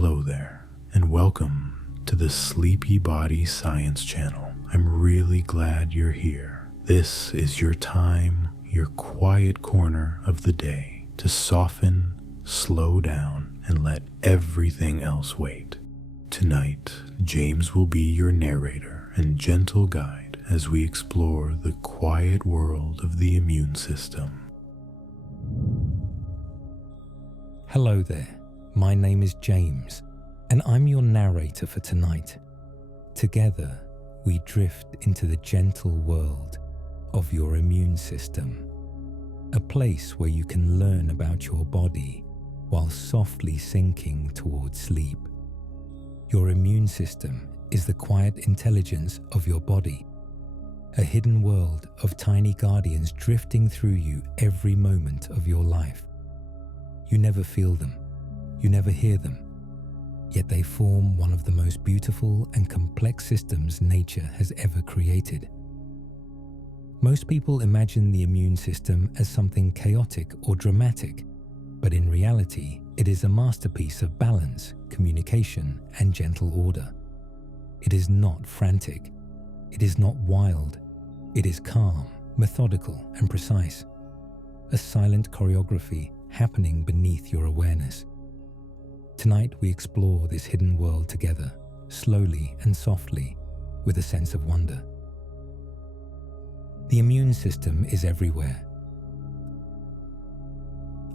Hello there, and welcome to the Sleepy Body Science Channel. I'm really glad you're here. This is your time, your quiet corner of the day to soften, slow down, and let everything else wait. Tonight, James will be your narrator and gentle guide as we explore the quiet world of the immune system. Hello there. My name is James, and I'm your narrator for tonight. Together, we drift into the gentle world of your immune system, a place where you can learn about your body while softly sinking towards sleep. Your immune system is the quiet intelligence of your body, a hidden world of tiny guardians drifting through you every moment of your life. You never feel them. You never hear them, yet they form one of the most beautiful and complex systems nature has ever created. Most people imagine the immune system as something chaotic or dramatic, but in reality, it is a masterpiece of balance, communication, and gentle order. It is not frantic. It is not wild. It is calm, methodical, and precise. A silent choreography happening beneath your awareness. Tonight we explore this hidden world together, slowly and softly, with a sense of wonder. The immune system is everywhere.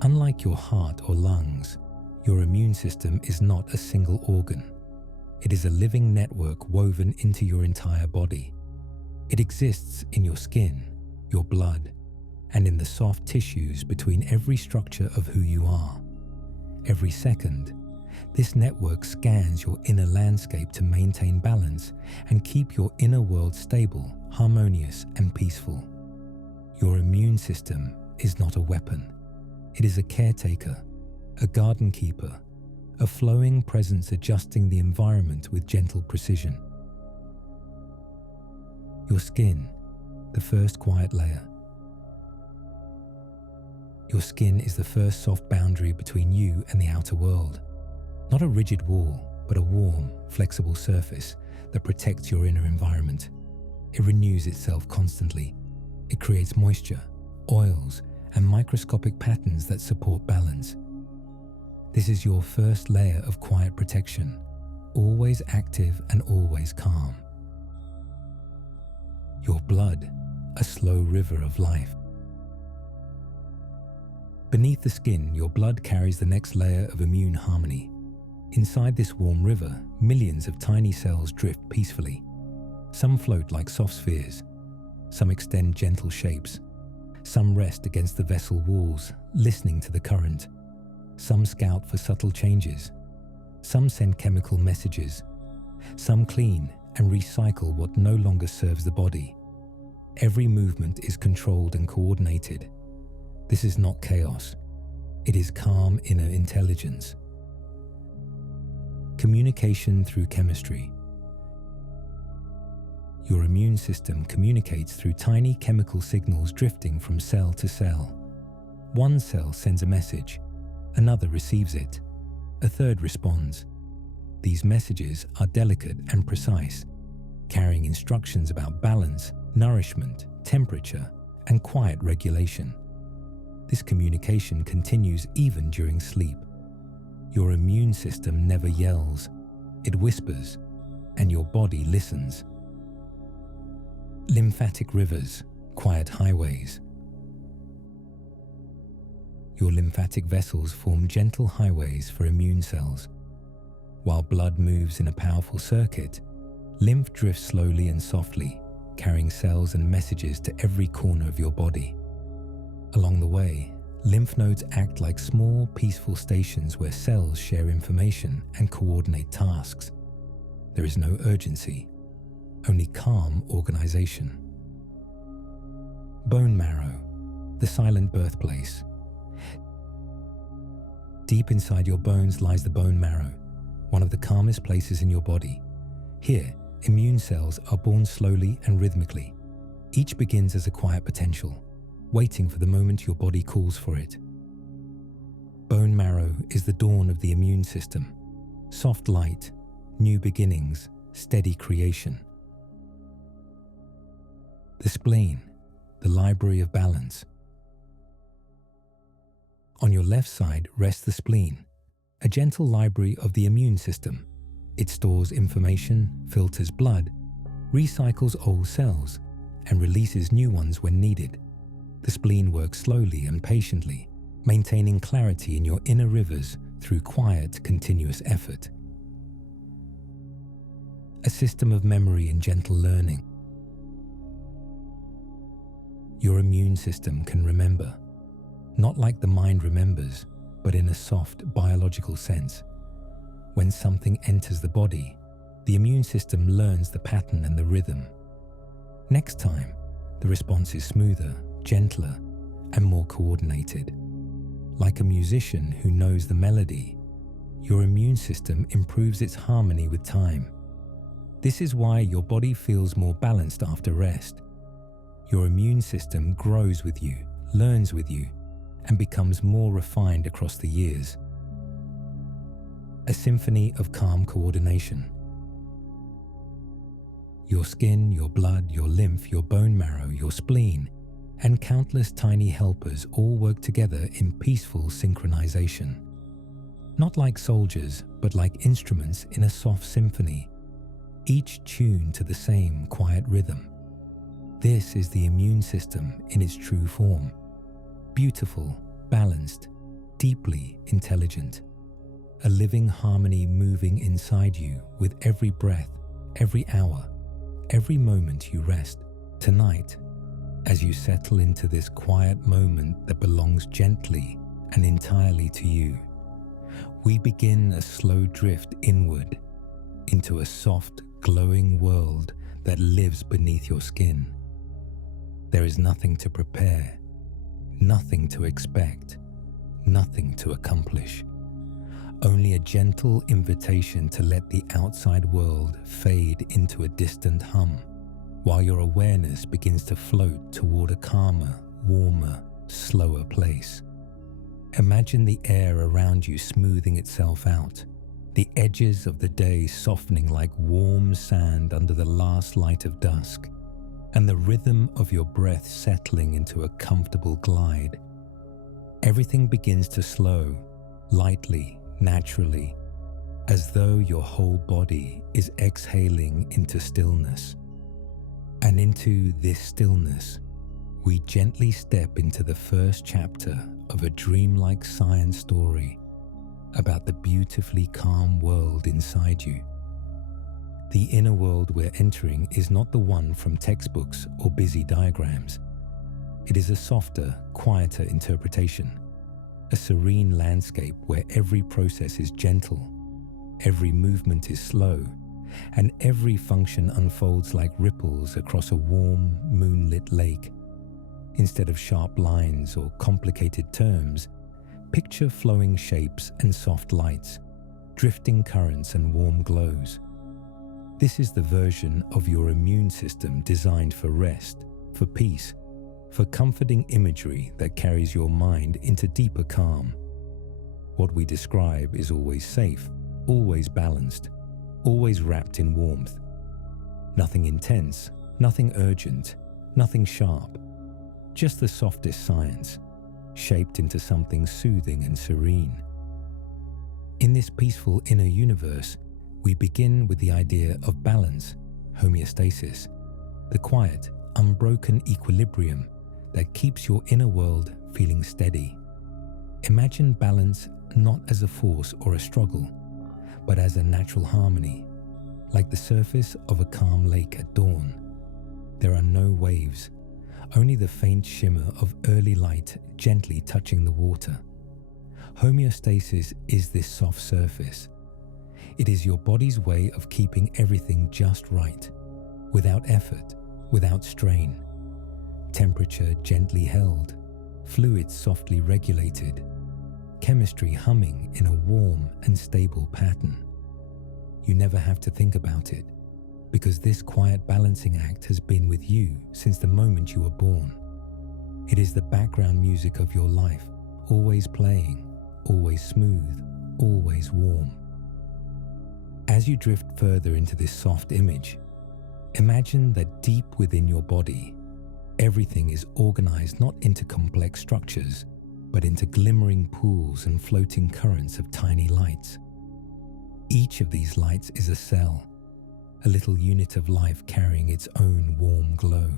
Unlike your heart or lungs, your immune system is not a single organ. It is a living network woven into your entire body. It exists in your skin, your blood, and in the soft tissues between every structure of who you are. Every second, this network scans your inner landscape to maintain balance and keep your inner world stable, harmonious, and peaceful. Your immune system is not a weapon. It is a caretaker, a garden keeper, a flowing presence adjusting the environment with gentle precision. Your skin, the first quiet layer. Your skin is the first soft boundary between you and the outer world. Not a rigid wall, but a warm, flexible surface that protects your inner environment. It renews itself constantly. It creates moisture, oils, and microscopic patterns that support balance. This is your first layer of quiet protection, always active and always calm. Your blood, a slow river of life. Beneath the skin, your blood carries the next layer of immune harmony. Inside this warm river, millions of tiny cells drift peacefully. Some float like soft spheres. Some extend gentle shapes. Some rest against the vessel walls, listening to the current. Some scout for subtle changes. Some send chemical messages. Some clean and recycle what no longer serves the body. Every movement is controlled and coordinated. This is not chaos. It is calm inner intelligence. Communication through chemistry. Your immune system communicates through tiny chemical signals drifting from cell to cell. One cell sends a message, another receives it, a third responds. These messages are delicate and precise, carrying instructions about balance, nourishment, temperature, and quiet regulation. This communication continues even during sleep. Your immune system never yells. It whispers, and your body listens. Lymphatic rivers, quiet highways. Your lymphatic vessels form gentle highways for immune cells. While blood moves in a powerful circuit, lymph drifts slowly and softly, carrying cells and messages to every corner of your body. Along the way, lymph nodes act like small, peaceful stations where cells share information and coordinate tasks. There is no urgency, only calm organization. Bone marrow, the silent birthplace. Deep inside your bones lies the bone marrow, one of the calmest places in your body. Here, immune cells are born slowly and rhythmically. Each begins as a quiet potential, waiting for the moment your body calls for it. Bone marrow is the dawn of the immune system, soft light, new beginnings, steady creation. The spleen, the library of balance. On your left side rests the spleen, a gentle library of the immune system. It stores information, filters blood, recycles old cells, and releases new ones when needed. The spleen works slowly and patiently, maintaining clarity in your inner rivers through quiet, continuous effort. A system of memory and gentle learning. Your immune system can remember, not like the mind remembers, but in a soft biological sense. When something enters the body, the immune system learns the pattern and the rhythm. Next time, the response is smoother, gentler, and more coordinated. Like a musician who knows the melody, your immune system improves its harmony with time. This is why your body feels more balanced after rest. Your immune system grows with you, learns with you, and becomes more refined across the years. A symphony of calm coordination. Your skin, your blood, your lymph, your bone marrow, your spleen, and countless tiny helpers all work together in peaceful synchronization. Not like soldiers, but like instruments in a soft symphony, each tuned to the same quiet rhythm. This is the immune system in its true form. Beautiful, balanced, deeply intelligent. A living harmony moving inside you with every breath, every hour, every moment you rest. Tonight, as you settle into this quiet moment that belongs gently and entirely to you, we begin a slow drift inward into a soft, glowing world that lives beneath your skin. There is nothing to prepare, nothing to expect, nothing to accomplish. Only a gentle invitation to let the outside world fade into a distant hum, while your awareness begins to float toward a calmer, warmer, slower place. Imagine the air around you smoothing itself out, the edges of the day softening like warm sand under the last light of dusk, and the rhythm of your breath settling into a comfortable glide. Everything begins to slow, lightly, naturally, as though your whole body is exhaling into stillness. And into this stillness, we gently step into the first chapter of a dreamlike science story about the beautifully calm world inside you. The inner world we're entering is not the one from textbooks or busy diagrams. It is a softer, quieter interpretation, a serene landscape where every process is gentle, every movement is slow, and every function unfolds like ripples across a warm, moonlit lake. Instead of sharp lines or complicated terms, picture flowing shapes and soft lights, drifting currents and warm glows. This is the version of your immune system designed for rest, for peace, for comforting imagery that carries your mind into deeper calm. What we describe is always safe, always balanced, always wrapped in warmth. Nothing intense, nothing urgent, nothing sharp. Just the softest science, shaped into something soothing and serene. In this peaceful inner universe, we begin with the idea of balance, homeostasis, the quiet, unbroken equilibrium that keeps your inner world feeling steady. Imagine balance not as a force or a struggle, but as a natural harmony, like the surface of a calm lake at dawn. There are no waves, only the faint shimmer of early light gently touching the water. Homeostasis is this soft surface. It is your body's way of keeping everything just right, without effort, without strain. Temperature gently held, fluids softly regulated, chemistry humming in a warm and stable pattern. You never have to think about it, because this quiet balancing act has been with you since the moment you were born. It is the background music of your life, always playing, always smooth, always warm. As you drift further into this soft image, imagine that deep within your body, everything is organized not into complex structures, but into glimmering pools and floating currents of tiny lights. Each of these lights is a cell, a little unit of life carrying its own warm glow.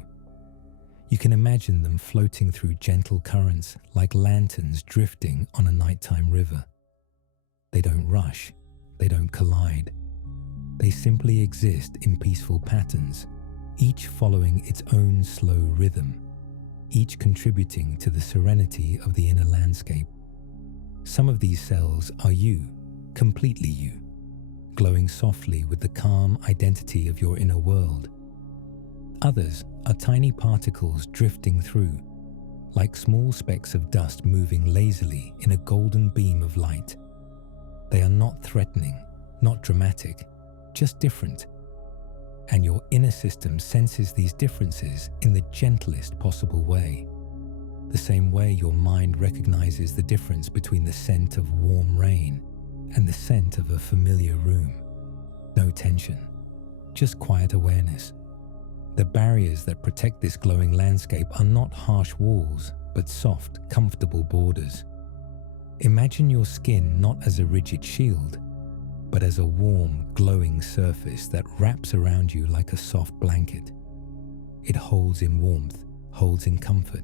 You can imagine them floating through gentle currents like lanterns drifting on a nighttime river. They don't rush, they don't collide. They simply exist in peaceful patterns, each following its own slow rhythm, each contributing to the serenity of the inner landscape. Some of these cells are you, completely you, glowing softly with the calm identity of your inner world. Others are tiny particles drifting through, like small specks of dust moving lazily in a golden beam of light. They are not threatening, not dramatic, just different. And your inner system senses these differences in the gentlest possible way. The same way your mind recognizes the difference between the scent of warm rain and the scent of a familiar room. No tension, just quiet awareness. The barriers that protect this glowing landscape are not harsh walls, but soft, comfortable borders. Imagine your skin not as a rigid shield, but as a warm, glowing surface that wraps around you like a soft blanket. It holds in warmth, holds in comfort,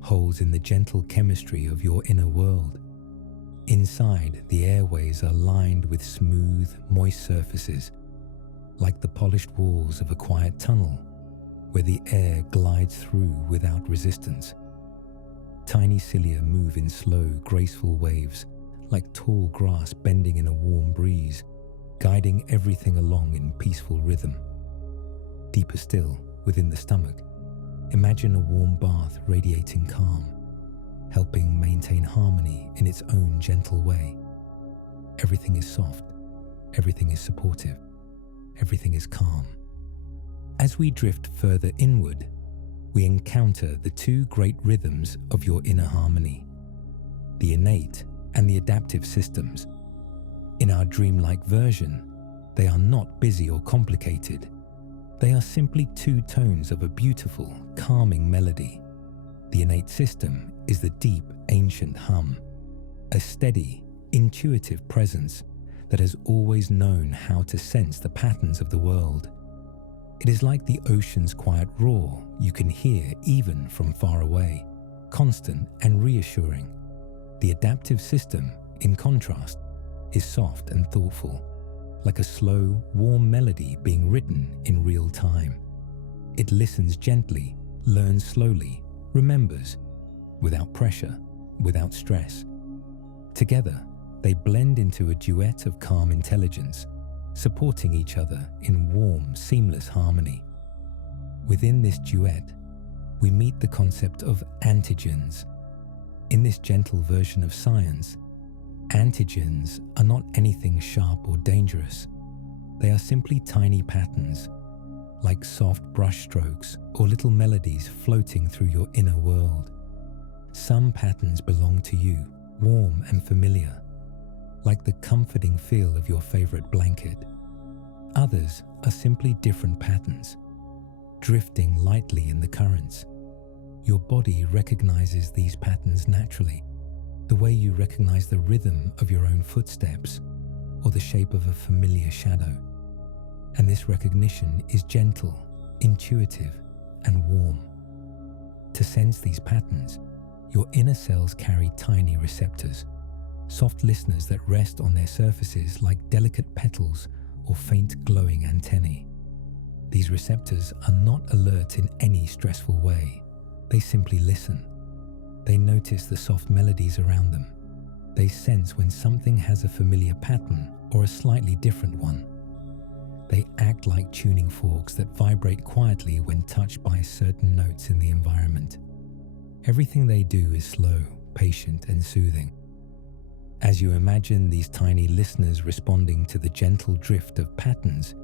holds in the gentle chemistry of your inner world. Inside, the airways are lined with smooth, moist surfaces, like the polished walls of a quiet tunnel, where the air glides through without resistance. Tiny cilia move in slow, graceful waves, like tall grass bending in a warm breeze, guiding everything along in peaceful rhythm. Deeper still, within the stomach, imagine a warm bath radiating calm, helping maintain harmony in its own gentle way. Everything is soft, everything is supportive, everything is calm. As we drift further inward, we encounter the two great rhythms of your inner harmony, the innate and the adaptive systems. In our dreamlike version, they are not busy or complicated. They are simply two tones of a beautiful, calming melody. The innate system is the deep, ancient hum, a steady, intuitive presence that has always known how to sense the patterns of the world. It is like the ocean's quiet roar you can hear even from far away, constant and reassuring. The adaptive system, in contrast, is soft and thoughtful, like a slow, warm melody being written in real time. It listens gently, learns slowly, remembers, without pressure, without stress. Together, they blend into a duet of calm intelligence, supporting each other in warm, seamless harmony. Within this duet, we meet the concept of antigens. In this gentle version of science, antigens are not anything sharp or dangerous. They are simply tiny patterns, like soft brush strokes or little melodies floating through your inner world. Some patterns belong to you, warm and familiar, like the comforting feel of your favorite blanket. Others are simply different patterns, drifting lightly in the currents. Your body recognizes these patterns naturally, the way you recognize the rhythm of your own footsteps or the shape of a familiar shadow. And this recognition is gentle, intuitive, and warm. To sense these patterns, your inner cells carry tiny receptors, soft listeners that rest on their surfaces like delicate petals or faint glowing antennae. These receptors are not alert in any stressful way. They simply listen. They notice the soft melodies around them. They sense when something has a familiar pattern or a slightly different one. They act like tuning forks that vibrate quietly when touched by certain notes in the environment. Everything they do is slow, patient, and soothing. As you imagine these tiny listeners responding to the gentle drift of patterns,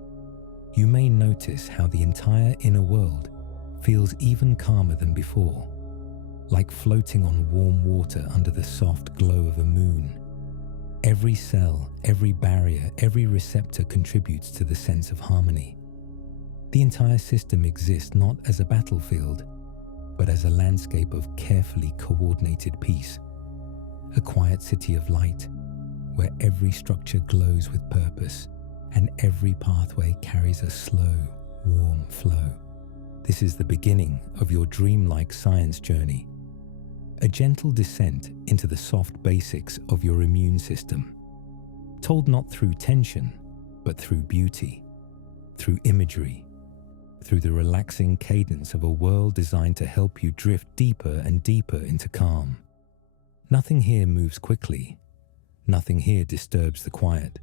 you may notice how the entire inner world feels even calmer than before, like floating on warm water under the soft glow of a moon. Every cell, every barrier, every receptor contributes to the sense of harmony. The entire system exists not as a battlefield, but as a landscape of carefully coordinated peace, a quiet city of light where every structure glows with purpose and every pathway carries a slow, warm flow. This is the beginning of your dreamlike science journey, a gentle descent into the soft basics of your immune system, told not through tension, but through beauty, through imagery, through the relaxing cadence of a world designed to help you drift deeper and deeper into calm. Nothing here moves quickly. Nothing here disturbs the quiet.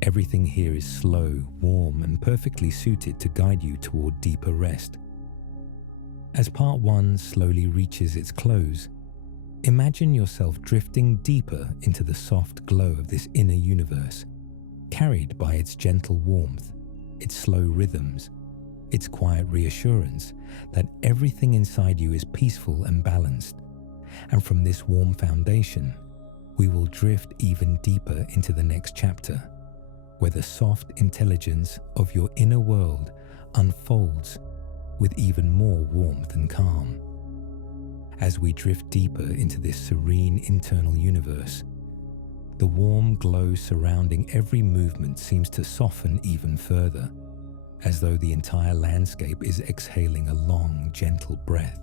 Everything here is slow, warm, and perfectly suited to guide you toward deeper rest. As part 1 slowly reaches its close, imagine yourself drifting deeper into the soft glow of this inner universe, carried by its gentle warmth, its slow rhythms, its quiet reassurance that everything inside you is peaceful and balanced. And from this warm foundation, we will drift even deeper into the next chapter, where the soft intelligence of your inner world unfolds with even more warmth and calm. As we drift deeper into this serene internal universe, the warm glow surrounding every movement seems to soften even further, as though the entire landscape is exhaling a long, gentle breath.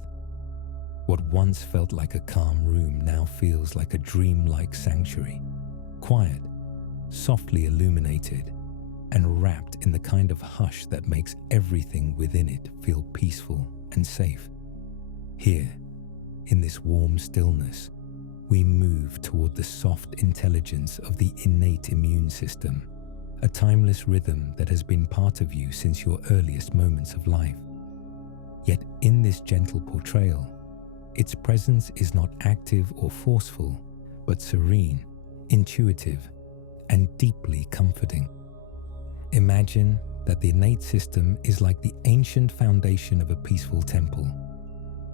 What once felt like a calm room now feels like a dreamlike sanctuary, quiet, softly illuminated, and wrapped in the kind of hush that makes everything within it feel peaceful and safe. Here, in this warm stillness, we move toward the soft intelligence of the innate immune system, a timeless rhythm that has been part of you since your earliest moments of life. Yet in this gentle portrayal, its presence is not active or forceful, but serene, intuitive, and deeply comforting. Imagine that the innate system is like the ancient foundation of a peaceful temple,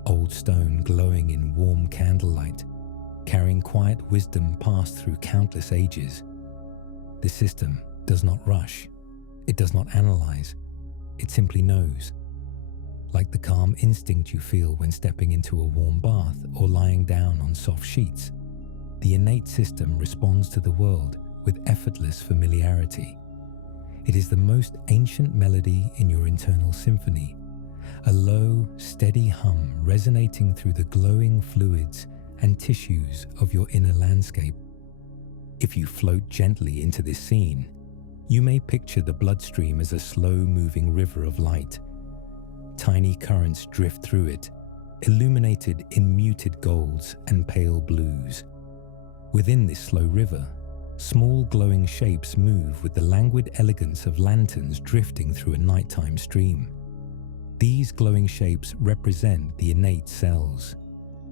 old stone glowing in warm candlelight, carrying quiet wisdom passed through countless ages. The system does not rush, it does not analyze, it simply knows. Like the calm instinct you feel when stepping into a warm bath or lying down on soft sheets, the innate system responds to the world with effortless familiarity. It is the most ancient melody in your internal symphony, a low, steady hum resonating through the glowing fluids and tissues of your inner landscape. If you float gently into this scene, you may picture the bloodstream as a slow-moving river of light. Tiny currents drift through it, illuminated in muted golds and pale blues. Within this slow river, small glowing shapes move with the languid elegance of lanterns drifting through a nighttime stream. These glowing shapes represent the innate cells,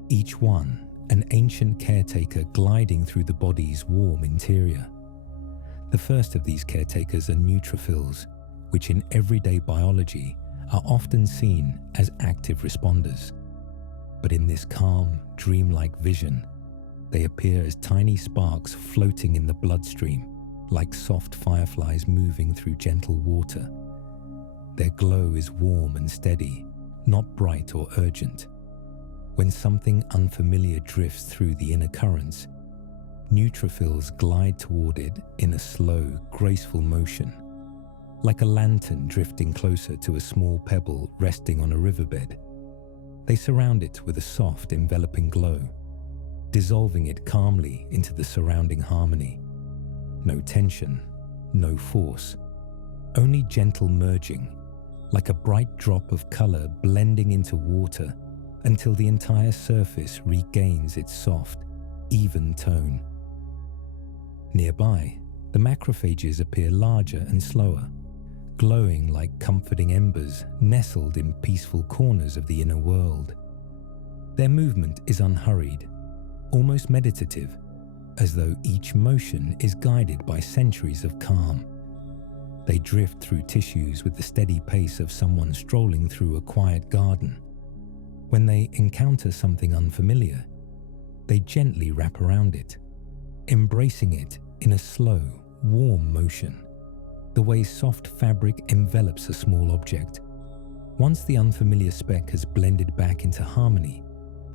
each one an ancient caretaker gliding through the body's warm interior. The first of these caretakers are neutrophils, which in everyday biology are often seen as active responders. But in this calm, dreamlike vision, they appear as tiny sparks floating in the bloodstream, like soft fireflies moving through gentle water. Their glow is warm and steady, not bright or urgent. When something unfamiliar drifts through the inner currents, neutrophils glide toward it in a slow, graceful motion, like a lantern drifting closer to a small pebble resting on a riverbed. They surround it with a soft, enveloping glow, dissolving it calmly into the surrounding harmony. No tension, no force, only gentle merging, like a bright drop of color blending into water until the entire surface regains its soft, even tone. Nearby, the macrophages appear larger and slower, glowing like comforting embers nestled in peaceful corners of the inner world. Their movement is unhurried, almost meditative, as though each motion is guided by centuries of calm. They drift through tissues with the steady pace of someone strolling through a quiet garden. When they encounter something unfamiliar, they gently wrap around it, embracing it in a slow, warm motion, the way soft fabric envelops a small object. Once the unfamiliar speck has blended back into harmony,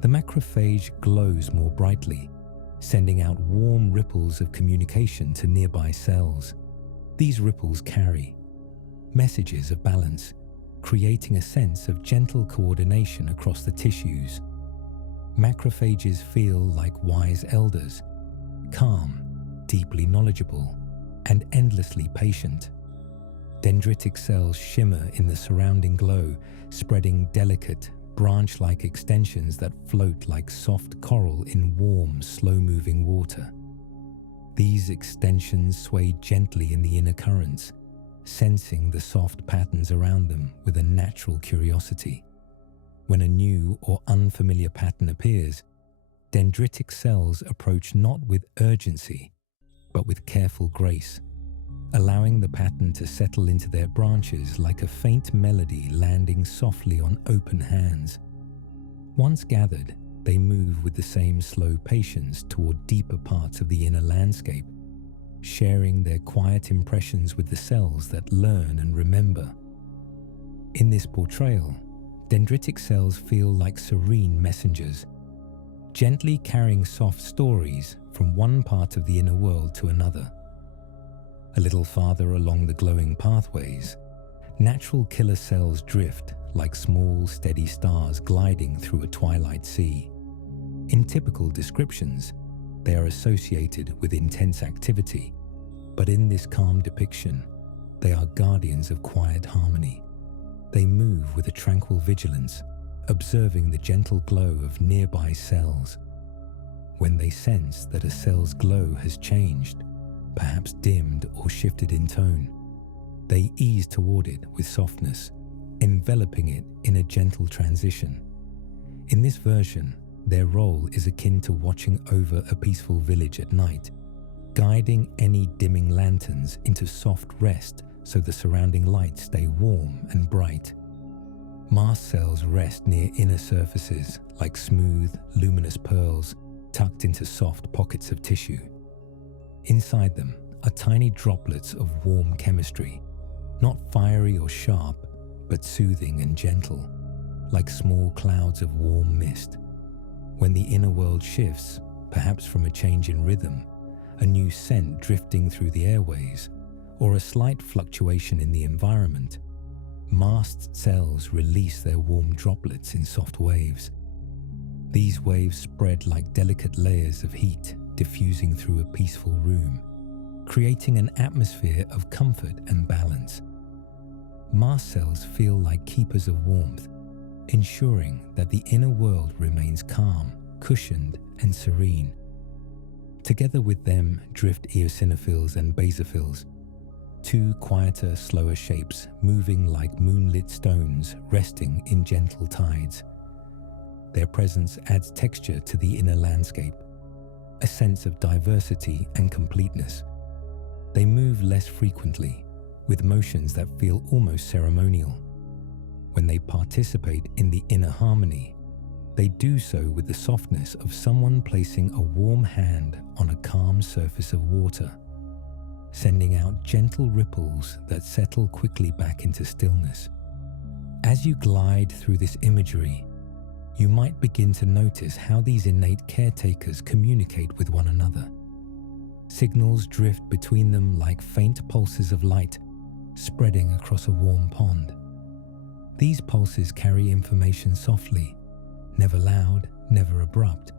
the macrophage glows more brightly, sending out warm ripples of communication to nearby cells. These ripples carry messages of balance, creating a sense of gentle coordination across the tissues. Macrophages feel like wise elders, calm, deeply knowledgeable, and endlessly patient. Dendritic cells shimmer in the surrounding glow, spreading delicate, branch-like extensions that float like soft coral in warm, slow-moving water. These extensions sway gently in the inner currents, sensing the soft patterns around them with a natural curiosity. When a new or unfamiliar pattern appears, dendritic cells approach not with urgency, but with careful grace, allowing the pattern to settle into their branches like a faint melody landing softly on open hands. Once gathered, they move with the same slow patience toward deeper parts of the inner landscape, sharing their quiet impressions with the cells that learn and remember. In this portrayal, dendritic cells feel like serene messengers, gently carrying soft stories from one part of the inner world to another. A little farther along the glowing pathways, natural killer cells drift like small, steady stars gliding through a twilight sea. In typical descriptions, they are associated with intense activity, but in this calm depiction, they are guardians of quiet harmony. They move with a tranquil vigilance, observing the gentle glow of nearby cells. When they sense that a cell's glow has changed, perhaps dimmed or shifted in tone, they ease toward it with softness, enveloping it in a gentle transition. In this version, their role is akin to watching over a peaceful village at night, guiding any dimming lanterns into soft rest so the surrounding lights stay warm and bright. Mast cells rest near inner surfaces like smooth, luminous pearls tucked into soft pockets of tissue. Inside them are tiny droplets of warm chemistry, not fiery or sharp, but soothing and gentle, like small clouds of warm mist. When the inner world shifts, perhaps from a change in rhythm, a new scent drifting through the airways, or a slight fluctuation in the environment, mast cells release their warm droplets in soft waves. These waves spread like delicate layers of heat diffusing through a peaceful room, creating an atmosphere of comfort and balance. Mast cells feel like keepers of warmth, ensuring that the inner world remains calm, cushioned, and serene. Together with them drift eosinophils and basophils, two quieter, slower shapes moving like moonlit stones resting in gentle tides. Their presence adds texture to the inner landscape, a sense of diversity and completeness. They move less frequently, with motions that feel almost ceremonial. When they participate in the inner harmony, they do so with the softness of someone placing a warm hand on a calm surface of water, sending out gentle ripples that settle quickly back into stillness. As you glide through this imagery, you might begin to notice how these innate caretakers communicate with one another. Signals drift between them like faint pulses of light spreading across a warm pond. These pulses carry information softly, never loud, never abrupt.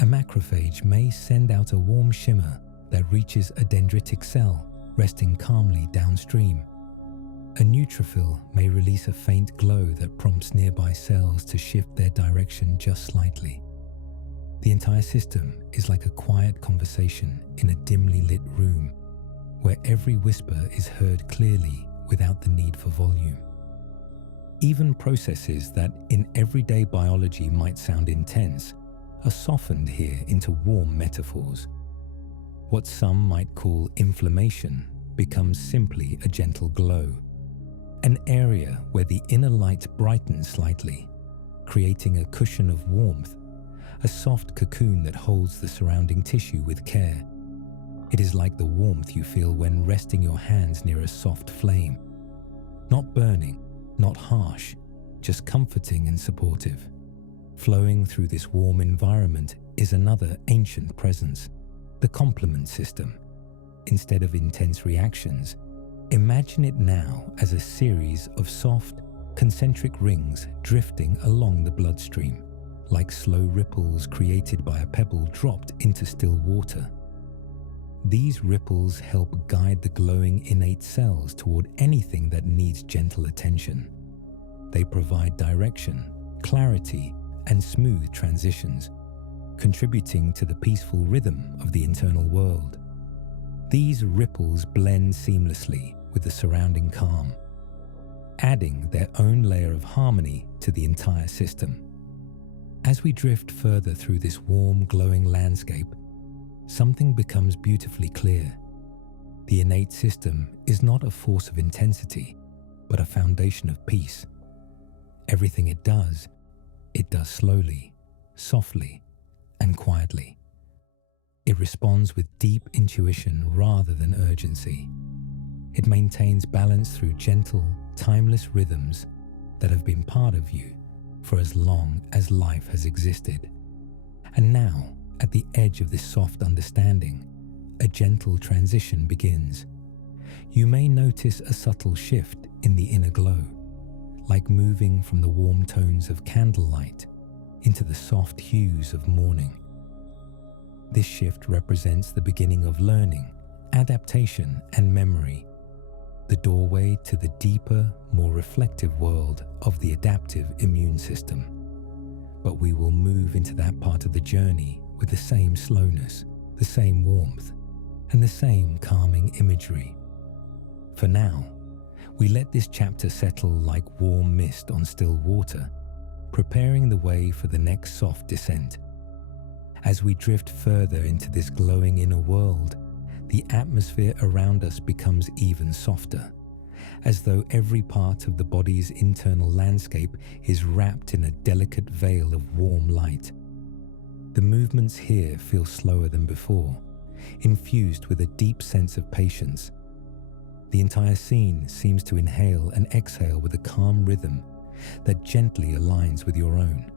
A macrophage may send out a warm shimmer that reaches a dendritic cell resting calmly downstream. A neutrophil may release a faint glow that prompts nearby cells to shift their direction just slightly. The entire system is like a quiet conversation in a dimly lit room, where every whisper is heard clearly without the need for volume. Even processes that in everyday biology might sound intense are softened here into warm metaphors. What some might call inflammation becomes simply a gentle glow, an area where the inner light brightens slightly, creating a cushion of warmth, a soft cocoon that holds the surrounding tissue with care. It is like the warmth you feel when resting your hands near a soft flame. Not burning, not harsh, just comforting and supportive. Flowing through this warm environment is another ancient presence, the complement system. Instead of intense reactions, imagine it now as a series of soft, concentric rings drifting along the bloodstream, like slow ripples created by a pebble dropped into still water. These ripples help guide the glowing innate cells toward anything that needs gentle attention. They provide direction, clarity, and smooth transitions, contributing to the peaceful rhythm of the internal world. These ripples blend seamlessly with the surrounding calm, adding their own layer of harmony to the entire system. As we drift further through this warm, glowing landscape, something becomes beautifully clear. The innate system is not a force of intensity, but a foundation of peace. Everything it does slowly, softly, and quietly. It responds with deep intuition rather than urgency. It maintains balance through gentle, timeless rhythms that have been part of you for as long as life has existed. And now, at the edge of this soft understanding, a gentle transition begins. You may notice a subtle shift in the inner glow, like moving from the warm tones of candlelight into the soft hues of morning. This shift represents the beginning of learning, adaptation, and memory, the doorway to the deeper, more reflective world of the adaptive immune system. But we will move into that part of the journey with the same slowness, the same warmth, and the same calming imagery. For now, we let this chapter settle like warm mist on still water, preparing the way for the next soft descent. As we drift further into this glowing inner world, the atmosphere around us becomes even softer, as though every part of the body's internal landscape is wrapped in a delicate veil of warm light. The movements here feel slower than before, infused with a deep sense of patience. The entire scene seems to inhale and exhale with a calm rhythm that gently aligns with your own.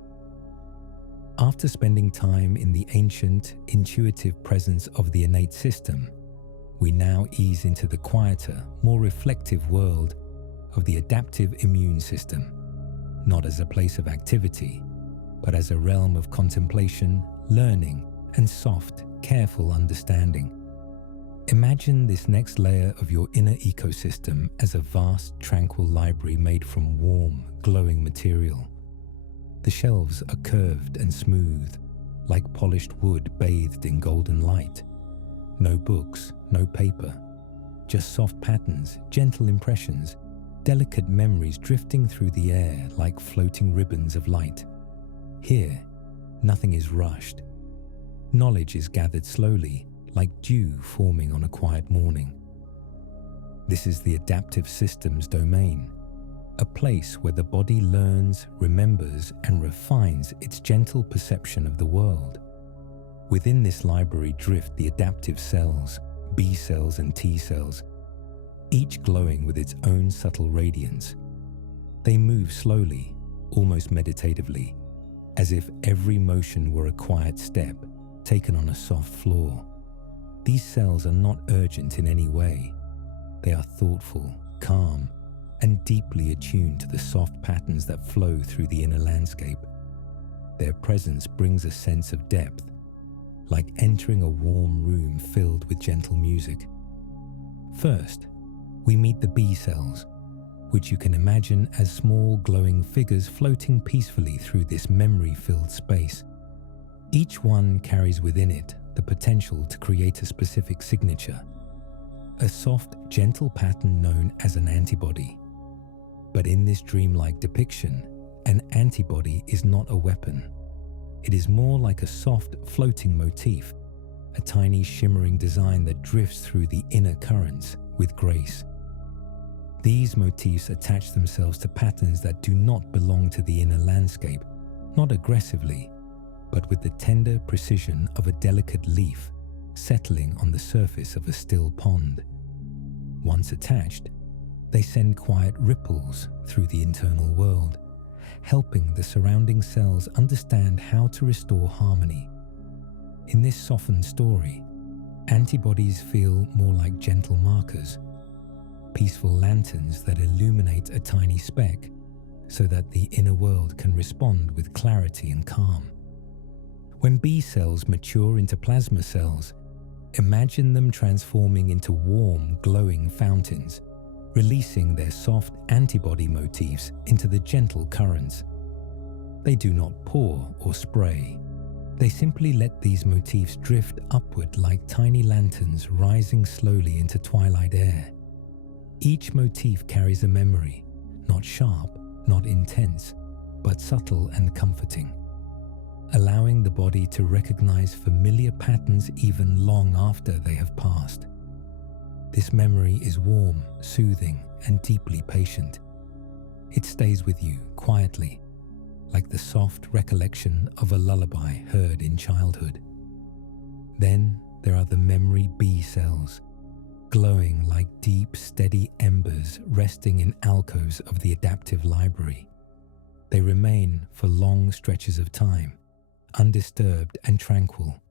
After spending time in the ancient, intuitive presence of the innate system, we now ease into the quieter, more reflective world of the adaptive immune system, not as a place of activity, but as a realm of contemplation, learning, and soft, careful understanding. Imagine this next layer of your inner ecosystem as a vast, tranquil library made from warm, glowing material. The shelves are curved and smooth, like polished wood bathed in golden light. No books, no paper, just soft patterns, gentle impressions, delicate memories drifting through the air like floating ribbons of light. Here, nothing is rushed. Knowledge is gathered slowly, like dew forming on a quiet morning. This is the adaptive systems domain, a place where the body learns, remembers, and refines its gentle perception of the world. Within this library drift the adaptive cells, B cells and T cells, each glowing with its own subtle radiance. They move slowly, almost meditatively, as if every motion were a quiet step taken on a soft floor. These cells are not urgent in any way. They are thoughtful, calm, and deeply attuned to the soft patterns that flow through the inner landscape. Their presence brings a sense of depth, like entering a warm room filled with gentle music. First, we meet the B cells, which you can imagine as small glowing figures floating peacefully through this memory-filled space. Each one carries within it the potential to create a specific signature, a soft, gentle pattern known as an antibody. But in this dreamlike depiction, an antibody is not a weapon. It is more like a soft, floating motif, a tiny shimmering design that drifts through the inner currents with grace. These motifs attach themselves to patterns that do not belong to the inner landscape, not aggressively, but with the tender precision of a delicate leaf settling on the surface of a still pond. Once attached, they send quiet ripples through the internal world, helping the surrounding cells understand how to restore harmony. In this softened story, antibodies feel more like gentle markers, peaceful lanterns that illuminate a tiny speck so that the inner world can respond with clarity and calm. When B cells mature into plasma cells, imagine them transforming into warm, glowing fountains, releasing their soft antibody motifs into the gentle currents. They do not pour or spray. They simply let these motifs drift upward like tiny lanterns rising slowly into twilight air. Each motif carries a memory, not sharp, not intense, but subtle and comforting, allowing the body to recognize familiar patterns even long after they have passed. This memory is warm, soothing, and deeply patient. It stays with you quietly, like the soft recollection of a lullaby heard in childhood. Then there are the memory B cells, glowing like deep, steady embers resting in alcoves of the adaptive library. They remain for long stretches of time, undisturbed and tranquil,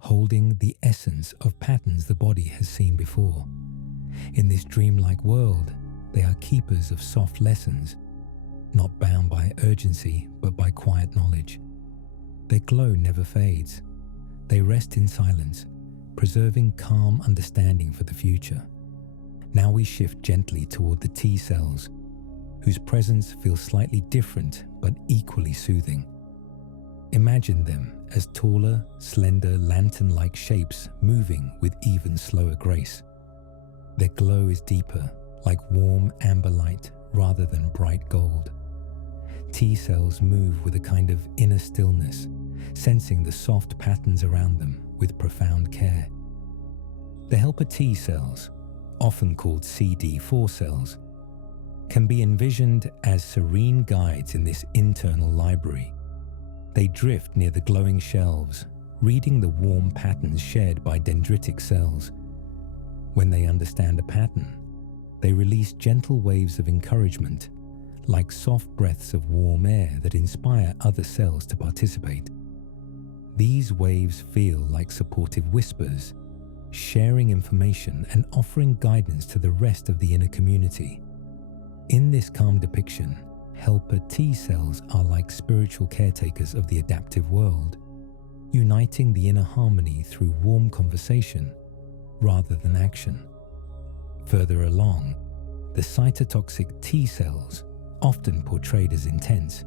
holding the essence of patterns the body has seen before. In this dreamlike world, they are keepers of soft lessons, not bound by urgency but by quiet knowledge. Their glow never fades. They rest in silence, preserving calm understanding for the future. Now we shift gently toward the T cells, whose presence feels slightly different but equally soothing. Imagine them as taller, slender, lantern-like shapes moving with even slower grace. Their glow is deeper, like warm amber light rather than bright gold. T cells move with a kind of inner stillness, sensing the soft patterns around them with profound care. The helper T cells, often called CD4 cells, can be envisioned as serene guides in this internal library. They drift near the glowing shelves, reading the warm patterns shared by dendritic cells. When they understand a pattern, they release gentle waves of encouragement, like soft breaths of warm air that inspire other cells to participate. These waves feel like supportive whispers, sharing information and offering guidance to the rest of the inner community. In this calm depiction, helper T cells are like spiritual caretakers of the adaptive world, uniting the inner harmony through warm conversation rather than action. Further along, the cytotoxic T cells, often portrayed as intense,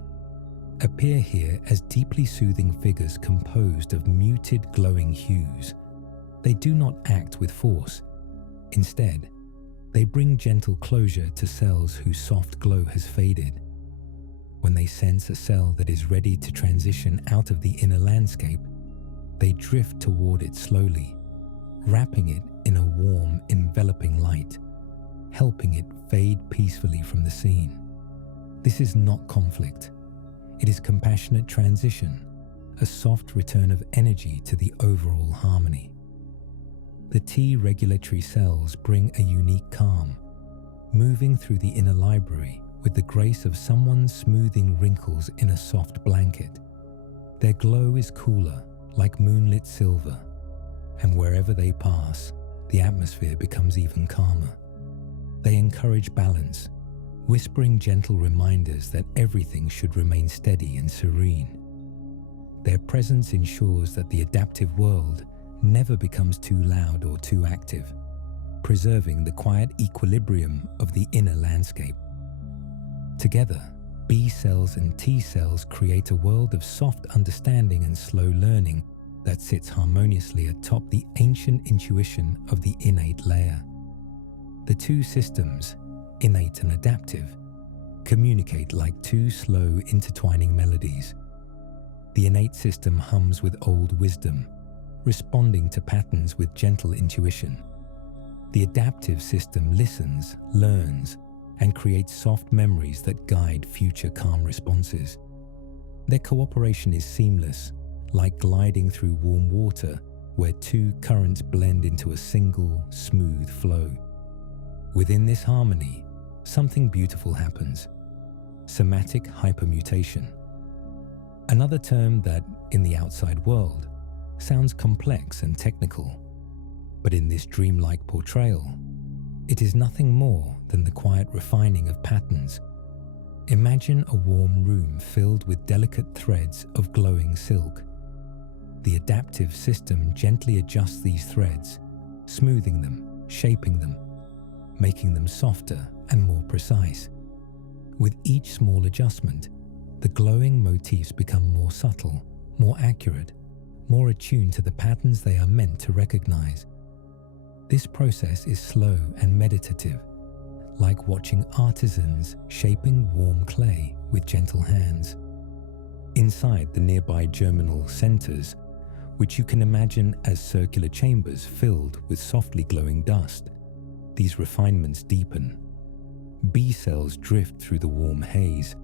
appear here as deeply soothing figures composed of muted glowing hues. They do not act with force. Instead, they bring gentle closure to cells whose soft glow has faded. When they sense a cell that is ready to transition out of the inner landscape, they drift toward it slowly, wrapping it in a warm, enveloping light, helping it fade peacefully from the scene. This is not conflict. It is compassionate transition, a soft return of energy to the overall harmony. The T regulatory cells bring a unique calm, moving through the inner library with the grace of someone smoothing wrinkles in a soft blanket. Their glow is cooler, like moonlit silver, and wherever they pass, the atmosphere becomes even calmer. They encourage balance, whispering gentle reminders that everything should remain steady and serene. Their presence ensures that the adaptive world never becomes too loud or too active, preserving the quiet equilibrium of the inner landscape. Together, B cells and T cells create a world of soft understanding and slow learning that sits harmoniously atop the ancient intuition of the innate layer. The two systems, innate and adaptive, communicate like two slow, intertwining melodies. The innate system hums with old wisdom, responding to patterns with gentle intuition. The adaptive system listens, learns, and creates soft memories that guide future calm responses. Their cooperation is seamless, like gliding through warm water where two currents blend into a single, smooth flow. Within this harmony, something beautiful happens: somatic hypermutation. Another term that, in the outside world, sounds complex and technical, but in this dreamlike portrayal, it is nothing more than the quiet refining of patterns. Imagine a warm room filled with delicate threads of glowing silk. The adaptive system gently adjusts these threads, smoothing them, shaping them, making them softer and more precise. With each small adjustment, the glowing motifs become more subtle, more accurate, more attuned to the patterns they are meant to recognize. This process is slow and meditative, like watching artisans shaping warm clay with gentle hands. Inside the nearby germinal centers, which you can imagine as circular chambers filled with softly glowing dust, these refinements deepen. B cells drift through the warm haze,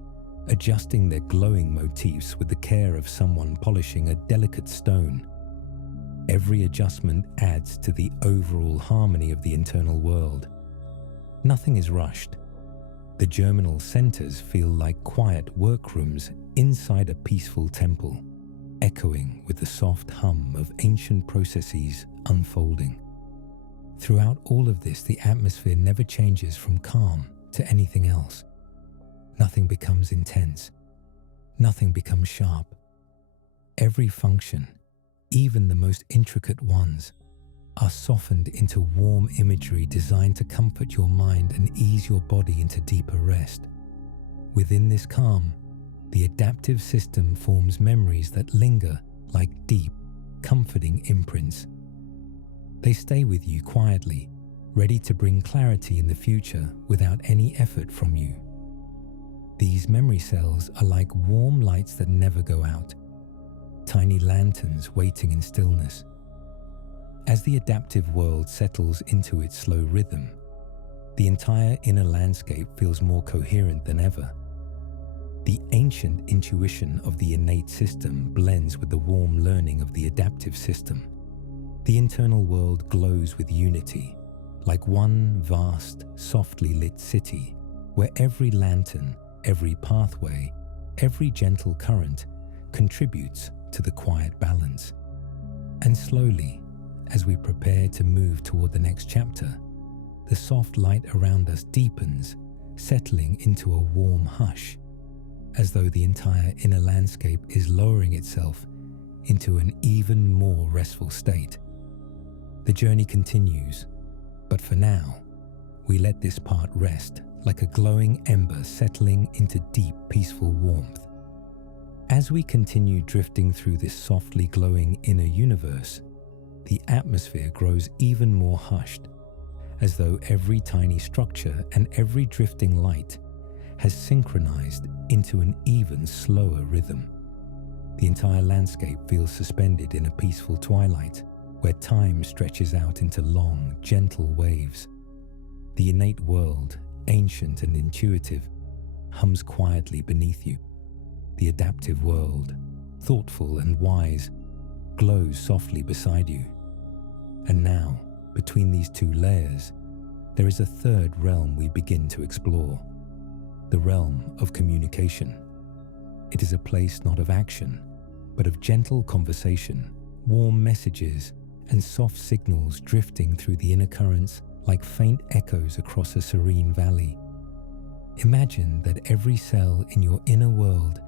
adjusting their glowing motifs with the care of someone polishing a delicate stone. Every adjustment adds to the overall harmony of the internal world. Nothing is rushed. The germinal centers feel like quiet workrooms inside a peaceful temple, echoing with the soft hum of ancient processes unfolding. Throughout all of this, the atmosphere never changes from calm to anything else. Nothing becomes intense. Nothing becomes sharp. Every function, even the most intricate ones, are softened into warm imagery designed to comfort your mind and ease your body into deeper rest. Within this calm, the adaptive system forms memories that linger like deep, comforting imprints. They stay with you quietly, ready to bring clarity in the future without any effort from you. These memory cells are like warm lights that never go out, tiny lanterns waiting in stillness. As the adaptive world settles into its slow rhythm, the entire inner landscape feels more coherent than ever. The ancient intuition of the innate system blends with the warm learning of the adaptive system. The internal world glows with unity, like one vast, softly lit city, where every lantern, every pathway, every gentle current contributes to the quiet balance. And slowly, as we prepare to move toward the next chapter, the soft light around us deepens, settling into a warm hush, as though the entire inner landscape is lowering itself into an even more restful state. The journey continues, but for now, we let this part rest like a glowing ember settling into deep, peaceful warmth. As we continue drifting through this softly glowing inner universe, the atmosphere grows even more hushed, as though every tiny structure and every drifting light has synchronized into an even slower rhythm. The entire landscape feels suspended in a peaceful twilight, where time stretches out into long, gentle waves. The innate world, ancient and intuitive, hums quietly beneath you. The adaptive world, thoughtful and wise, glows softly beside you. And now, between these two layers, there is a third realm we begin to explore, the realm of communication. It is a place not of action, but of gentle conversation, warm messages, and soft signals drifting through the inner currents like faint echoes across a serene valley. Imagine that every cell in your inner world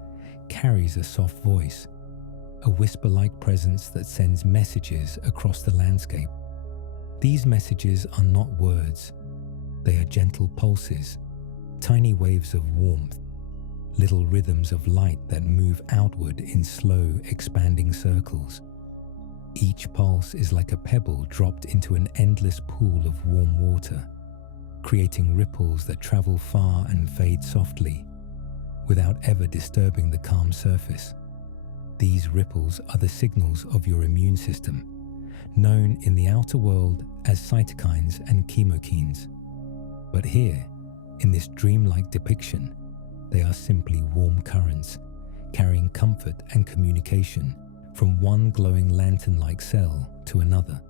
carries a soft voice, a whisper-like presence that sends messages across the landscape. These messages are not words. They are gentle pulses, tiny waves of warmth, little rhythms of light that move outward in slow, expanding circles. Each pulse is like a pebble dropped into an endless pool of warm water, creating ripples that travel far and fade softly, without ever disturbing the calm surface. These ripples are the signals of your immune system, known in the outer world as cytokines and chemokines. But here, in this dreamlike depiction, they are simply warm currents, carrying comfort and communication, from one glowing lantern-like cell to another.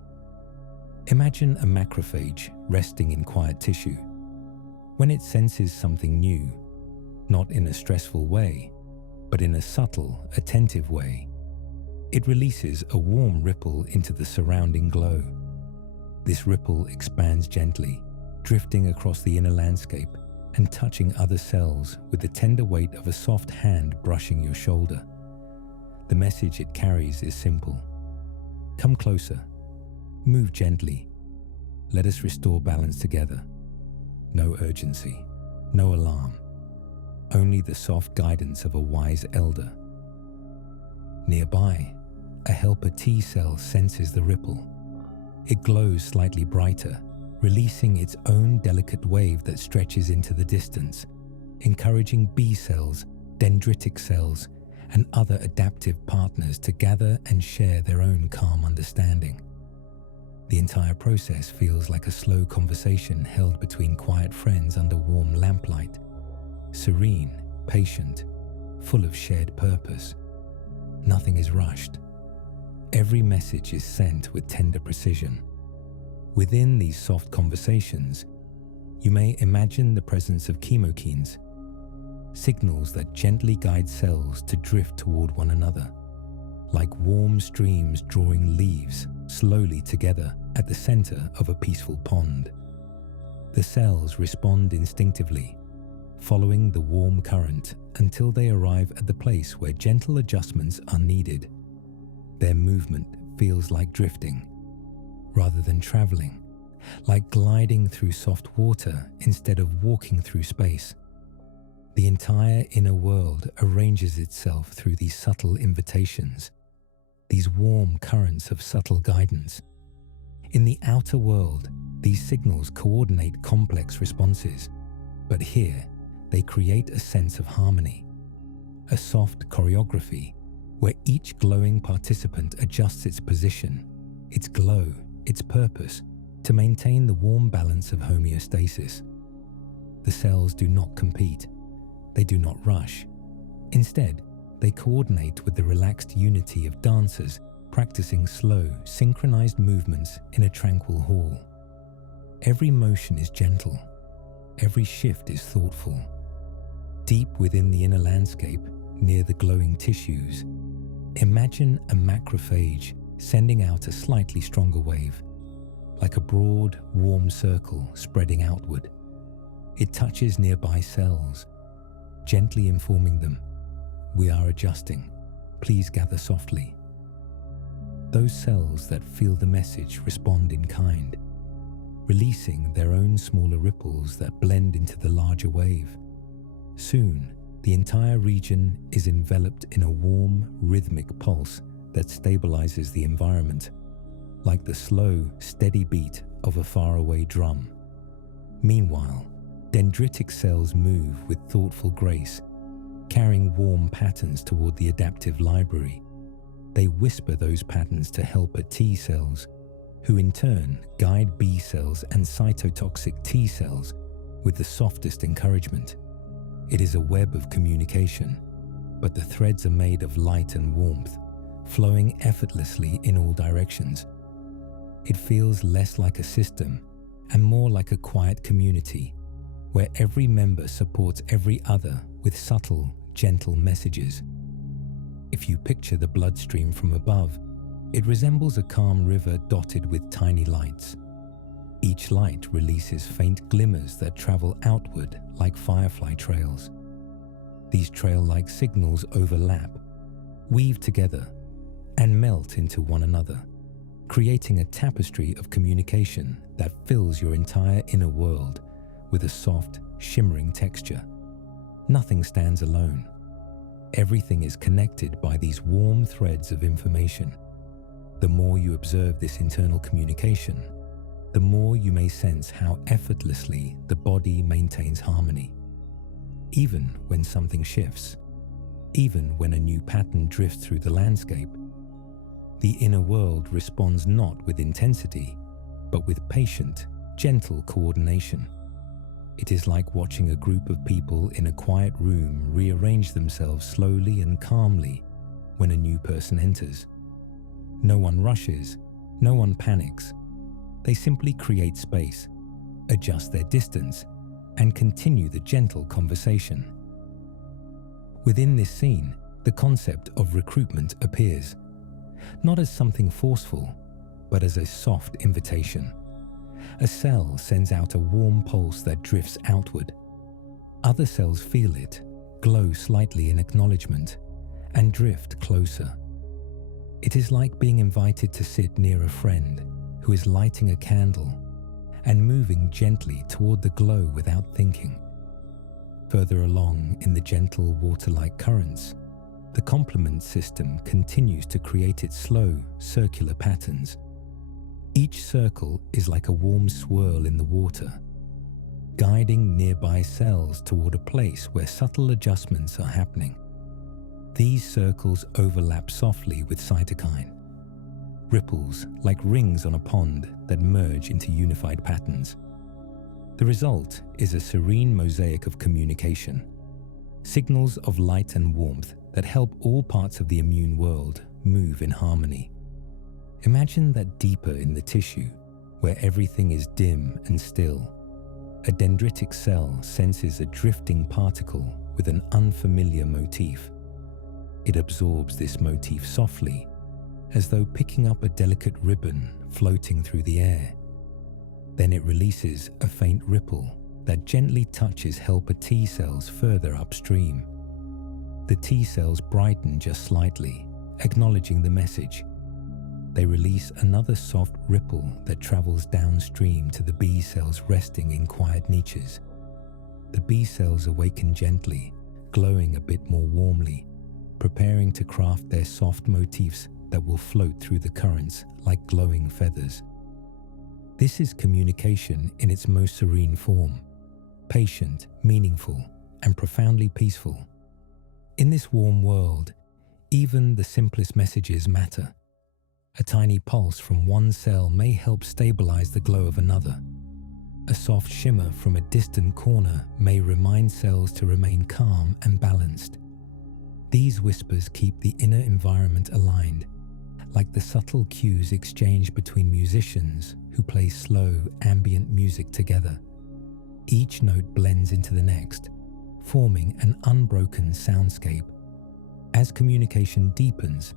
Imagine a macrophage resting in quiet tissue. When it senses something new, not in a stressful way, but in a subtle, attentive way, it releases a warm ripple into the surrounding glow. This ripple expands gently, drifting across the inner landscape and touching other cells with the tender weight of a soft hand brushing your shoulder. The message it carries is simple. Come closer. Move gently. Let us restore balance together. No urgency, no alarm, only the soft guidance of a wise elder. Nearby, a helper T cell senses the ripple. It glows slightly brighter, releasing its own delicate wave that stretches into the distance, encouraging B cells, dendritic cells, and other adaptive partners to gather and share their own calm understanding. The entire process feels like a slow conversation held between quiet friends under warm lamplight, serene, patient, full of shared purpose. Nothing is rushed. Every message is sent with tender precision. Within these soft conversations, you may imagine the presence of chemokines, signals that gently guide cells to drift toward one another, like warm streams drawing leaves slowly together at the center of a peaceful pond. The cells respond instinctively, following the warm current until they arrive at the place where gentle adjustments are needed. Their movement feels like drifting, rather than traveling, like gliding through soft water instead of walking through space. The entire inner world arranges itself through these subtle invitations, these warm currents of subtle guidance. In the outer world, these signals coordinate complex responses, but here they create a sense of harmony, a soft choreography where each glowing participant adjusts its position, its glow, its purpose to maintain the warm balance of homeostasis. The cells do not compete. They do not rush. Instead, they coordinate with the relaxed unity of dancers practicing slow, synchronized movements in a tranquil hall. Every motion is gentle. Every shift is thoughtful. Deep within the inner landscape, near the glowing tissues, imagine a macrophage sending out a slightly stronger wave, like a broad, warm circle spreading outward. It touches nearby cells, gently informing them, "We are adjusting. Please gather softly." Those cells that feel the message respond in kind, releasing their own smaller ripples that blend into the larger wave. Soon, the entire region is enveloped in a warm, rhythmic pulse that stabilizes the environment, like the slow, steady beat of a faraway drum. Meanwhile, dendritic cells move with thoughtful grace, carrying warm patterns toward the adaptive library. They whisper those patterns to helper T cells, who in turn guide B cells and cytotoxic T cells with the softest encouragement. It is a web of communication, but the threads are made of light and warmth, flowing effortlessly in all directions. It feels less like a system and more like a quiet community, where every member supports every other with subtle, gentle messages. If you picture the bloodstream from above, it resembles a calm river dotted with tiny lights. Each light releases faint glimmers that travel outward like firefly trails. These trail-like signals overlap, weave together, and melt into one another, creating a tapestry of communication that fills your entire inner world with a soft, shimmering texture. Nothing stands alone. Everything is connected by these warm threads of information. The more you observe this internal communication, the more you may sense how effortlessly the body maintains harmony. Even when something shifts, even when a new pattern drifts through the landscape, the inner world responds not with intensity, but with patient, gentle coordination. It is like watching a group of people in a quiet room rearrange themselves slowly and calmly when a new person enters. No one rushes, no one panics. They simply create space, adjust their distance, and continue the gentle conversation. Within this scene, the concept of recruitment appears, not as something forceful, but as a soft invitation. A cell sends out a warm pulse that drifts outward. Other cells feel it, glow slightly in acknowledgement, and drift closer. It is like being invited to sit near a friend who is lighting a candle and moving gently toward the glow without thinking. Further along in the gentle water-like currents, the complement system continues to create its slow, circular patterns. Each circle is like a warm swirl in the water, guiding nearby cells toward a place where subtle adjustments are happening. These circles overlap softly with cytokine, ripples like rings on a pond that merge into unified patterns. The result is a serene mosaic of communication, signals of light and warmth that help all parts of the immune world move in harmony. Imagine that deeper in the tissue, where everything is dim and still, a dendritic cell senses a drifting particle with an unfamiliar motif. It absorbs this motif softly, as though picking up a delicate ribbon floating through the air. Then it releases a faint ripple that gently touches helper T cells further upstream. The T cells brighten just slightly, acknowledging the message. They release another soft ripple that travels downstream to the B cells resting in quiet niches. The B cells awaken gently, glowing a bit more warmly, preparing to craft their soft motifs that will float through the currents like glowing feathers. This is communication in its most serene form, patient, meaningful, and profoundly peaceful. In this warm world, even the simplest messages matter. A tiny pulse from one cell may help stabilize the glow of another. A soft shimmer from a distant corner may remind cells to remain calm and balanced. These whispers keep the inner environment aligned, like the subtle cues exchanged between musicians who play slow, ambient music together. Each note blends into the next, forming an unbroken soundscape. As communication deepens,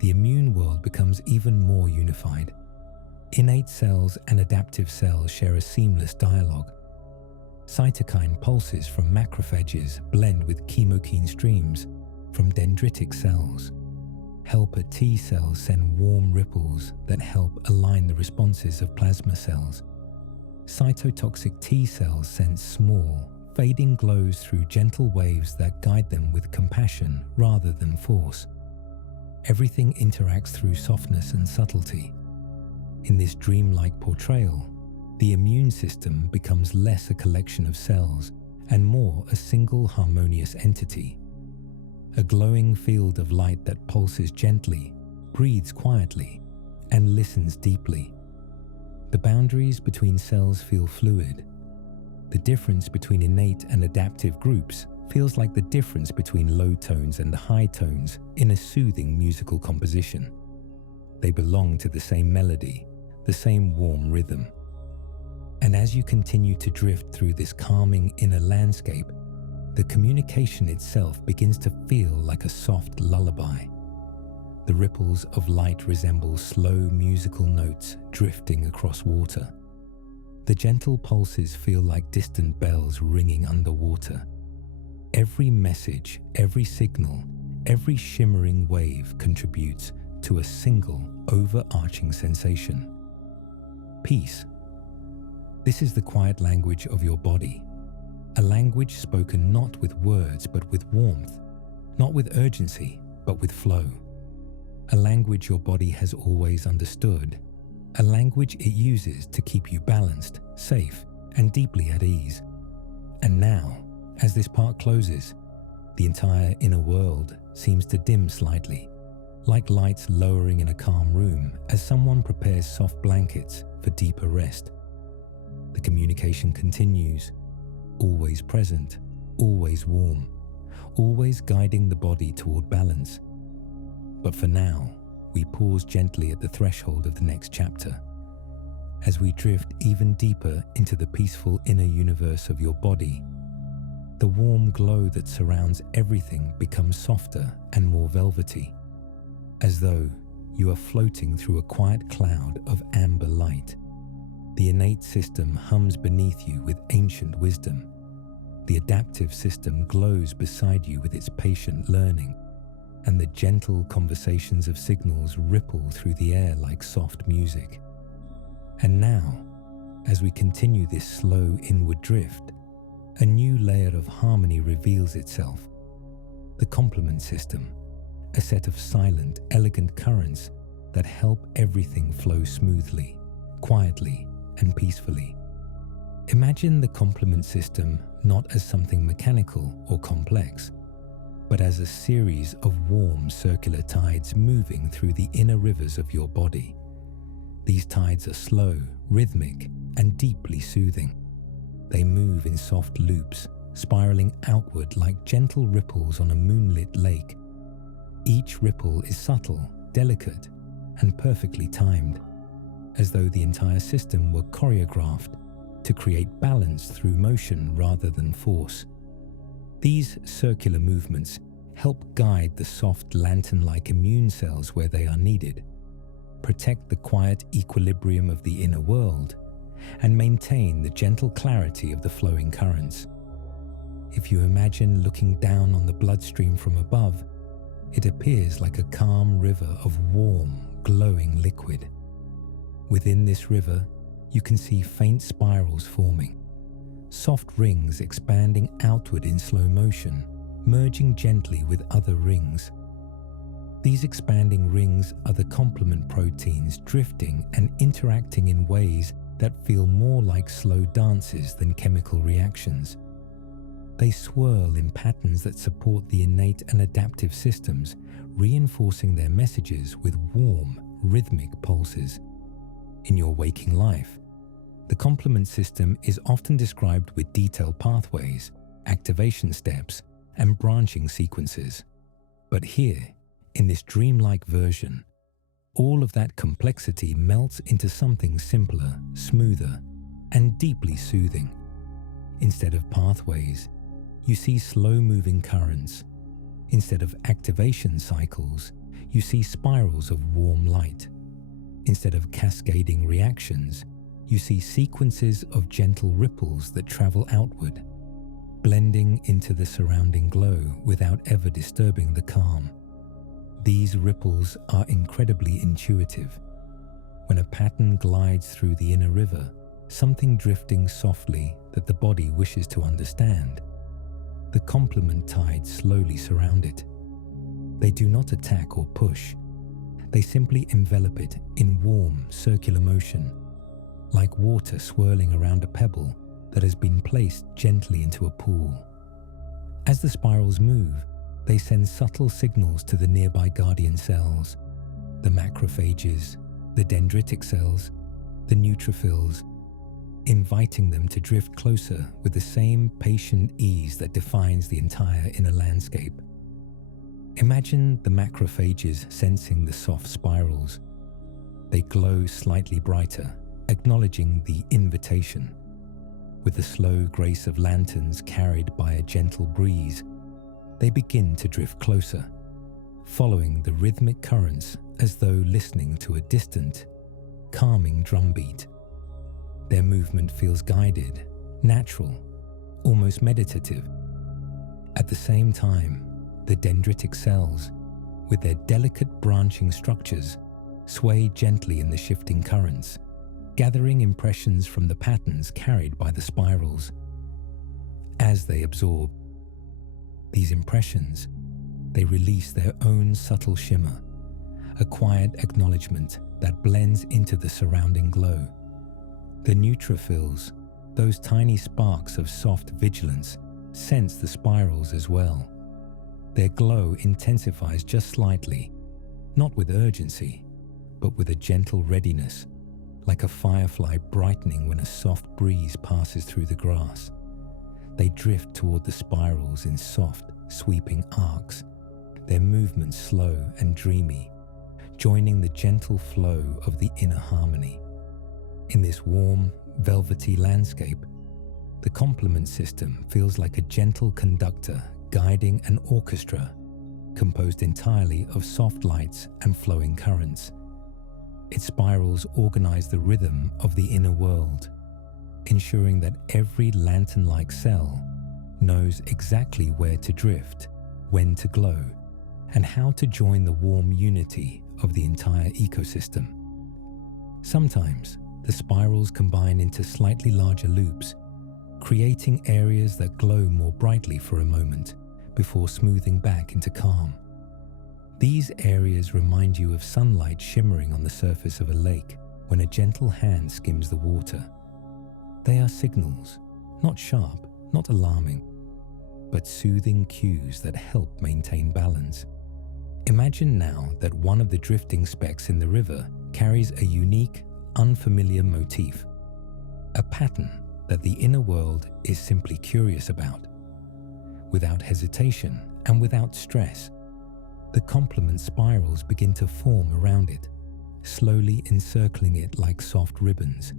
the immune world becomes even more unified. Innate cells and adaptive cells share a seamless dialogue. Cytokine pulses from macrophages blend with chemokine streams from dendritic cells. Helper T cells send warm ripples that help align the responses of plasma cells. Cytotoxic T cells sense small, fading glows through gentle waves that guide them with compassion rather than force. Everything interacts through softness and subtlety. In this dreamlike portrayal, the immune system becomes less a collection of cells and more a single harmonious entity. A glowing field of light that pulses gently, breathes quietly, and listens deeply. The boundaries between cells feel fluid. The difference between innate and adaptive groups feels like the difference between low tones and high tones in a soothing musical composition. They belong to the same melody, the same warm rhythm. And as you continue to drift through this calming inner landscape, the communication itself begins to feel like a soft lullaby. The ripples of light resemble slow musical notes drifting across water. The gentle pulses feel like distant bells ringing underwater. Every message, every signal, every shimmering wave contributes to a single overarching sensation. Peace. This is the quiet language of your body, a language spoken not with words but with warmth, not with urgency but with flow. A language your body has always understood, a language it uses to keep you balanced, safe, and deeply at ease. And now, as this part closes, the entire inner world seems to dim slightly, like lights lowering in a calm room as someone prepares soft blankets for deeper rest. The communication continues, always present, always warm, always guiding the body toward balance. But for now, we pause gently at the threshold of the next chapter. As we drift even deeper into the peaceful inner universe of your body, the warm glow that surrounds everything becomes softer and more velvety, as though you are floating through a quiet cloud of amber light. The innate system hums beneath you with ancient wisdom. The adaptive system glows beside you with its patient learning, and the gentle conversations of signals ripple through the air like soft music. And now, as we continue this slow inward drift, a new layer of harmony reveals itself. The complement system, a set of silent, elegant currents that help everything flow smoothly, quietly, and peacefully. Imagine the complement system not as something mechanical or complex, but as a series of warm circular tides moving through the inner rivers of your body. These tides are slow, rhythmic, and deeply soothing. They move in soft loops, spiraling outward like gentle ripples on a moonlit lake. Each ripple is subtle, delicate, and perfectly timed, as though the entire system were choreographed to create balance through motion rather than force. These circular movements help guide the soft lantern-like immune cells where they are needed, protect the quiet equilibrium of the inner world, and maintain the gentle clarity of the flowing currents. If you imagine looking down on the bloodstream from above, it appears like a calm river of warm, glowing liquid. Within this river, you can see faint spirals forming, soft rings expanding outward in slow motion, merging gently with other rings. These expanding rings are the complement proteins drifting and interacting in ways that feel more like slow dances than chemical reactions. They swirl in patterns that support the innate and adaptive systems, reinforcing their messages with warm, rhythmic pulses. In your waking life, the complement system is often described with detailed pathways, activation steps, and branching sequences. But here, in this dreamlike version, all of that complexity melts into something simpler, smoother, and deeply soothing. Instead of pathways, you see slow-moving currents. Instead of activation cycles, you see spirals of warm light. Instead of cascading reactions, you see sequences of gentle ripples that travel outward, blending into the surrounding glow without ever disturbing the calm. These ripples are incredibly intuitive. When a pattern glides through the inner river, something drifting softly that the body wishes to understand, the complement tides slowly surround it. They do not attack or push. They simply envelop it in warm, circular motion, like water swirling around a pebble that has been placed gently into a pool. As the spirals move, they send subtle signals to the nearby guardian cells, the macrophages, the dendritic cells, the neutrophils, inviting them to drift closer with the same patient ease that defines the entire inner landscape. Imagine the macrophages sensing the soft spirals. They glow slightly brighter, acknowledging the invitation. With the slow grace of lanterns carried by a gentle breeze, they begin to drift closer, following the rhythmic currents as though listening to a distant, calming drumbeat. Their movement feels guided, natural, almost meditative. At the same time, the dendritic cells, with their delicate branching structures, sway gently in the shifting currents, gathering impressions from the patterns carried by the spirals. As they absorb these impressions, they release their own subtle shimmer, a quiet acknowledgement that blends into the surrounding glow. The neutrophils, those tiny sparks of soft vigilance, sense the spirals as well. Their glow intensifies just slightly, not with urgency, but with a gentle readiness, like a firefly brightening when a soft breeze passes through the grass. They drift toward the spirals in soft, sweeping arcs, their movements slow and dreamy, joining the gentle flow of the inner harmony. In this warm, velvety landscape, the complement system feels like a gentle conductor guiding an orchestra composed entirely of soft lights and flowing currents. Its spirals organize the rhythm of the inner world, ensuring that every lantern-like cell knows exactly where to drift, when to glow, and how to join the warm unity of the entire ecosystem. Sometimes, the spirals combine into slightly larger loops, creating areas that glow more brightly for a moment before smoothing back into calm. These areas remind you of sunlight shimmering on the surface of a lake when a gentle hand skims the water. They are signals, not sharp, not alarming, but soothing cues that help maintain balance. Imagine now that one of the drifting specks in the river carries a unique, unfamiliar motif, a pattern that the inner world is simply curious about. Without hesitation and without stress, the complement spirals begin to form around it, slowly encircling it like soft ribbons.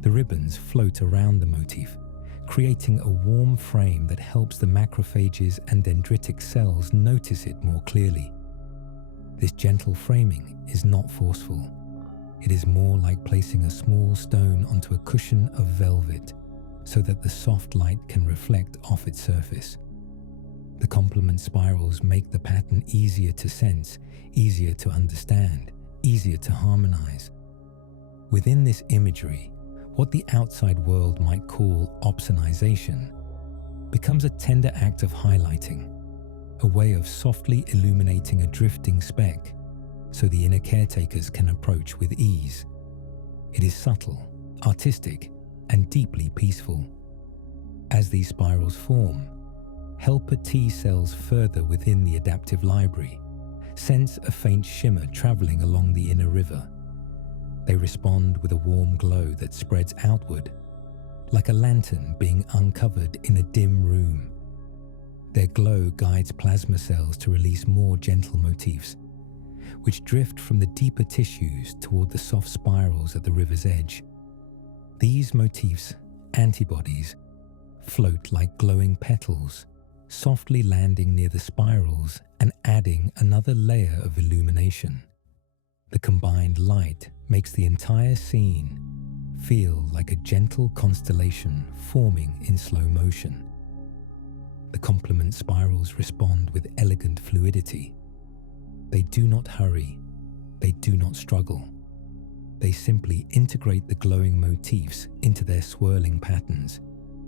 The ribbons float around the motif, creating a warm frame that helps the macrophages and dendritic cells notice it more clearly. This gentle framing is not forceful. It is more like placing a small stone onto a cushion of velvet so that the soft light can reflect off its surface. The complement spirals make the pattern easier to sense, easier to understand, easier to harmonize. Within this imagery, what the outside world might call opsonization becomes a tender act of highlighting, a way of softly illuminating a drifting speck so the inner caretakers can approach with ease. It is subtle, artistic, and deeply peaceful. As these spirals form, helper T cells further within the adaptive library sense a faint shimmer traveling along the inner river. They respond with a warm glow that spreads outward, like a lantern being uncovered in a dim room. Their glow guides plasma cells to release more gentle motifs, which drift from the deeper tissues toward the soft spirals at the river's edge. These motifs, antibodies, float like glowing petals, softly landing near the spirals and adding another layer of illumination. The combined light makes the entire scene feel like a gentle constellation forming in slow motion. The complement spirals respond with elegant fluidity. They do not hurry, they do not struggle. They simply integrate the glowing motifs into their swirling patterns,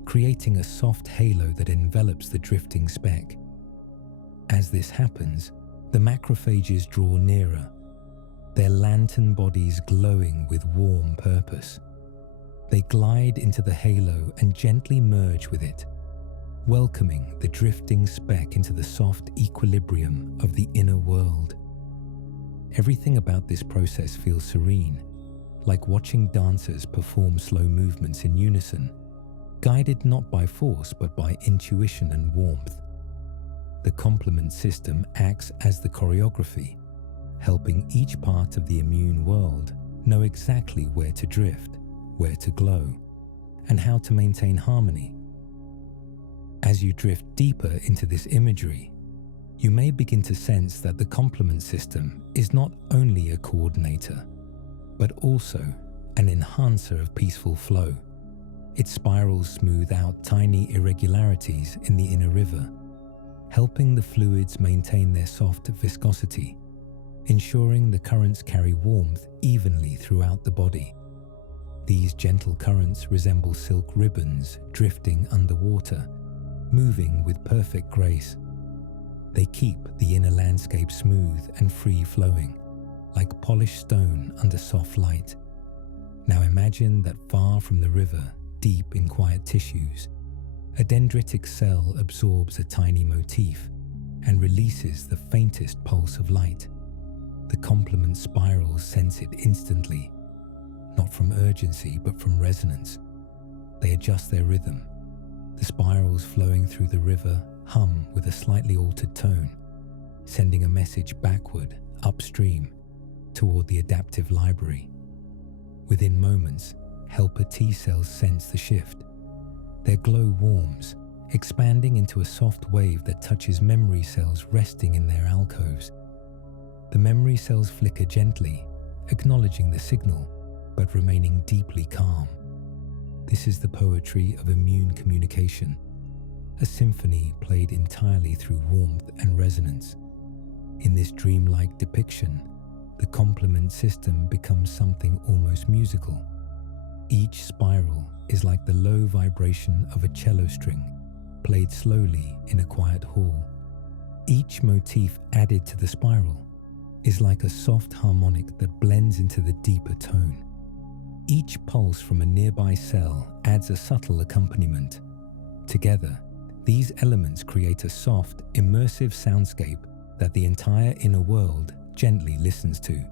creating a soft halo that envelops the drifting speck. As this happens, the macrophages draw nearer, their lantern bodies glowing with warm purpose. They glide into the halo and gently merge with it, welcoming the drifting speck into the soft equilibrium of the inner world. Everything about this process feels serene, like watching dancers perform slow movements in unison, guided not by force but by intuition and warmth. The complement system acts as the choreography, helping each part of the immune world know exactly where to drift, where to glow, and how to maintain harmony. As you drift deeper into this imagery, you may begin to sense that the complement system is not only a coordinator, but also an enhancer of peaceful flow. Its spirals smooth out tiny irregularities in the inner river, helping the fluids maintain their soft viscosity, ensuring the currents carry warmth evenly throughout the body. These gentle currents resemble silk ribbons drifting underwater, moving with perfect grace. They keep the inner landscape smooth and free-flowing, like polished stone under soft light. Now imagine that far from the river, deep in quiet tissues, a dendritic cell absorbs a tiny motif and releases the faintest pulse of light. The complement spirals sense it instantly, not from urgency but from resonance. They adjust their rhythm. The spirals flowing through the river hum with a slightly altered tone, sending a message backward, upstream, toward the adaptive library. Within moments, helper T cells sense the shift. Their glow warms, expanding into a soft wave that touches memory cells resting in their alcoves. The memory cells flicker gently, acknowledging the signal, but remaining deeply calm. This is the poetry of immune communication, a symphony played entirely through warmth and resonance. In this dreamlike depiction, the complement system becomes something almost musical. Each spiral is like the low vibration of a cello string, played slowly in a quiet hall. Each motif added to the spiral is like a soft harmonic that blends into the deeper tone. Each pulse from a nearby cell adds a subtle accompaniment. Together, these elements create a soft, immersive soundscape that the entire inner world gently listens to.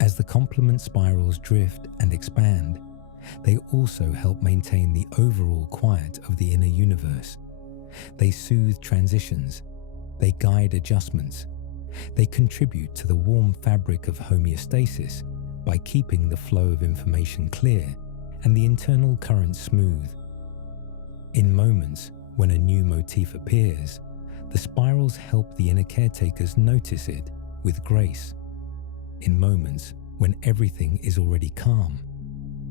As the complement spirals drift and expand, they also help maintain the overall quiet of the inner universe. They soothe transitions, they guide adjustments, they contribute to the warm fabric of homeostasis by keeping the flow of information clear and the internal current smooth. In moments when a new motif appears, the spirals help the inner caretakers notice it with grace. In moments when everything is already calm,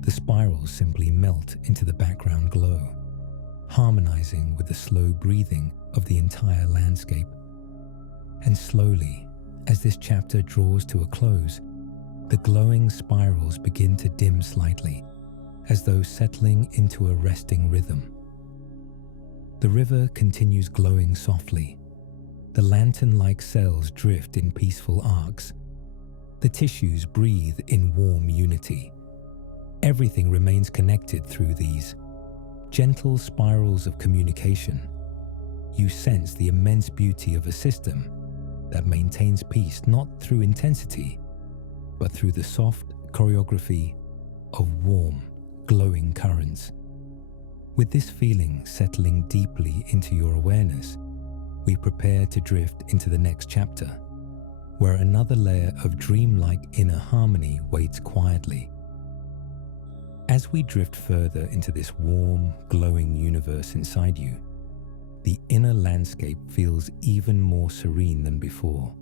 the spirals simply melt into the background glow, harmonizing with the slow breathing of the entire landscape. And slowly, as this chapter draws to a close, the glowing spirals begin to dim slightly, as though settling into a resting rhythm. The river continues glowing softly. The lantern-like cells drift in peaceful arcs. The tissues breathe in warm unity. Everything remains connected through these gentle spirals of communication. You sense the immense beauty of a system that maintains peace not through intensity, but through the soft choreography of warm, glowing currents. With this feeling settling deeply into your awareness, we prepare to drift into the next chapter, where another layer of dreamlike inner harmony waits quietly. As we drift further into this warm, glowing universe inside you, the inner landscape feels even more serene than before.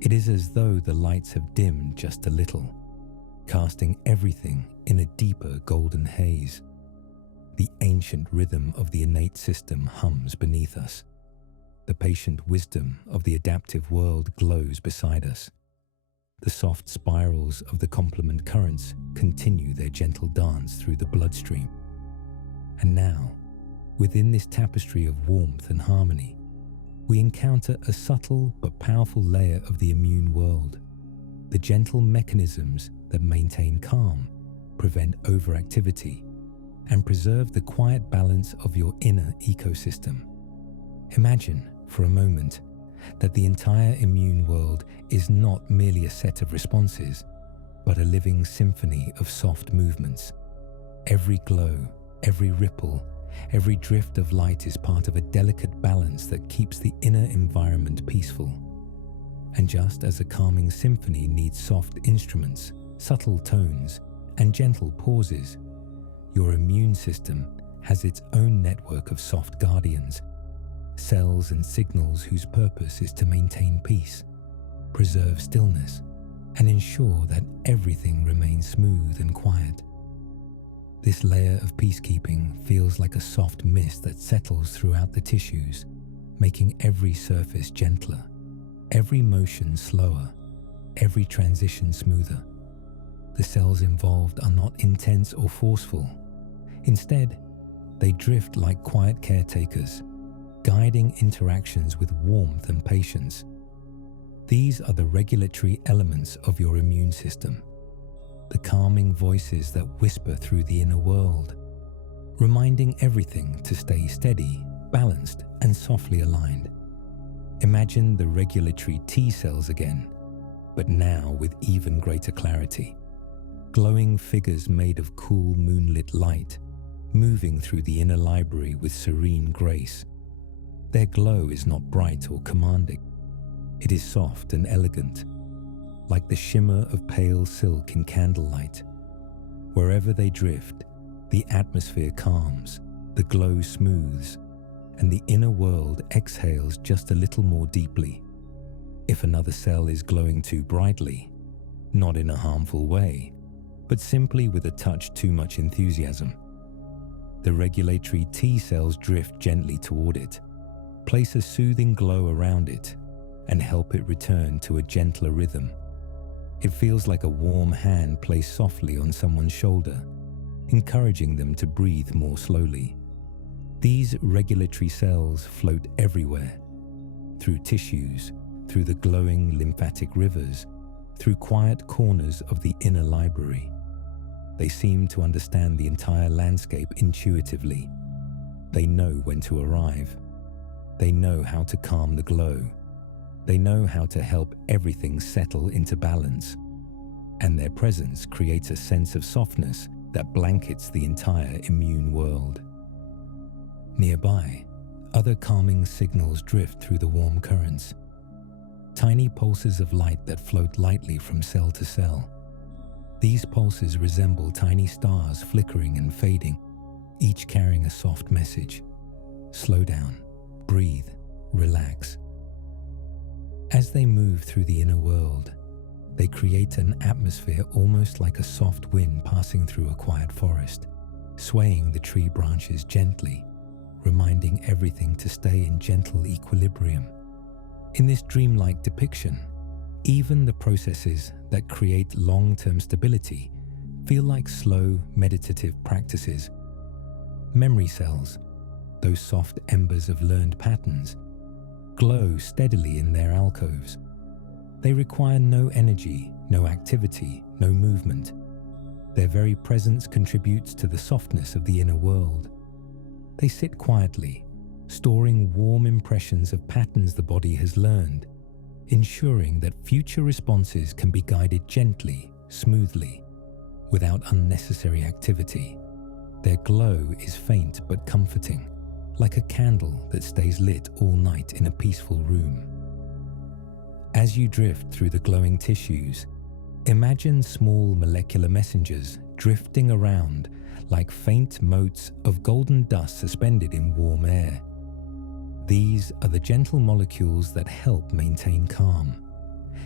It is as though the lights have dimmed just a little, casting everything in a deeper golden haze. The ancient rhythm of the innate system hums beneath us. The patient wisdom of the adaptive world glows beside us. The soft spirals of the complement currents continue their gentle dance through the bloodstream. And now, within this tapestry of warmth and harmony, we encounter a subtle but powerful layer of the immune world. The gentle mechanisms that maintain calm, prevent overactivity, and preserve the quiet balance of your inner ecosystem. Imagine, for a moment, that the entire immune world is not merely a set of responses, but a living symphony of soft movements. Every glow, every ripple, every drift of light is part of a delicate balance that keeps the inner environment peaceful. And just as a calming symphony needs soft instruments, subtle tones, and gentle pauses, your immune system has its own network of soft guardians, cells and signals whose purpose is to maintain peace, preserve stillness, and ensure that everything remains smooth and quiet. This layer of peacekeeping feels like a soft mist that settles throughout the tissues, making every surface gentler, every motion slower, every transition smoother. The cells involved are not intense or forceful. Instead, they drift like quiet caretakers, guiding interactions with warmth and patience. These are the regulatory elements of your immune system, the calming voices that whisper through the inner world, reminding everything to stay steady, balanced, and softly aligned. Imagine the regulatory T cells again, but now with even greater clarity. Glowing figures made of cool moonlit light, moving through the inner library with serene grace. Their glow is not bright or commanding. It is soft and elegant, like the shimmer of pale silk in candlelight. Wherever they drift, the atmosphere calms, the glow smooths, and the inner world exhales just a little more deeply. If another cell is glowing too brightly, not in a harmful way, but simply with a touch too much enthusiasm, the regulatory T cells drift gently toward it, place a soothing glow around it, and help it return to a gentler rhythm. It feels like a warm hand placed softly on someone's shoulder, encouraging them to breathe more slowly. These regulatory cells float everywhere, through tissues, through the glowing lymphatic rivers, through quiet corners of the inner library. They seem to understand the entire landscape intuitively. They know when to arrive. They know how to calm the glow. They know how to help everything settle into balance. And their presence creates a sense of softness that blankets the entire immune world. Nearby, other calming signals drift through the warm currents. Tiny pulses of light that float lightly from cell to cell. These pulses resemble tiny stars flickering and fading, each carrying a soft message. Slow down, breathe, relax. As they move through the inner world, they create an atmosphere almost like a soft wind passing through a quiet forest, swaying the tree branches gently, reminding everything to stay in gentle equilibrium. In this dreamlike depiction, even the processes that create long-term stability feel like slow, meditative practices. Memory cells, those soft embers of learned patterns, glow steadily in their alcoves. They require no energy, no activity, no movement. Their very presence contributes to the softness of the inner world. They sit quietly, storing warm impressions of patterns the body has learned, ensuring that future responses can be guided gently, smoothly, without unnecessary activity. Their glow is faint but comforting, like a candle that stays lit all night in a peaceful room. As you drift through the glowing tissues, imagine small molecular messengers drifting around like faint motes of golden dust suspended in warm air. These are the gentle molecules that help maintain calm,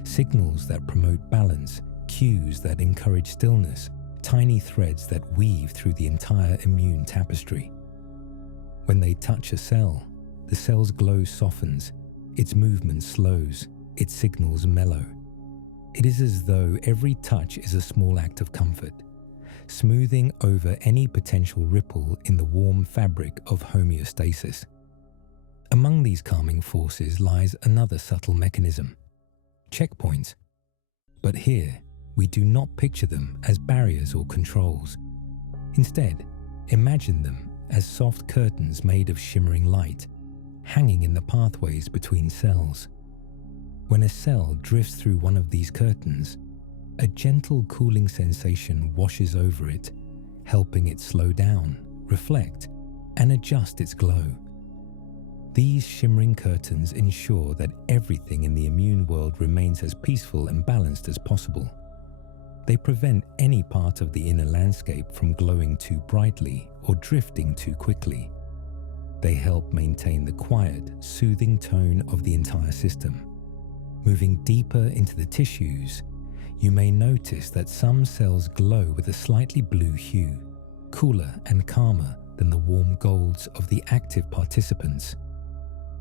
signals that promote balance, cues that encourage stillness, tiny threads that weave through the entire immune tapestry. When they touch a cell, the cell's glow softens, its movement slows, its signals mellow. It is as though every touch is a small act of comfort, smoothing over any potential ripple in the warm fabric of homeostasis. Among these calming forces lies another subtle mechanism: checkpoints. But here, we do not picture them as barriers or controls. Instead, imagine them as soft curtains made of shimmering light, hanging in the pathways between cells. When a cell drifts through one of these curtains, a gentle cooling sensation washes over it, helping it slow down, reflect, and adjust its glow. These shimmering curtains ensure that everything in the immune world remains as peaceful and balanced as possible. They prevent any part of the inner landscape from glowing too brightly or drifting too quickly. They help maintain the quiet, soothing tone of the entire system. Moving deeper into the tissues, you may notice that some cells glow with a slightly blue hue, cooler and calmer than the warm golds of the active participants.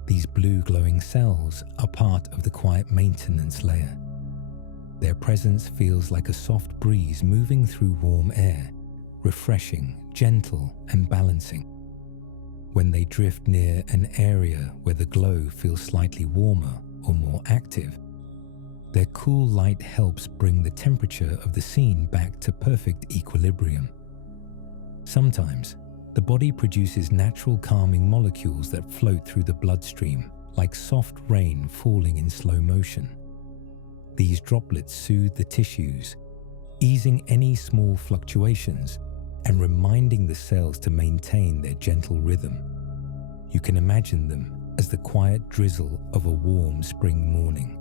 These blue glowing cells are part of the quiet maintenance layer. Their presence feels like a soft breeze moving through warm air, refreshing, gentle, and balancing. When they drift near an area where the glow feels slightly warmer or more active, their cool light helps bring the temperature of the scene back to perfect equilibrium. Sometimes, the body produces natural calming molecules that float through the bloodstream, like soft rain falling in slow motion. These droplets soothe the tissues, easing any small fluctuations and reminding the cells to maintain their gentle rhythm. You can imagine them as the quiet drizzle of a warm spring morning,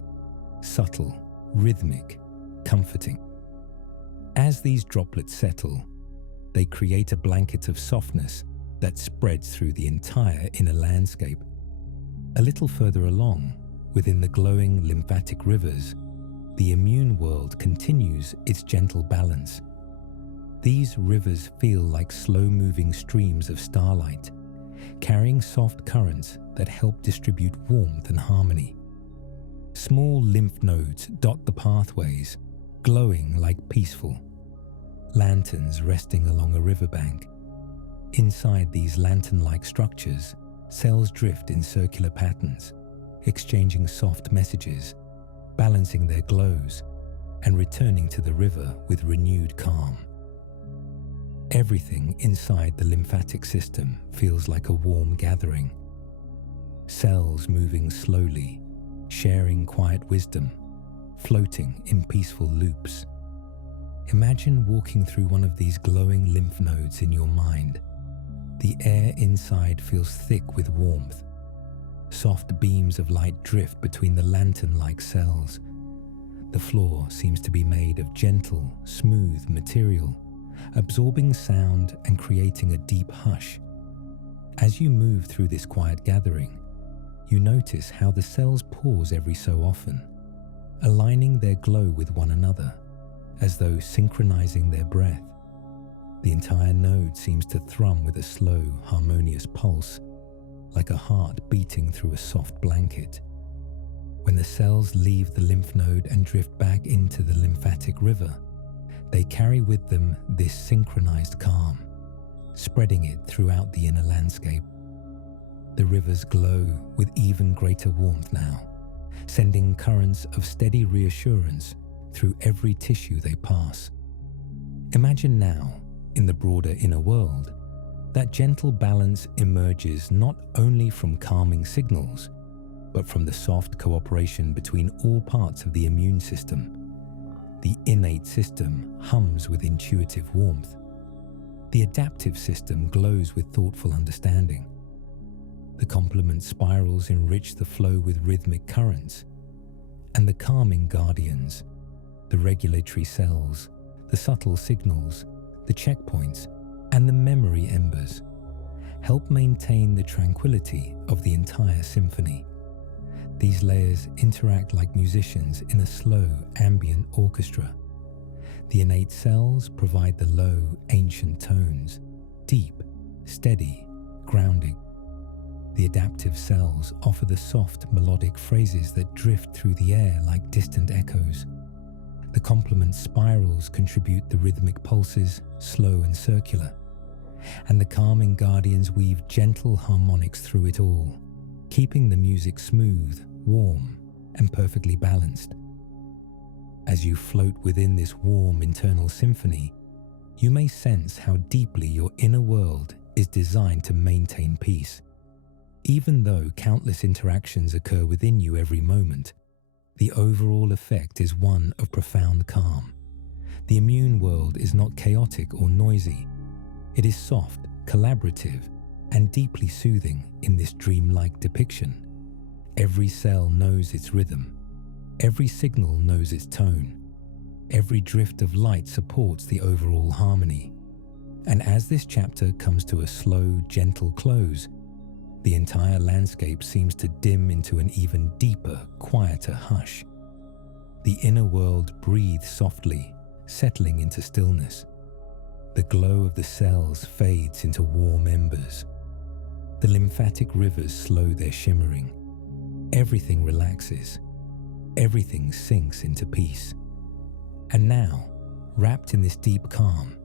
subtle, rhythmic, comforting. As these droplets settle, they create a blanket of softness that spreads through the entire inner landscape. A little further along, within the glowing lymphatic rivers, the immune world continues its gentle balance. These rivers feel like slow-moving streams of starlight, carrying soft currents that help distribute warmth and harmony. Small lymph nodes dot the pathways, glowing like peaceful lanterns resting along a riverbank. Inside these lantern-like structures, cells drift in circular patterns, exchanging soft messages, balancing their glows, and returning to the river with renewed calm. Everything inside the lymphatic system feels like a warm gathering. Cells moving slowly, sharing quiet wisdom, floating in peaceful loops. Imagine walking through one of these glowing lymph nodes in your mind. The air inside feels thick with warmth. Soft beams of light drift between the lantern-like cells. The floor seems to be made of gentle, smooth material, absorbing sound and creating a deep hush. As you move through this quiet gathering, you notice how the cells pause every so often, aligning their glow with one another, as though synchronizing their breath. The entire node seems to thrum with a slow, harmonious pulse, like a heart beating through a soft blanket. When the cells leave the lymph node and drift back into the lymphatic river, they carry with them this synchronized calm, spreading it throughout the inner landscape. The rivers glow with even greater warmth now, sending currents of steady reassurance through every tissue they pass. Imagine now, in the broader inner world, that gentle balance emerges not only from calming signals, but from the soft cooperation between all parts of the immune system. The innate system hums with intuitive warmth. The adaptive system glows with thoughtful understanding. The complement spirals enrich the flow with rhythmic currents. And the calming guardians, the regulatory cells, the subtle signals, the checkpoints, and the memory embers, help maintain the tranquility of the entire symphony. These layers interact like musicians in a slow, ambient orchestra. The innate cells provide the low, ancient tones, deep, steady, grounding. The adaptive cells offer the soft, melodic phrases that drift through the air like distant echoes. The complement spirals contribute the rhythmic pulses, slow and circular. And the calming guardians weave gentle harmonics through it all, keeping the music smooth, warm, and perfectly balanced. As you float within this warm internal symphony, you may sense how deeply your inner world is designed to maintain peace. Even though countless interactions occur within you every moment, the overall effect is one of profound calm. The immune world is not chaotic or noisy. It is soft, collaborative, and deeply soothing in this dreamlike depiction. Every cell knows its rhythm. Every signal knows its tone. Every drift of light supports the overall harmony. And as this chapter comes to a slow, gentle close, the entire landscape seems to dim into an even deeper, quieter hush. The inner world breathes softly, settling into stillness. The glow of the cells fades into warm embers. The lymphatic rivers slow their shimmering. Everything relaxes. Everything sinks into peace. And now, wrapped in this deep calm,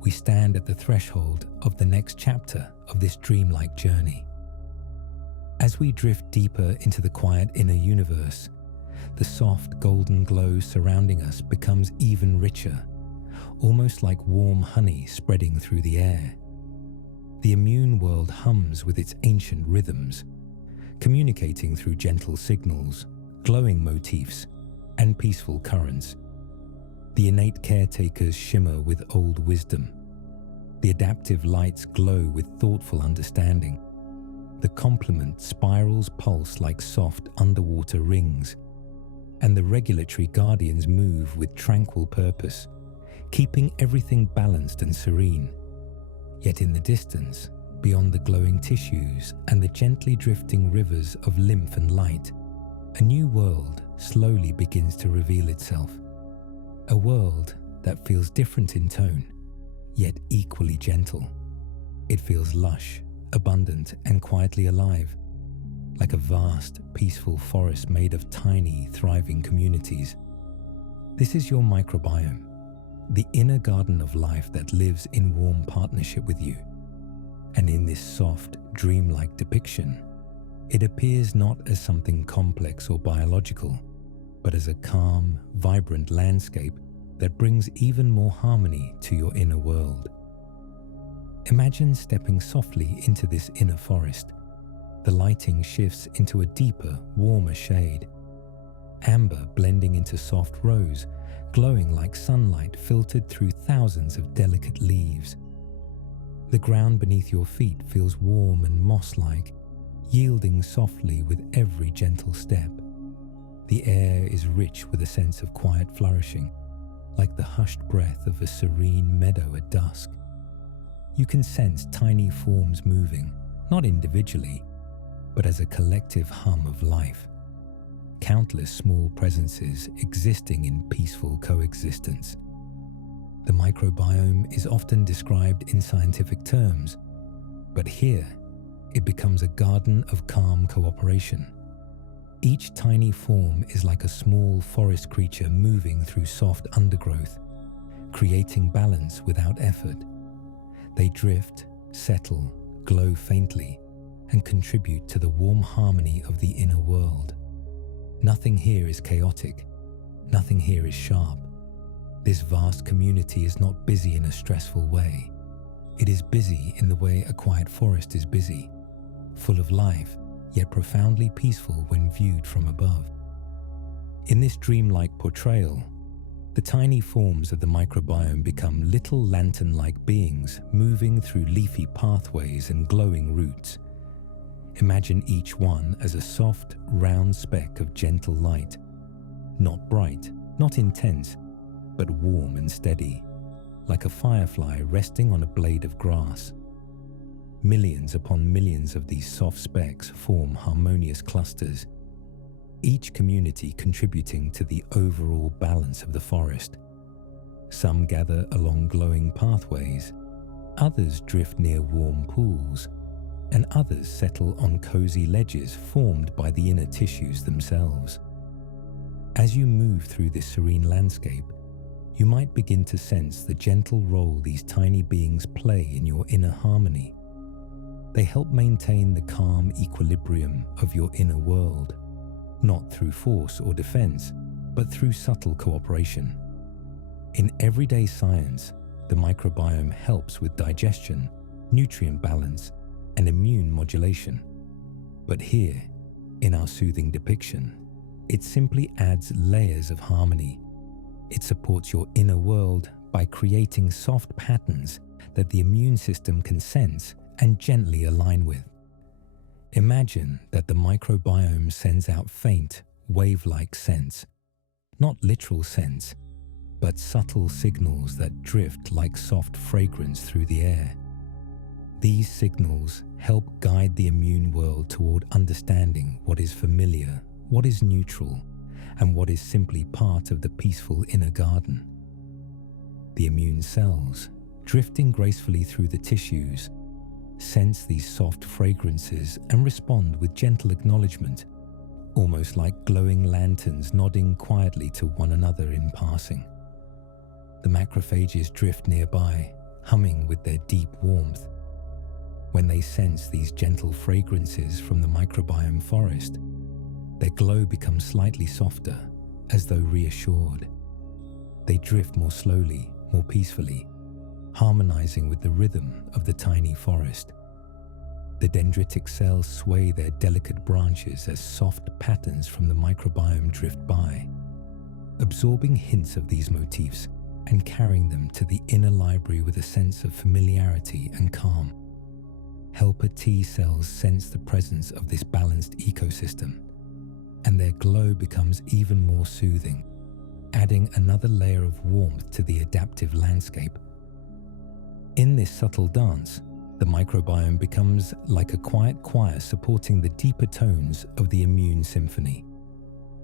we stand at the threshold of the next chapter of this dreamlike journey. As we drift deeper into the quiet inner universe, the soft golden glow surrounding us becomes even richer, almost like warm honey spreading through the air. The immune world hums with its ancient rhythms, communicating through gentle signals, glowing motifs, and peaceful currents. The innate caretakers shimmer with old wisdom. The adaptive lights glow with thoughtful understanding. The complement spirals pulse like soft underwater rings. and the regulatory guardians move with tranquil purpose, keeping everything balanced and serene. Yet in the distance, beyond the glowing tissues and the gently drifting rivers of lymph and light, a new world slowly begins to reveal itself. A world that feels different in tone, yet equally gentle. It feels lush, abundant, and quietly alive, like a vast, peaceful forest made of tiny, thriving communities. This is your microbiome, the inner garden of life that lives in warm partnership with you. And in this soft, dreamlike depiction, it appears not as something complex or biological, but as a calm, vibrant landscape that brings even more harmony to your inner world. Imagine stepping softly into this inner forest. The lighting shifts into a deeper, warmer shade. Amber blending into soft rose, glowing like sunlight filtered through thousands of delicate leaves. The ground beneath your feet feels warm and moss-like, yielding softly with every gentle step. The air is rich with a sense of quiet flourishing, like the hushed breath of a serene meadow at dusk. You can sense tiny forms moving, not individually, but as a collective hum of life. Countless small presences existing in peaceful coexistence. The microbiome is often described in scientific terms, but here it becomes a garden of calm cooperation. Each tiny form is like a small forest creature moving through soft undergrowth, creating balance without effort. They drift, settle, glow faintly, and contribute to the warm harmony of the inner world. Nothing here is chaotic. Nothing here is sharp. This vast community is not busy in a stressful way. It is busy in the way a quiet forest is busy, full of life, yet profoundly peaceful when viewed from above. In this dreamlike portrayal, the tiny forms of the microbiome become little lantern-like beings moving through leafy pathways and glowing roots. Imagine each one as a soft, round speck of gentle light, not bright, not intense, but warm and steady, like a firefly resting on a blade of grass. Millions upon millions of these soft specks form harmonious clusters, each community contributing to the overall balance of the forest. Some gather along glowing pathways, others drift near warm pools, and others settle on cozy ledges formed by the inner tissues themselves. As you move through this serene landscape, you might begin to sense the gentle role these tiny beings play in your inner harmony. They help maintain the calm equilibrium of your inner world, not through force or defense, but through subtle cooperation. In everyday science, the microbiome helps with digestion, nutrient balance, and immune modulation. But here, in our soothing depiction, it simply adds layers of harmony. It supports your inner world by creating soft patterns that the immune system can sense and gently align with. Imagine that the microbiome sends out faint, wave-like scents, not literal scents, but subtle signals that drift like soft fragrance through the air. These signals help guide the immune world toward understanding what is familiar, what is neutral, and what is simply part of the peaceful inner garden. The immune cells, drifting gracefully through the tissues, sense these soft fragrances and respond with gentle acknowledgement, almost like glowing lanterns nodding quietly to one another in passing. The macrophages drift nearby, humming with their deep warmth. When they sense these gentle fragrances from the microbiome forest, their glow becomes slightly softer, as though reassured. They drift more slowly, more peacefully, harmonizing with the rhythm of the tiny forest. The dendritic cells sway their delicate branches as soft patterns from the microbiome drift by, absorbing hints of these motifs and carrying them to the inner library with a sense of familiarity and calm. Helper T cells sense the presence of this balanced ecosystem, and their glow becomes even more soothing, adding another layer of warmth to the adaptive landscape. In this subtle dance, the microbiome becomes like a quiet choir supporting the deeper tones of the immune symphony.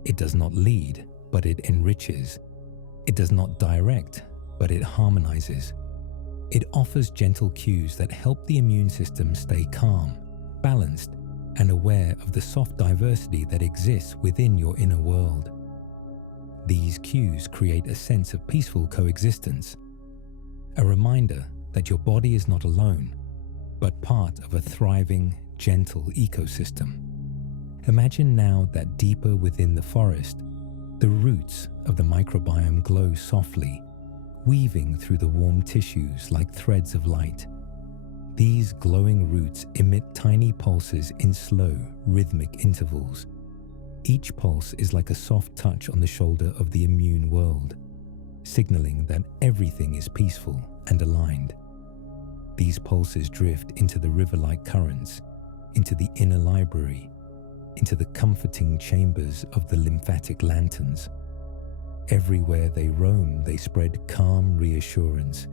It does not lead, but it enriches. It does not direct, but it harmonizes. It offers gentle cues that help the immune system stay calm, balanced, and aware of the soft diversity that exists within your inner world. These cues create a sense of peaceful coexistence, a reminder that your body is not alone, but part of a thriving, gentle ecosystem. Imagine now that deeper within the forest, the roots of the microbiome glow softly, weaving through the warm tissues like threads of light. These glowing roots emit tiny pulses in slow, rhythmic intervals. Each pulse is like a soft touch on the shoulder of the immune world, signaling that everything is peaceful and aligned. These pulses drift into the river-like currents, into the inner library, into the comforting chambers of the lymphatic lanterns. Everywhere they roam, they spread calm reassurance.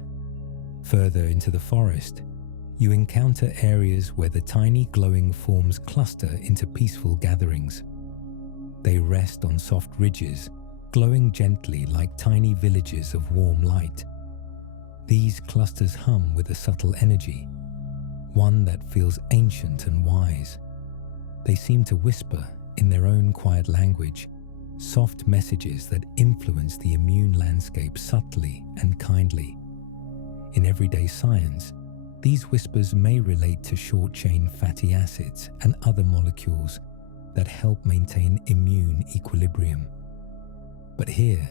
Further into the forest, you encounter areas where the tiny glowing forms cluster into peaceful gatherings. They rest on soft ridges, glowing gently like tiny villages of warm light. These clusters hum with a subtle energy, one that feels ancient and wise. They seem to whisper in their own quiet language, soft messages that influence the immune landscape subtly and kindly. In everyday science, these whispers may relate to short-chain fatty acids and other molecules that help maintain immune equilibrium. But here,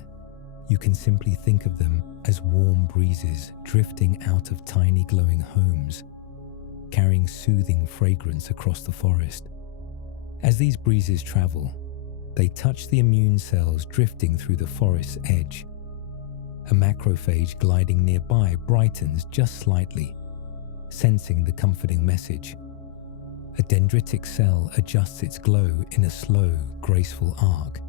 you can simply think of them as warm breezes drifting out of tiny glowing homes, carrying soothing fragrance across the forest. As these breezes travel, they touch the immune cells drifting through the forest's edge. A macrophage gliding nearby brightens just slightly, sensing the comforting message. A dendritic cell adjusts its glow in a slow, graceful arc.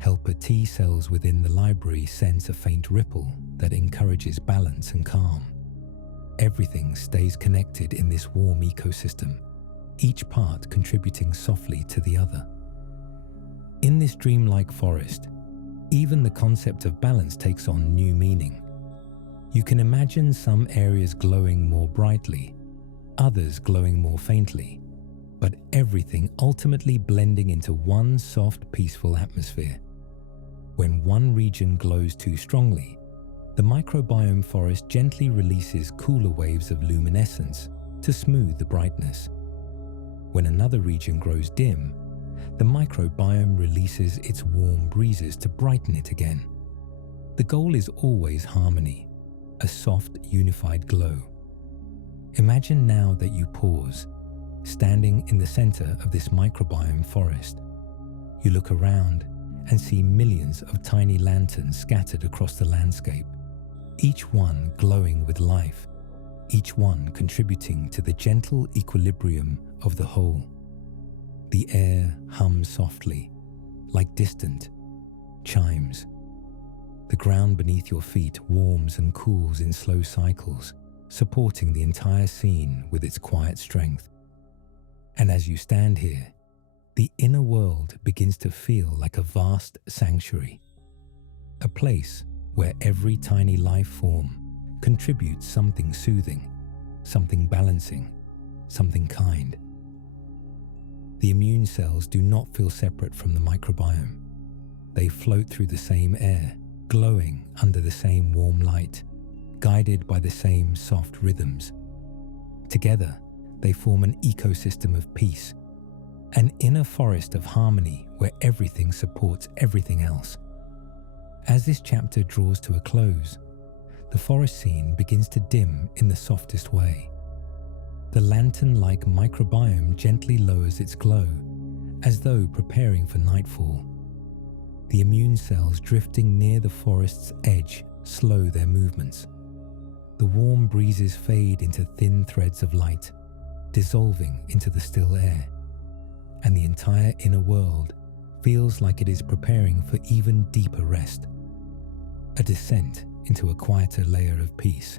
Helper T cells within the library sense a faint ripple that encourages balance and calm. Everything stays connected in this warm ecosystem, each part contributing softly to the other. In this dreamlike forest, even the concept of balance takes on new meaning. You can imagine some areas glowing more brightly, others glowing more faintly, but everything ultimately blending into one soft, peaceful atmosphere. When one region glows too strongly, the microbiome forest gently releases cooler waves of luminescence to smooth the brightness. When another region grows dim, the microbiome releases its warm breezes to brighten it again. The goal is always harmony, a soft, unified glow. Imagine now that you pause, standing in the center of this microbiome forest. You look around and see millions of tiny lanterns scattered across the landscape, each one glowing with life, each one contributing to the gentle equilibrium of the whole. The air hums softly, like distant chimes. The ground beneath your feet warms and cools in slow cycles, supporting the entire scene with its quiet strength. And as you stand here, the inner world begins to feel like a vast sanctuary, a place where every tiny life form contributes something soothing, something balancing, something kind. The immune cells do not feel separate from the microbiome. They float through the same air, glowing under the same warm light, guided by the same soft rhythms. Together, they form an ecosystem of peace, an inner forest of harmony where everything supports everything else. As this chapter draws to a close, the forest scene begins to dim in the softest way. The lantern-like microbiome gently lowers its glow, as though preparing for nightfall. The immune cells drifting near the forest's edge slow their movements. The warm breezes fade into thin threads of light, dissolving into the still air, and the entire inner world feels like it is preparing for even deeper rest, a descent into a quieter layer of peace.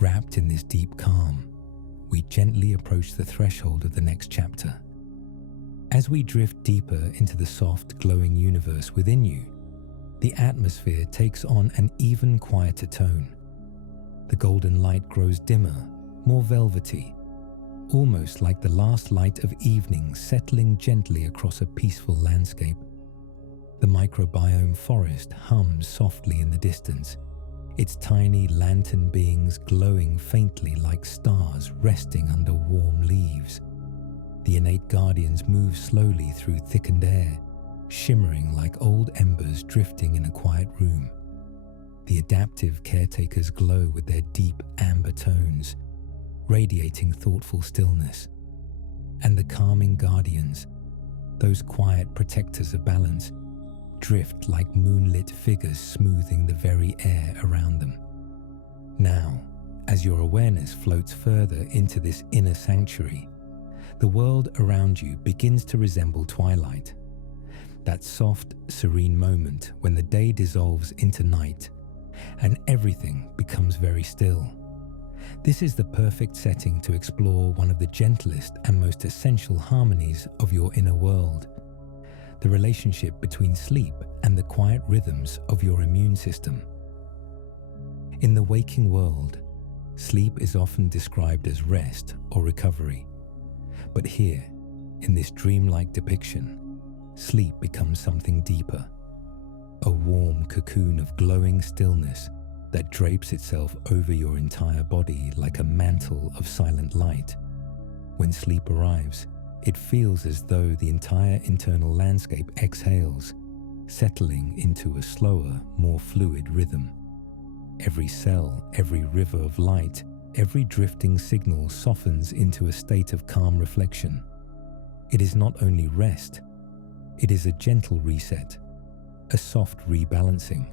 Wrapped in this deep calm, we gently approach the threshold of the next chapter. As we drift deeper into the soft, glowing universe within you, the atmosphere takes on an even quieter tone. The golden light grows dimmer, more velvety, almost like the last light of evening settling gently across a peaceful landscape. The microbiome forest hums softly in the distance, its tiny lantern beings glowing faintly like stars resting under warm leaves. The innate guardians move slowly through thickened air, shimmering like old embers drifting in a quiet room. The adaptive caretakers glow with their deep amber tones, radiating thoughtful stillness. And the calming guardians, those quiet protectors of balance, drift like moonlit figures smoothing the very air around them. Now, as your awareness floats further into this inner sanctuary, the world around you begins to resemble twilight, that soft, serene moment when the day dissolves into night and everything becomes very still. This is the perfect setting to explore one of the gentlest and most essential harmonies of your inner world, the relationship between sleep and the quiet rhythms of your immune system. In the waking world, sleep is often described as rest or recovery. But here, in this dreamlike depiction, sleep becomes something deeper, a warm cocoon of glowing stillness that drapes itself over your entire body like a mantle of silent light. When sleep arrives, it feels as though the entire internal landscape exhales, settling into a slower, more fluid rhythm. Every cell, every river of light, every drifting signal softens into a state of calm reflection. It is not only rest, it is a gentle reset, a soft rebalancing,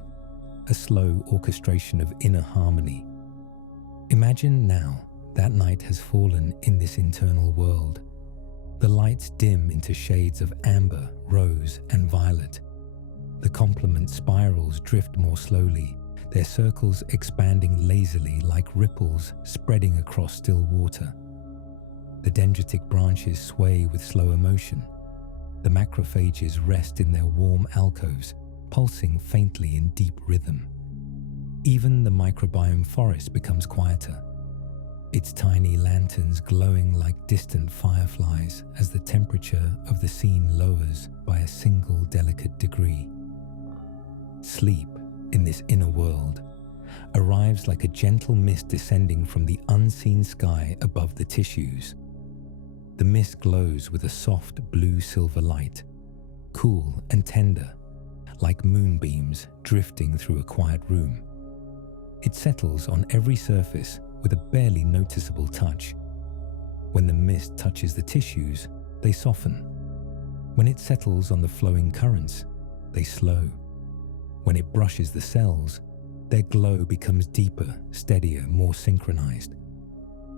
a slow orchestration of inner harmony. Imagine now that night has fallen in this internal world. The lights dim into shades of amber, rose, and violet. The complement spirals drift more slowly, their circles expanding lazily like ripples spreading across still water. The dendritic branches sway with slower motion. The macrophages rest in their warm alcoves, pulsing faintly in deep rhythm. Even the microbiome forest becomes quieter, its tiny lanterns glowing like distant fireflies as the temperature of the scene lowers by a single delicate degree. Sleep, in this inner world, arrives like a gentle mist descending from the unseen sky above the tissues. The mist glows with a soft blue-silver light, cool and tender, like moonbeams drifting through a quiet room. It settles on every surface with a barely noticeable touch. When the mist touches the tissues, they soften. When it settles on the flowing currents, they slow. When it brushes the cells, their glow becomes deeper, steadier, more synchronized.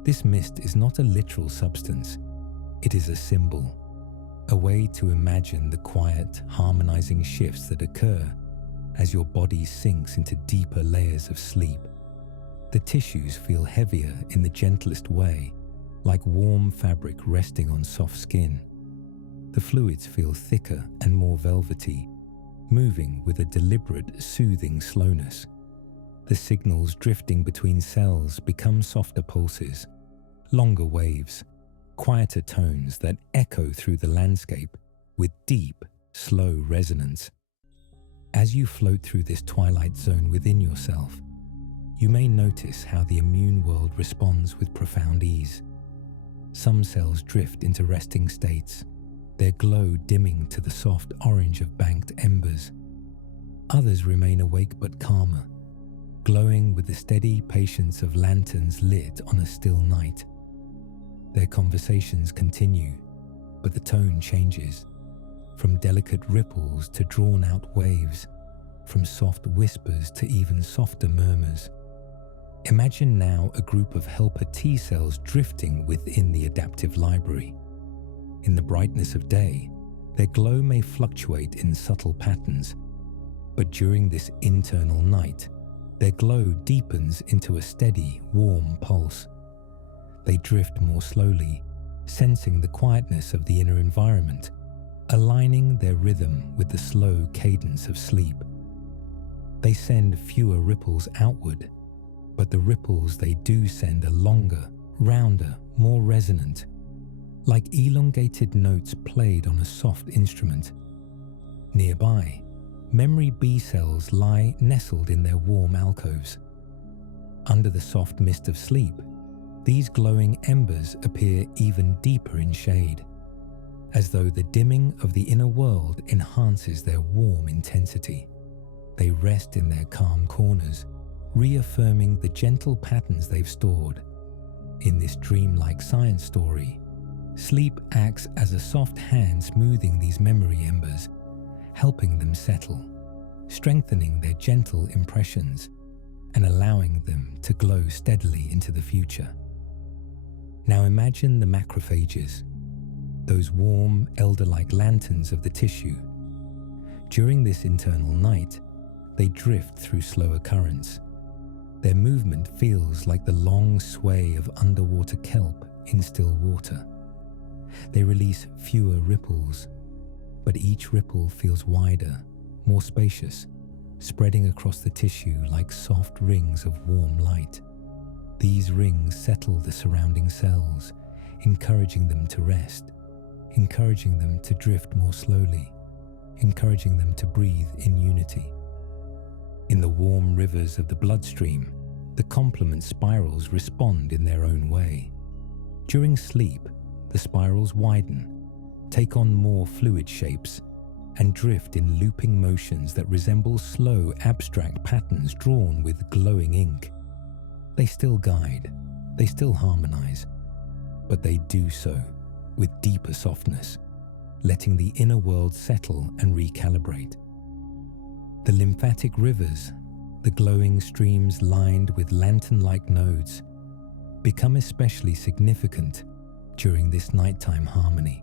This mist is not a literal substance. It is a symbol, a way to imagine the quiet, harmonizing shifts that occur as your body sinks into deeper layers of sleep. The tissues feel heavier in the gentlest way, like warm fabric resting on soft skin. The fluids feel thicker and more velvety, moving with a deliberate, soothing slowness. The signals drifting between cells become softer pulses, longer waves, quieter tones that echo through the landscape with deep, slow resonance. As you float through this twilight zone within yourself, you may notice how the immune world responds with profound ease. Some cells drift into resting states, their glow dimming to the soft orange of banked embers. Others remain awake but calmer, glowing with the steady patience of lanterns lit on a still night. Their conversations continue, but the tone changes, from delicate ripples to drawn-out waves, from soft whispers to even softer murmurs. Imagine now a group of helper T cells drifting within the adaptive library. In the brightness of day, Their glow may fluctuate in subtle patterns, but during this internal night, their glow deepens into a steady, warm pulse. They drift more slowly, sensing the quietness of the inner environment, aligning their rhythm with the slow cadence of sleep. They send fewer ripples outward, but the ripples they do send are longer, rounder, more resonant, like elongated notes played on a soft instrument. Nearby, memory B cells lie nestled in their warm alcoves. Under the soft mist of sleep, these glowing embers appear even deeper in shade, as though the dimming of the inner world enhances their warm intensity. They rest in their calm corners, reaffirming the gentle patterns they've stored. In this dreamlike science story, sleep acts as a soft hand smoothing these memory embers, helping them settle, strengthening their gentle impressions, and allowing them to glow steadily into the future. Now imagine the macrophages, those warm, elder-like lanterns of the tissue. During this internal night, they drift through slower currents. Their movement feels like the long sway of underwater kelp in still water. They release fewer ripples, but each ripple feels wider, more spacious, spreading across the tissue like soft rings of warm light. These rings settle the surrounding cells, encouraging them to rest, encouraging them to drift more slowly, encouraging them to breathe in unity. In the warm rivers of the bloodstream, the complement spirals respond in their own way. During sleep, the spirals widen, take on more fluid shapes, and drift in looping motions that resemble slow, abstract patterns drawn with glowing ink. They still guide, they still harmonize, but they do so with deeper softness, letting the inner world settle and recalibrate. The lymphatic rivers, the glowing streams lined with lantern-like nodes, become especially significant during this nighttime harmony.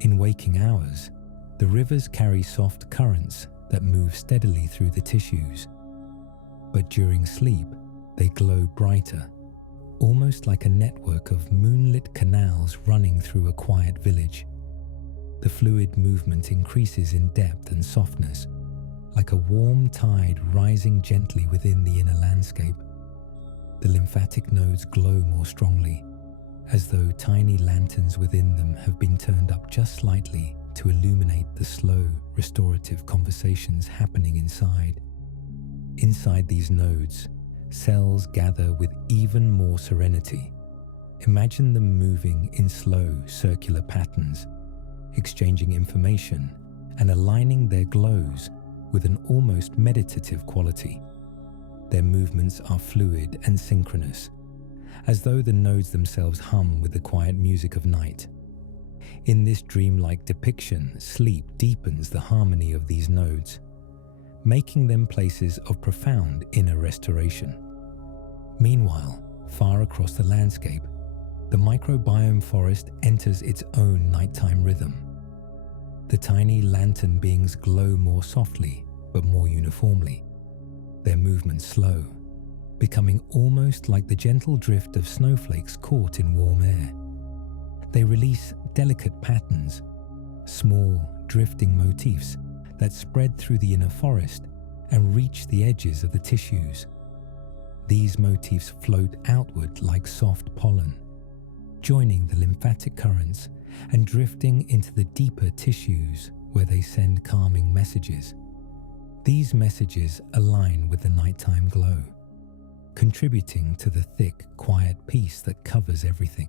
In waking hours, the rivers carry soft currents that move steadily through the tissues, but during sleep, they glow brighter, almost like a network of moonlit canals running through a quiet village. The fluid movement increases in depth and softness, like a warm tide rising gently within the inner landscape. The lymphatic nodes glow more strongly, as though tiny lanterns within them have been turned up just slightly to illuminate the slow, restorative conversations happening inside. Inside these nodes, cells gather with even more serenity. Imagine them moving in slow, circular patterns, exchanging information and aligning their glows with an almost meditative quality. Their movements are fluid and synchronous, as though the nodes themselves hum with the quiet music of night. In this dreamlike depiction, sleep deepens the harmony of these nodes, making them places of profound inner restoration. Meanwhile, far across the landscape, the microbiome forest enters its own nighttime rhythm. The tiny lantern beings glow more softly, but more uniformly, their movements slow, becoming almost like the gentle drift of snowflakes caught in warm air. They release delicate patterns, small, drifting motifs that spread through the inner forest and reach the edges of the tissues. These motifs float outward like soft pollen, joining the lymphatic currents and drifting into the deeper tissues where they send calming messages. These messages align with the nighttime glow, contributing to the thick, quiet peace that covers everything.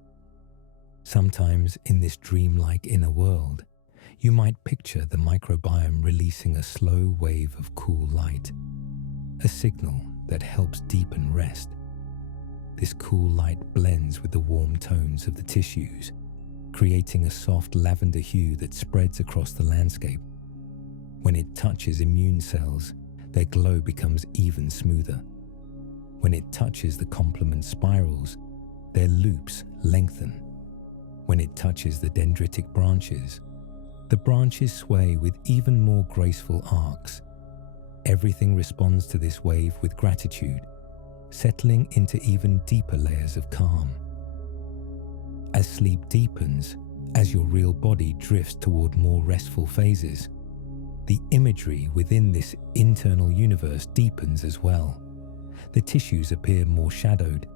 Sometimes in this dreamlike inner world, you might picture the microbiome releasing a slow wave of cool light, a signal that helps deepen rest. This cool light blends with the warm tones of the tissues, creating a soft lavender hue that spreads across the landscape. When it touches immune cells, their glow becomes even smoother. When it touches the complement spirals, their loops lengthen. When it touches the dendritic branches, The branches sway with even more graceful arcs. Everything responds to this wave with gratitude, settling into even deeper layers of calm. As sleep deepens, as your real body drifts toward more restful phases, the imagery within this internal universe deepens as well. The tissues appear more shadowed,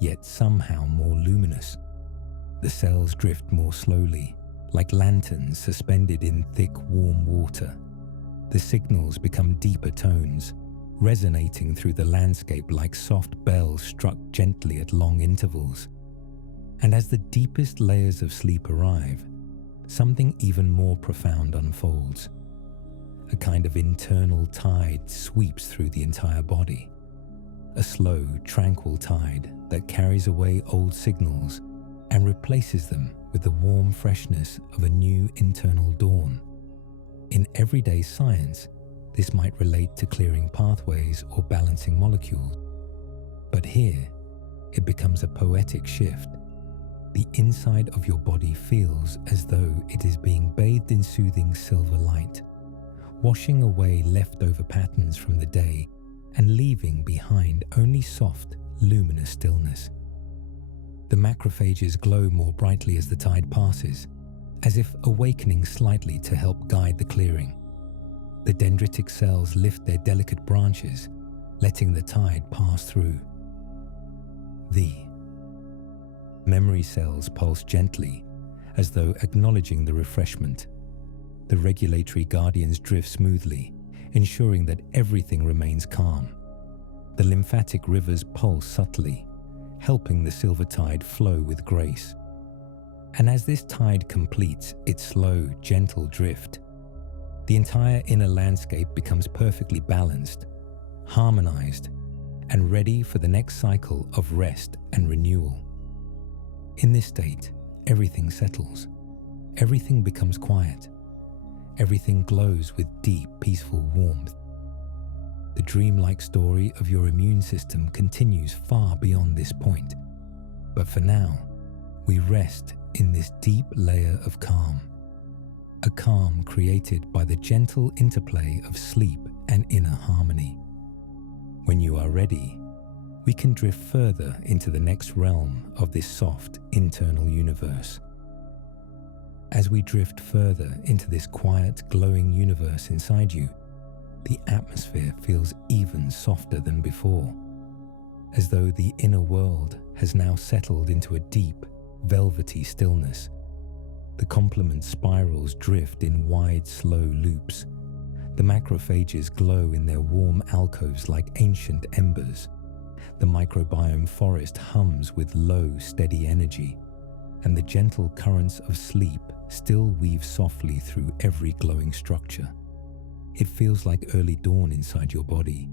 yet somehow more luminous. The cells drift more slowly, like lanterns suspended in thick, warm water. The signals become deeper tones, resonating through the landscape like soft bells struck gently at long intervals. And as the deepest layers of sleep arrive, something even more profound unfolds. A kind of internal tide sweeps through the entire body. A slow, tranquil tide that carries away old signals and replaces them with the warm freshness of a new internal dawn. In everyday science, this might relate to clearing pathways or balancing molecules. But here, it becomes a poetic shift. The inside of your body feels as though it is being bathed in soothing silver light, washing away leftover patterns from the day and leaving behind only soft, luminous stillness. The macrophages glow more brightly as the tide passes, as if awakening slightly to help guide the clearing. The dendritic cells lift their delicate branches, letting the tide pass through. The memory cells pulse gently, as though acknowledging the refreshment. The regulatory guardians drift smoothly, ensuring that everything remains calm. The lymphatic rivers pulse subtly, helping the silver tide flow with grace. And as this tide completes its slow, gentle drift, the entire inner landscape becomes perfectly balanced, harmonized, and ready for the next cycle of rest and renewal. In this state, everything settles. Everything becomes quiet. Everything glows with deep, peaceful warmth. The dreamlike story of your immune system continues far beyond this point. But for now, we rest in this deep layer of calm. A calm created by the gentle interplay of sleep and inner harmony. When you are ready, we can drift further into the next realm of this soft internal universe. As we drift further into this quiet, glowing universe inside you, the atmosphere feels even softer than before, as though the inner world has now settled into a deep, velvety stillness. The complement spirals drift in wide, slow loops. The macrophages glow in their warm alcoves like ancient embers. The microbiome forest hums with low, steady energy, and the gentle currents of sleep still weave softly through every glowing structure. It feels like early dawn inside your body,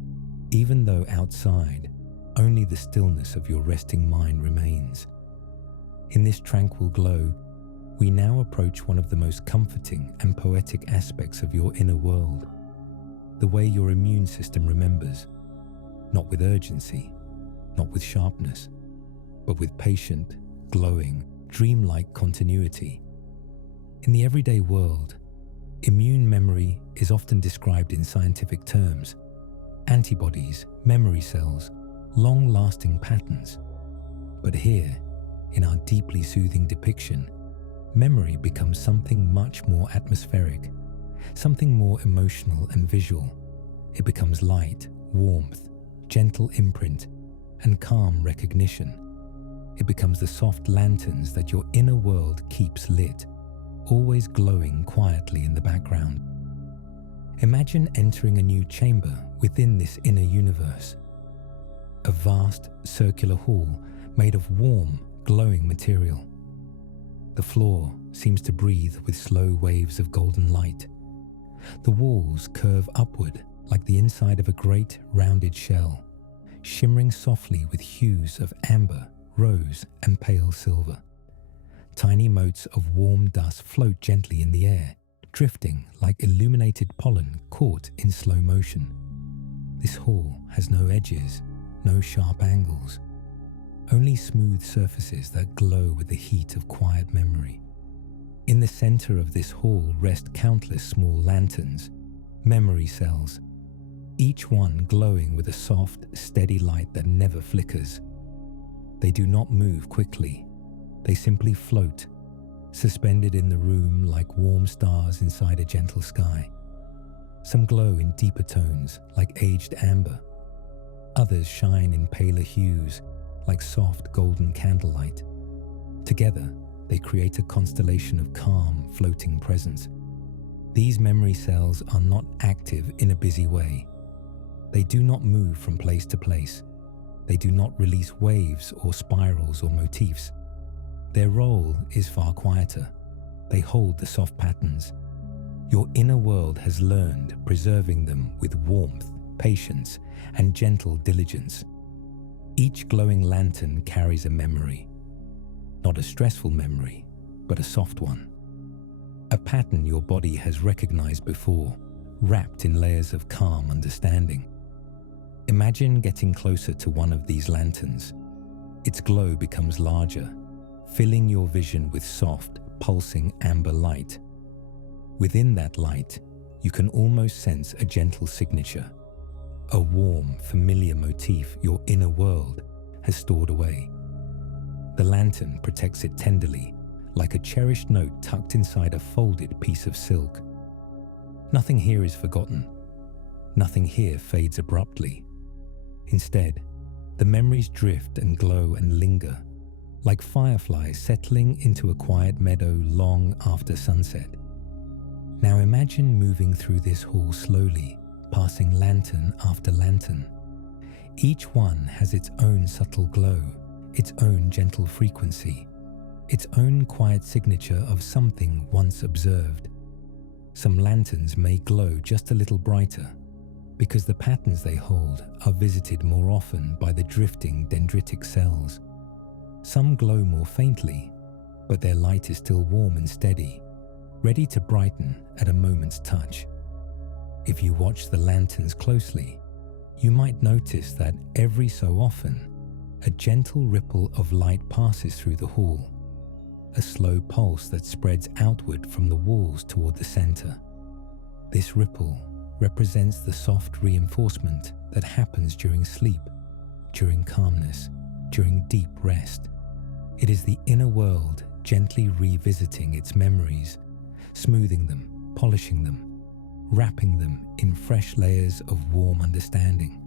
even though outside, only the stillness of your resting mind remains. In this tranquil glow, we now approach one of the most comforting and poetic aspects of your inner world, the way your immune system remembers, not with urgency, not with sharpness, but with patient, glowing, dreamlike continuity. In the everyday world, immune memory is often described in scientific terms: antibodies, memory cells, long-lasting patterns. But here, in our deeply soothing depiction, memory becomes something much more atmospheric, something more emotional and visual. It becomes light, warmth, gentle imprint, and calm recognition. It becomes the soft lanterns that your inner world keeps lit, always glowing quietly in the background. Imagine entering a new chamber within this inner universe. A vast circular hall made of warm, glowing material. The floor seems to breathe with slow waves of golden light. The walls curve upward like the inside of a great rounded shell, shimmering softly with hues of amber, rose, and pale silver. Tiny motes of warm dust float gently in the air, drifting like illuminated pollen caught in slow motion. This hall has no edges, no sharp angles, only smooth surfaces that glow with the heat of quiet memory. In the center of this hall rest countless small lanterns, memory cells, each one glowing with a soft, steady light that never flickers. They do not move quickly. They simply float, suspended in the room like warm stars inside a gentle sky. Some glow in deeper tones like aged amber. Others shine in paler hues like soft golden candlelight. Together, they create a constellation of calm, floating presence. These memory cells are not active in a busy way. They do not move from place to place. They do not release waves or spirals or motifs. Their role is far quieter. They hold the soft patterns. Your inner world has learned preserving them with warmth, patience, and gentle diligence. Each glowing lantern carries a memory. Not a stressful memory, but a soft one. A pattern your body has recognized before, wrapped in layers of calm understanding. Imagine getting closer to one of these lanterns. Its glow becomes larger, filling your vision with soft, pulsing amber light. Within that light, you can almost sense a gentle signature, a warm, familiar motif your inner world has stored away. The lantern protects it tenderly, like a cherished note tucked inside a folded piece of silk. Nothing here is forgotten. Nothing here fades abruptly. Instead, the memories drift and glow and linger, like fireflies settling into a quiet meadow long after sunset. Now imagine moving through this hall slowly, passing lantern after lantern. Each one has its own subtle glow, its own gentle frequency, its own quiet signature of something once observed. Some lanterns may glow just a little brighter, because the patterns they hold are visited more often by the drifting dendritic cells. Some glow more faintly, but their light is still warm and steady, ready to brighten at a moment's touch. If you watch the lanterns closely, you might notice that every so often, a gentle ripple of light passes through the hall, a slow pulse that spreads outward from the walls toward the center. This ripple represents the soft reinforcement that happens during sleep, during calmness, during deep rest. It is the inner world gently revisiting its memories, smoothing them, polishing them, wrapping them in fresh layers of warm understanding.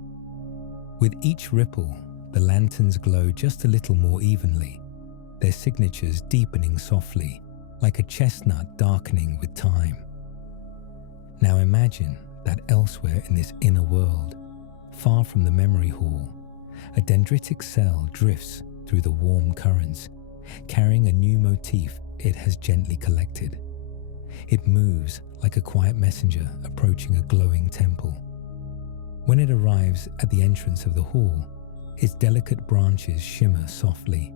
With each ripple, the lanterns glow just a little more evenly, their signatures deepening softly, like a chestnut darkening with time. Now imagine that elsewhere in this inner world, far from the memory hall, a dendritic cell drifts through the warm currents, carrying a new motif it has gently collected. It moves like a quiet messenger approaching a glowing temple. When it arrives at the entrance of the hall, its delicate branches shimmer softly.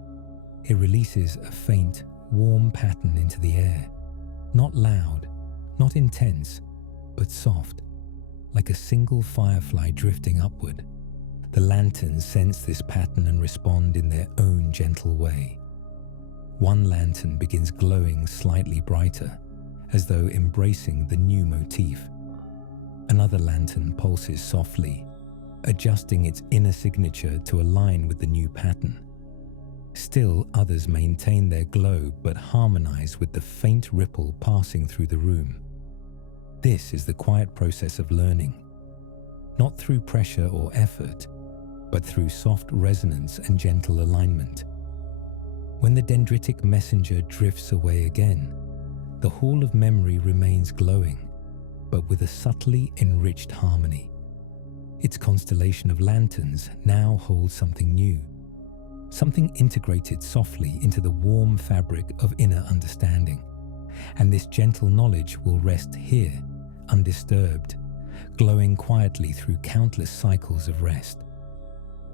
It releases a faint, warm pattern into the air, not loud, not intense, but soft, like a single firefly drifting upward. The lanterns sense this pattern and respond in their own gentle way. One lantern begins glowing slightly brighter, as though embracing the new motif. Another lantern pulses softly, adjusting its inner signature to align with the new pattern. Still others maintain their glow but harmonize with the faint ripple passing through the room. This is the quiet process of learning, not through pressure or effort, but through soft resonance and gentle alignment. When the dendritic messenger drifts away again, the hall of memory remains glowing, but with a subtly enriched harmony. Its constellation of lanterns now holds something new, something integrated softly into the warm fabric of inner understanding. And this gentle knowledge will rest here, undisturbed, glowing quietly through countless cycles of rest.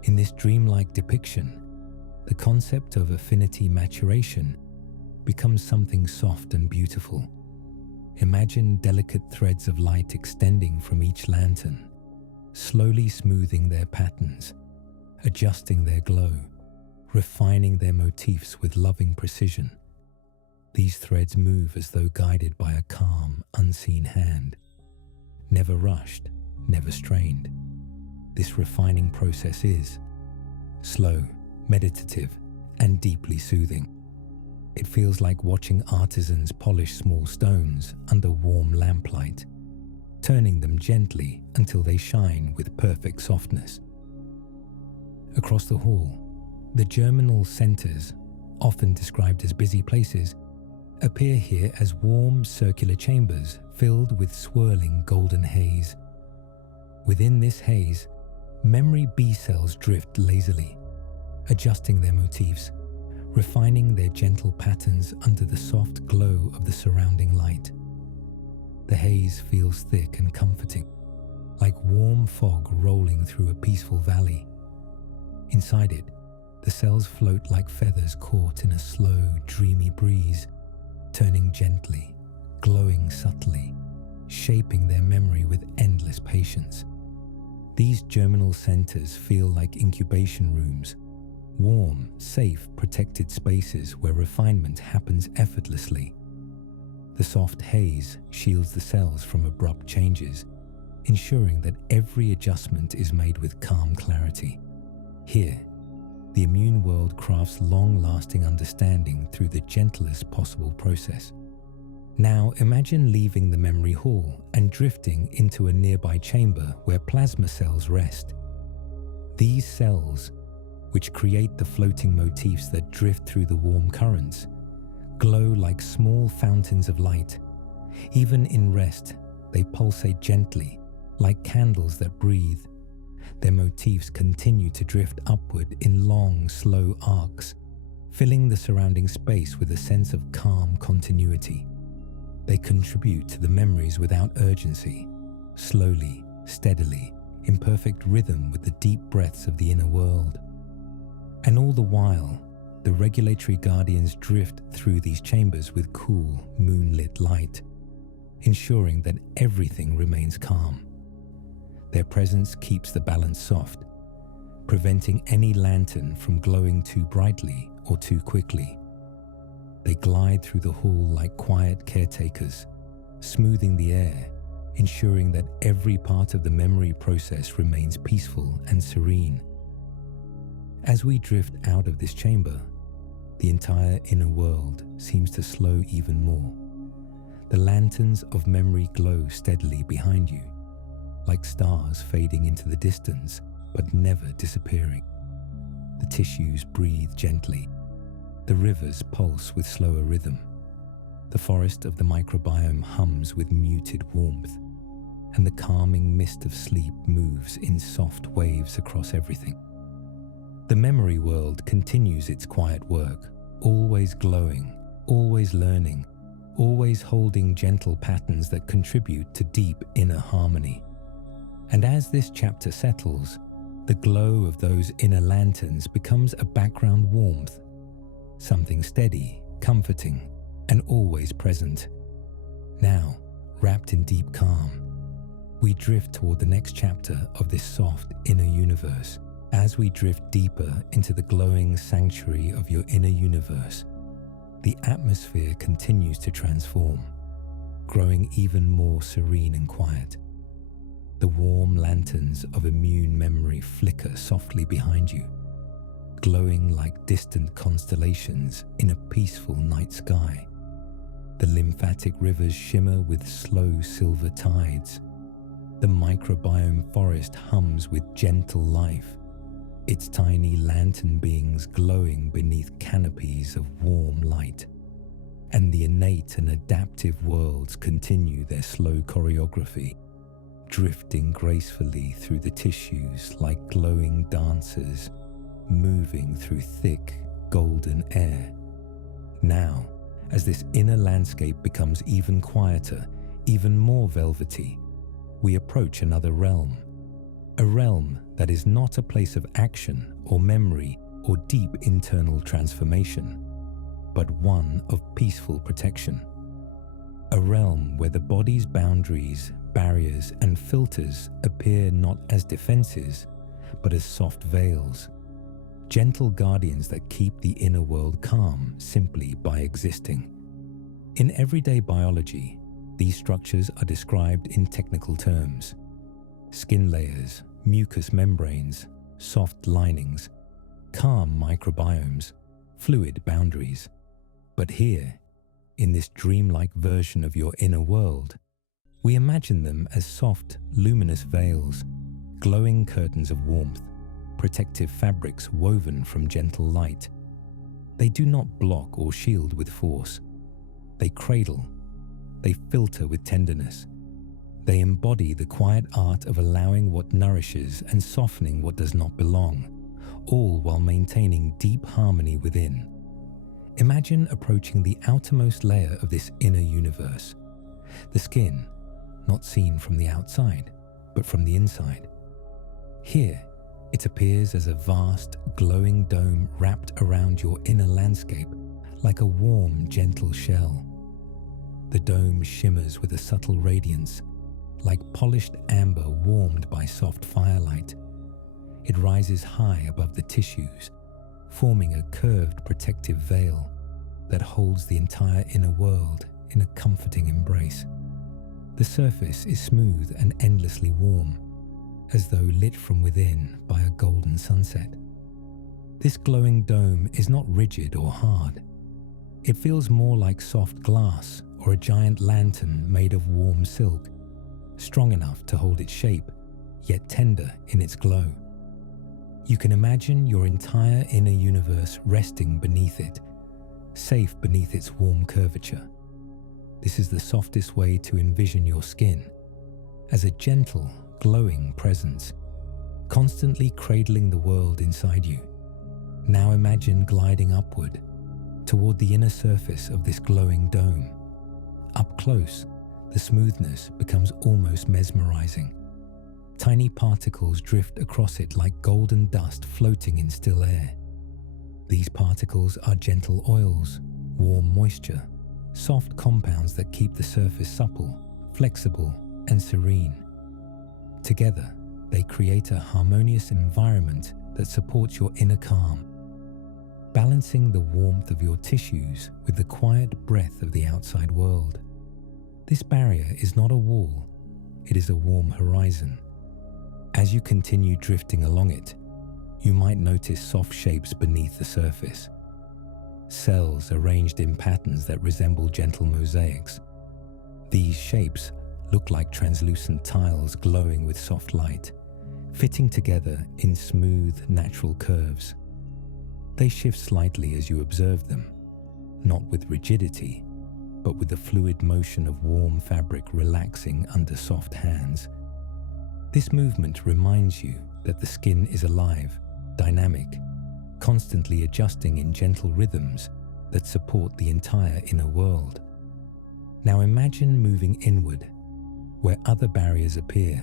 In this dreamlike depiction, the concept of affinity maturation becomes something soft and beautiful. Imagine delicate threads of light extending from each lantern, slowly smoothing their patterns, adjusting their glow, refining their motifs with loving precision. These threads move as though guided by a calm, unseen hand. Never rushed, never strained. This refining process is slow, meditative, and deeply soothing. It feels like watching artisans polish small stones under warm lamplight, turning them gently until they shine with perfect softness. Across the hall, the germinal centers, often described as busy places, appear here as warm circular chambers filled with swirling golden haze. Within this haze, memory B cells drift lazily, adjusting their motifs, refining their gentle patterns under the soft glow of the surrounding light. The haze feels thick and comforting, like warm fog rolling through a peaceful valley. Inside it, the cells float like feathers caught in a slow, dreamy breeze, turning gently, glowing subtly, shaping their memory with endless patience. These germinal centers feel like incubation rooms, warm, safe, protected spaces where refinement happens effortlessly. The soft haze shields the cells from abrupt changes, ensuring that every adjustment is made with calm clarity. Here, the immune world crafts long-lasting understanding through the gentlest possible process. Now imagine leaving the memory hall and drifting into a nearby chamber where plasma cells rest. These cells, which create the floating motifs that drift through the warm currents, glow like small fountains of light. Even in rest, they pulsate gently, like candles that breathe. Their motifs continue to drift upward in long, slow arcs, filling the surrounding space with a sense of calm continuity. They contribute to the memories without urgency, slowly, steadily, in perfect rhythm with the deep breaths of the inner world. And all the while, the regulatory guardians drift through these chambers with cool, moonlit light, ensuring that everything remains calm. Their presence keeps the balance soft, preventing any lantern from glowing too brightly or too quickly. They glide through the hall like quiet caretakers, smoothing the air, ensuring that every part of the memory process remains peaceful and serene. As we drift out of this chamber, the entire inner world seems to slow even more. The lanterns of memory glow steadily behind you, like stars fading into the distance but never disappearing. The tissues breathe gently. The rivers pulse with slower rhythm. The forest of the microbiome hums with muted warmth, and the calming mist of sleep moves in soft waves across everything. The memory world continues its quiet work, always glowing, always learning, always holding gentle patterns that contribute to deep inner harmony. And as this chapter settles, the glow of those inner lanterns becomes a background warmth, something steady, comforting, and always present. Now, wrapped in deep calm, we drift toward the next chapter of this soft inner universe. As we drift deeper into the glowing sanctuary of your inner universe, the atmosphere continues to transform, growing even more serene and quiet. The warm lanterns of immune memory flicker softly behind you, glowing like distant constellations in a peaceful night sky. The lymphatic rivers shimmer with slow silver tides. The microbiome forest hums with gentle life, its tiny lantern beings glowing beneath canopies of warm light. And the innate and adaptive worlds continue their slow choreography, drifting gracefully through the tissues like glowing dancers, moving through thick, golden air. Now, as this inner landscape becomes even quieter, even more velvety, we approach another realm. A realm that is not a place of action or memory or deep internal transformation, but one of peaceful protection. A realm where the body's boundaries, barriers, and filters appear not as defenses, but as soft veils, gentle guardians that keep the inner world calm simply by existing. In everyday biology, these structures are described in technical terms: skin layers, mucous membranes, soft linings, calm microbiomes, fluid boundaries. But here, in this dreamlike version of your inner world, we imagine them as soft, luminous veils, glowing curtains of warmth, protective fabrics woven from gentle light. They do not block or shield with force. They cradle. They filter with tenderness. They embody the quiet art of allowing what nourishes and softening what does not belong, all while maintaining deep harmony within. Imagine approaching the outermost layer of this inner universe, the skin, not seen from the outside, but from the inside. Here, it appears as a vast, glowing dome wrapped around your inner landscape like a warm, gentle shell. The dome shimmers with a subtle radiance, like polished amber warmed by soft firelight. It rises high above the tissues, forming a curved protective veil that holds the entire inner world in a comforting embrace. The surface is smooth and endlessly warm, as though lit from within by a golden sunset. This glowing dome is not rigid or hard. It feels more like soft glass or a giant lantern made of warm silk, strong enough to hold its shape, yet tender in its glow. You can imagine your entire inner universe resting beneath it, safe beneath its warm curvature. This is the softest way to envision your skin, as a gentle, glowing presence, constantly cradling the world inside you. Now imagine gliding upward, toward the inner surface of this glowing dome. Up close, the smoothness becomes almost mesmerizing. Tiny particles drift across it like golden dust floating in still air. These particles are gentle oils, warm moisture, soft compounds that keep the surface supple, flexible, and serene. Together, they create a harmonious environment that supports your inner calm, balancing the warmth of your tissues with the quiet breath of the outside world. This barrier is not a wall, it is a warm horizon. As you continue drifting along it, you might notice soft shapes beneath the surface. Cells arranged in patterns that resemble gentle mosaics. These shapes look like translucent tiles glowing with soft light, fitting together in smooth, natural curves. They shift slightly as you observe them, not with rigidity, but with the fluid motion of warm fabric relaxing under soft hands. This movement reminds you that the skin is alive, dynamic, constantly adjusting in gentle rhythms that support the entire inner world. Now imagine moving inward, where other barriers appear,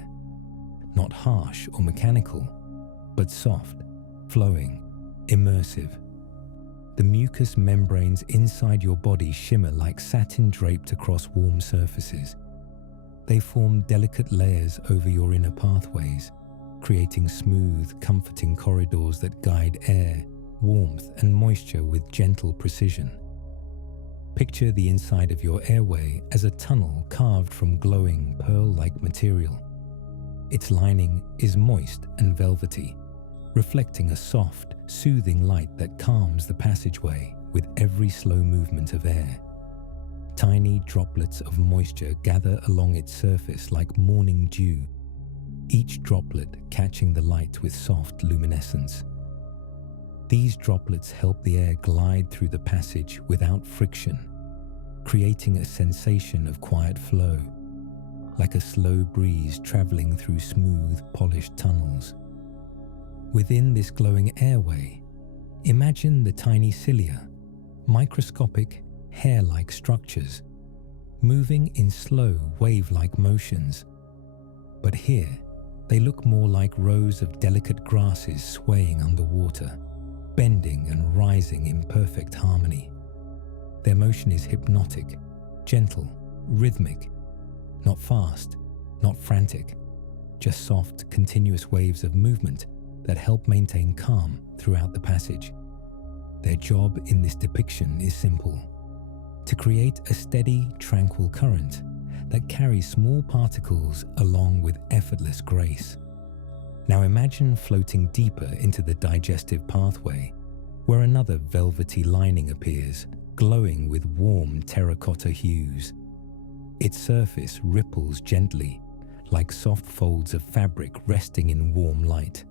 not harsh or mechanical, but soft, flowing, immersive. The mucous membranes inside your body shimmer like satin draped across warm surfaces. They form delicate layers over your inner pathways, creating smooth, comforting corridors that guide air, warmth, and moisture with gentle precision. Picture the inside of your airway as a tunnel carved from glowing, pearl-like material. Its lining is moist and velvety, reflecting a soft, soothing light that calms the passageway with every slow movement of air. Tiny droplets of moisture gather along its surface like morning dew, each droplet catching the light with soft luminescence. These droplets help the air glide through the passage without friction, creating a sensation of quiet flow, like a slow breeze traveling through smooth, polished tunnels. Within this glowing airway, imagine the tiny cilia, microscopic, hair-like structures, moving in slow, wave-like motions. But here, they look more like rows of delicate grasses swaying underwater, bending and rising in perfect harmony. Their motion is hypnotic, gentle, rhythmic, not fast, not frantic, just soft, continuous waves of movement that help maintain calm throughout the passage. Their job in this depiction is simple: to create a steady, tranquil current that carries small particles along with effortless grace. Now imagine floating deeper into the digestive pathway, where another velvety lining appears, glowing with warm terracotta hues. Its surface ripples gently, like soft folds of fabric resting in warm light.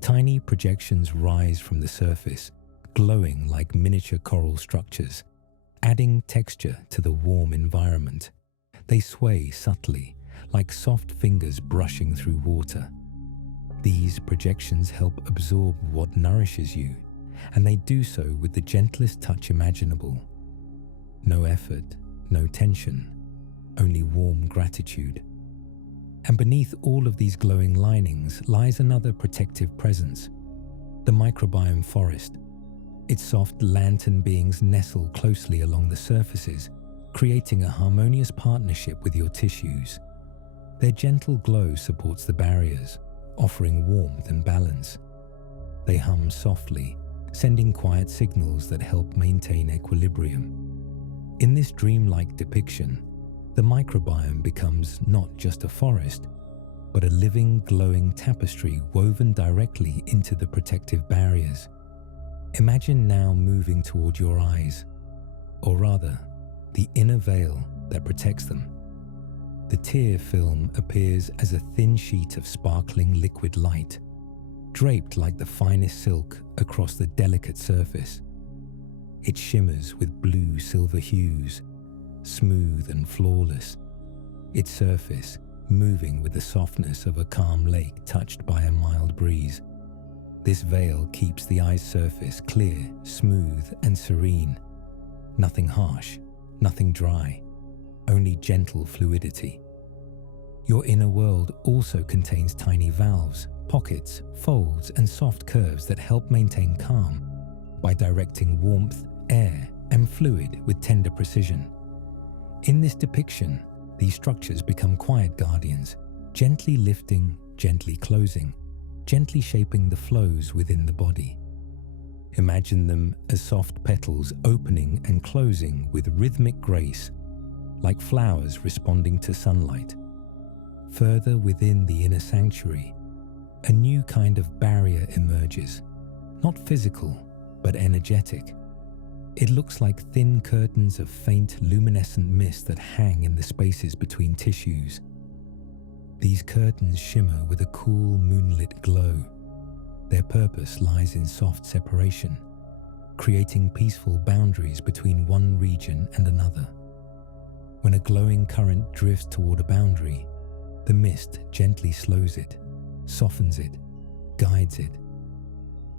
Tiny projections rise from the surface, glowing like miniature coral structures, adding texture to the warm environment. They sway subtly, like soft fingers brushing through water. These projections help absorb what nourishes you, and they do so with the gentlest touch imaginable. No effort, no tension, only warm gratitude. And beneath all of these glowing linings lies another protective presence, the microbiome forest. Its soft lantern beings nestle closely along the surfaces, creating a harmonious partnership with your tissues. Their gentle glow supports the barriers, offering warmth and balance. They hum softly, sending quiet signals that help maintain equilibrium. In this dreamlike depiction, the microbiome becomes not just a forest, but a living, glowing tapestry woven directly into the protective barriers. Imagine now moving toward your eyes, or rather, the inner veil that protects them. The tear film appears as a thin sheet of sparkling liquid light, draped like the finest silk across the delicate surface. It shimmers with blue-silver hues, smooth and flawless, its surface moving with the softness of a calm lake touched by a mild breeze. This veil keeps the eye's surface clear, smooth, and serene. Nothing harsh, nothing dry, only gentle fluidity. Your inner world also contains tiny valves, pockets, folds, and soft curves that help maintain calm by directing warmth, air, and fluid with tender precision. In this depiction, these structures become quiet guardians, gently lifting, gently closing, gently shaping the flows within the body. Imagine them as soft petals opening and closing with rhythmic grace, like flowers responding to sunlight. Further within the inner sanctuary, a new kind of barrier emerges, not physical, but energetic. It looks like thin curtains of faint luminescent mist that hang in the spaces between tissues. These curtains shimmer with a cool moonlit glow. Their purpose lies in soft separation, creating peaceful boundaries between one region and another. When a glowing current drifts toward a boundary, the mist gently slows it, softens it, guides it.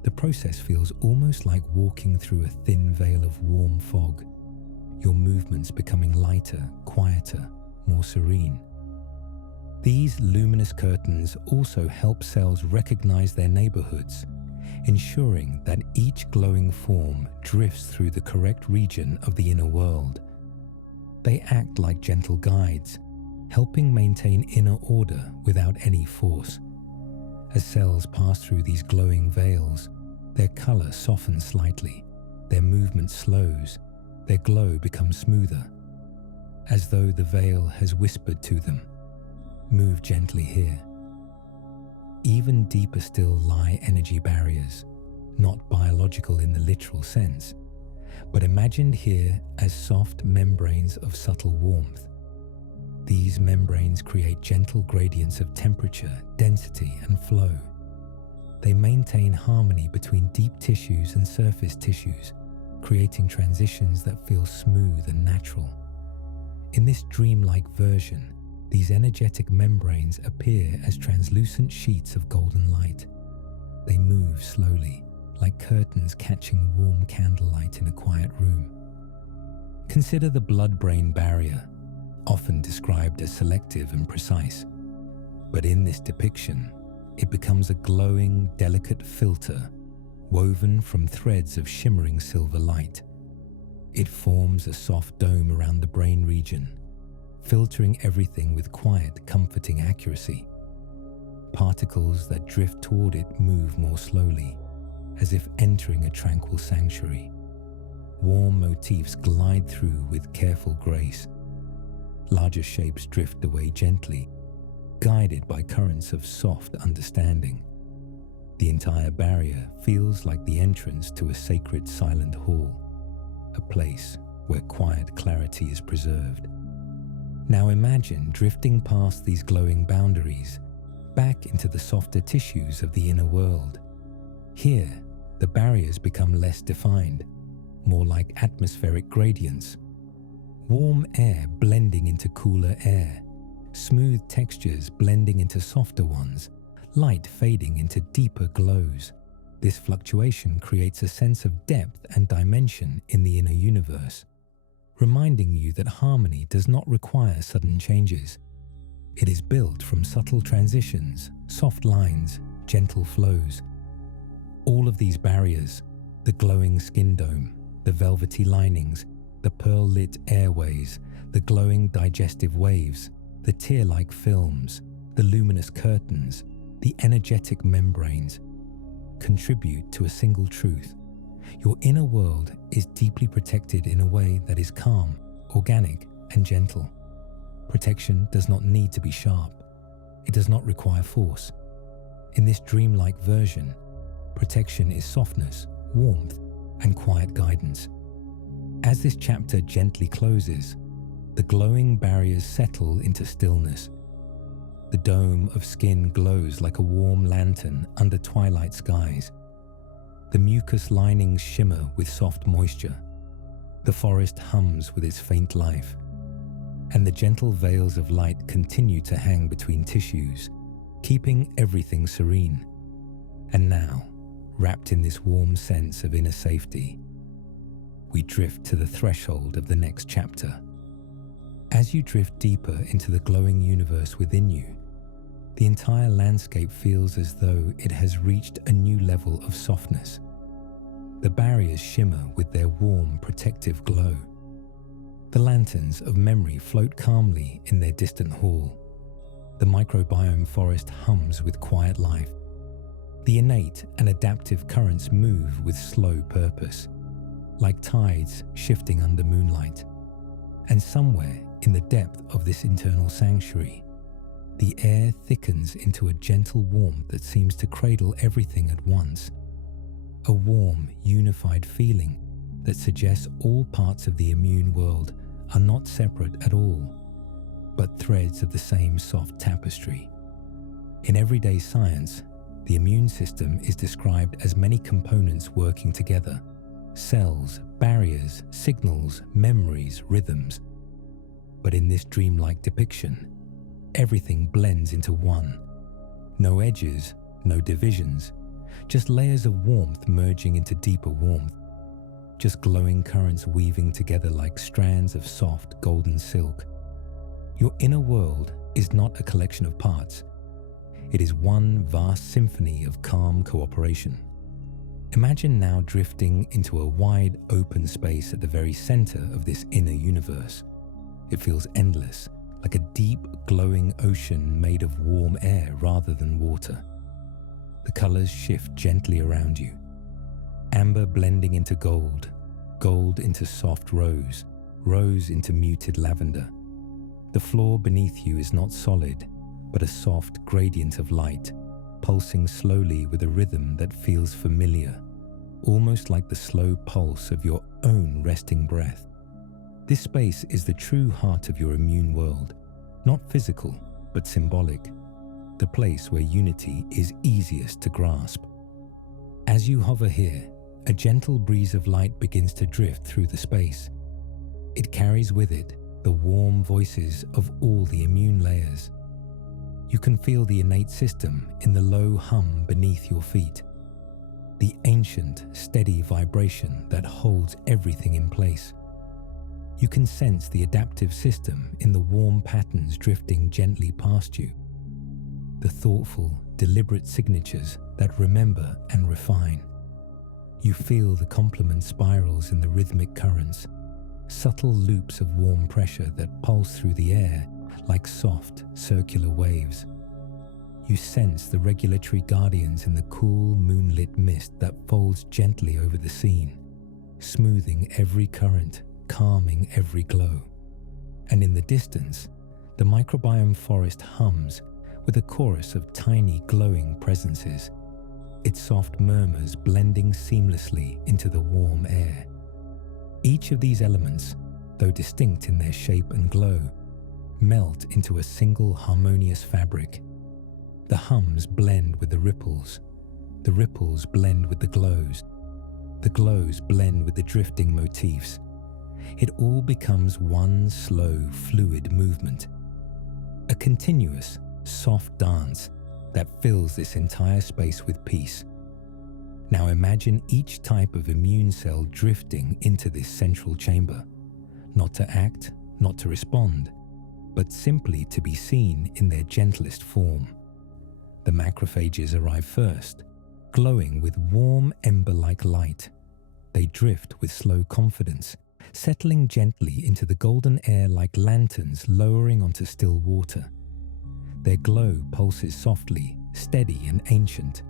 The process feels almost like walking through a thin veil of warm fog, your movements becoming lighter, quieter, more serene. These luminous curtains also help cells recognize their neighborhoods, ensuring that each glowing form drifts through the correct region of the inner world. They act like gentle guides, helping maintain inner order without any force. As cells pass through these glowing veils, their color softens slightly, their movement slows, their glow becomes smoother, as though the veil has whispered to them, "Move gently here." Even deeper still lie energy barriers, not biological in the literal sense, but imagined here as soft membranes of subtle warmth. These membranes create gentle gradients of temperature, density, and flow. They maintain harmony between deep tissues and surface tissues, creating transitions that feel smooth and natural. In this dreamlike version, these energetic membranes appear as translucent sheets of golden light. They move slowly, like curtains catching warm candlelight in a quiet room. Consider the blood-brain barrier, often described as selective and precise. But in this depiction, it becomes a glowing, delicate filter woven from threads of shimmering silver light. It forms a soft dome around the brain region, filtering everything with quiet, comforting accuracy. Particles that drift toward it move more slowly, as if entering a tranquil sanctuary. warm motifs glide through with careful grace. Larger shapes drift away gently, guided by currents of soft understanding. The entire barrier feels like the entrance to a sacred silent hall, a place where quiet clarity is preserved. Now imagine drifting past these glowing boundaries, back into the softer tissues of the inner world. Here, the barriers become less defined, more like atmospheric gradients. Warm air blending into cooler air, smooth textures blending into softer ones, light fading into deeper glows. This fluctuation creates a sense of depth and dimension in the inner universe, reminding you that harmony does not require sudden changes. It is built from subtle transitions, soft lines, gentle flows. All of these barriers, the glowing skin dome, the velvety linings, the pearl-lit airways, the glowing digestive waves, the tear-like films, the luminous curtains, the energetic membranes, contribute to a single truth. Your inner world is deeply protected in a way that is calm, organic, and gentle. Protection does not need to be sharp. It does not require force. In this dreamlike version, protection is softness, warmth, and quiet guidance. As this chapter gently closes, the glowing barriers settle into stillness. The dome of skin glows like a warm lantern under twilight skies. The mucous linings shimmer with soft moisture. The forest hums with its faint life. And the gentle veils of light continue to hang between tissues, keeping everything serene. And now, wrapped in this warm sense of inner safety, we drift to the threshold of the next chapter. As you drift deeper into the glowing universe within you, the entire landscape feels as though it has reached a new level of softness. The barriers shimmer with their warm, protective glow. The lanterns of memory float calmly in their distant hall. The microbiome forest hums with quiet life. The innate and adaptive currents move with slow purpose, like tides shifting under moonlight. And somewhere in the depth of this internal sanctuary, the air thickens into a gentle warmth that seems to cradle everything at once. A warm, unified feeling that suggests all parts of the immune world are not separate at all, but threads of the same soft tapestry. In everyday science, the immune system is described as many components working together: cells, barriers, signals, memories, rhythms. But in this dreamlike depiction, everything blends into one. No edges, no divisions, just layers of warmth merging into deeper warmth. Just glowing currents weaving together like strands of soft golden silk. Your inner world is not a collection of parts. It is one vast symphony of calm cooperation. Imagine now drifting into a wide open space at the very center of this inner universe. It feels endless, like a deep glowing ocean made of warm air rather than water. The colors shift gently around you. Amber blending into gold, gold into soft rose, rose into muted lavender. The floor beneath you is not solid, but a soft gradient of light, pulsing slowly with a rhythm that feels familiar, almost like the slow pulse of your own resting breath. This space is the true heart of your immune world, not physical, but symbolic, the place where unity is easiest to grasp. As you hover here, a gentle breeze of light begins to drift through the space. It carries with it the warm voices of all the immune layers. You can feel the innate system in the low hum beneath your feet, the ancient, steady vibration that holds everything in place. You can sense the adaptive system in the warm patterns drifting gently past you, the thoughtful, deliberate signatures that remember and refine. You feel the complement spirals in the rhythmic currents, subtle loops of warm pressure that pulse through the air like soft, circular waves. You sense the regulatory guardians in the cool, moonlit mist that folds gently over the scene. smoothing every current, calming every glow. And in the distance, the microbiome forest hums with a chorus of tiny glowing presences, its soft murmurs blending seamlessly into the warm air. Each of these elements, though distinct in their shape and glow, melt into a single harmonious fabric. The hums blend with the ripples blend with the glows blend with the drifting motifs. It all becomes one slow, fluid movement, a continuous, soft dance that fills this entire space with peace. Now imagine each type of immune cell drifting into this central chamber, not to act, not to respond, but simply to be seen in their gentlest form. The macrophages arrive first, glowing with warm ember-like light. They drift with slow confidence, settling gently into the golden air like lanterns lowering onto still water. Their glow pulses softly, steady and ancient.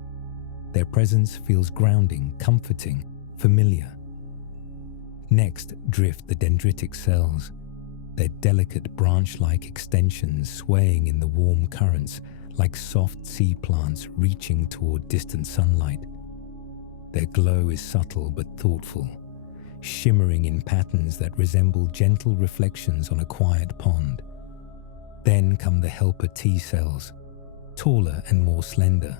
Their presence feels grounding, comforting, familiar. Next drift the dendritic cells, their delicate branch-like extensions swaying in the warm currents like soft sea plants reaching toward distant sunlight. Their glow is subtle but thoughtful, shimmering in patterns that resemble gentle reflections on a quiet pond. Then come the helper T cells, taller and more slender,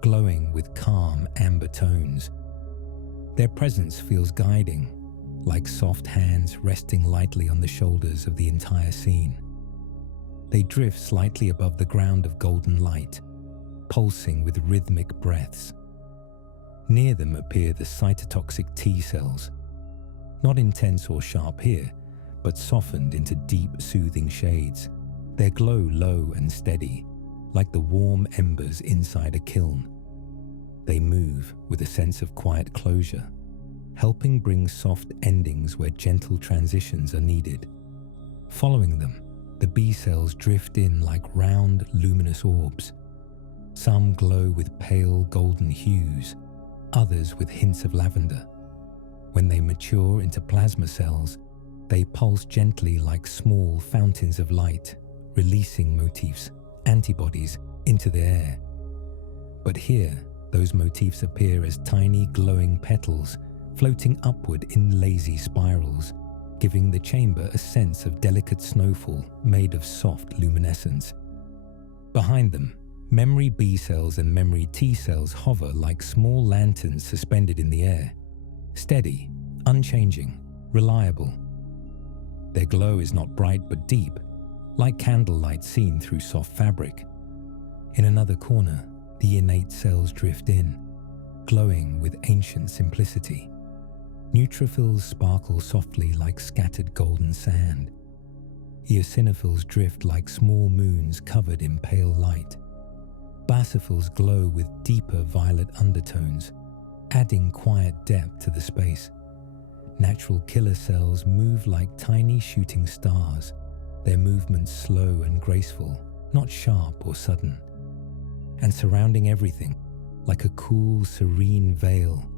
glowing with calm amber tones. Their presence feels guiding, like soft hands resting lightly on the shoulders of the entire scene. They drift slightly above the ground of golden light, pulsing with rhythmic breaths. Near them appear the cytotoxic T cells, not intense or sharp here, but softened into deep, soothing shades. Their glow low and steady, like the warm embers inside a kiln. They move with a sense of quiet closure, helping bring soft endings where gentle transitions are needed. Following them, the B cells drift in like round, luminous orbs. Some glow with pale golden hues, others with hints of lavender. When they mature into plasma cells, they pulse gently like small fountains of light, releasing motifs, antibodies, into the air. But here, those motifs appear as tiny glowing petals floating upward in lazy spirals, giving the chamber a sense of delicate snowfall made of soft luminescence. Behind them, memory B cells and memory T cells hover like small lanterns suspended in the air, steady, unchanging, reliable. Their glow is not bright but deep, like candlelight seen through soft fabric. In another corner, the innate cells drift in, glowing with ancient simplicity. Neutrophils sparkle softly like scattered golden sand. Eosinophils drift like small moons covered in pale light. Basophils glow with deeper violet undertones, adding quiet depth to the space. Natural killer cells move like tiny shooting stars, their movements slow and graceful, not sharp or sudden. And surrounding everything, like a cool, serene veil,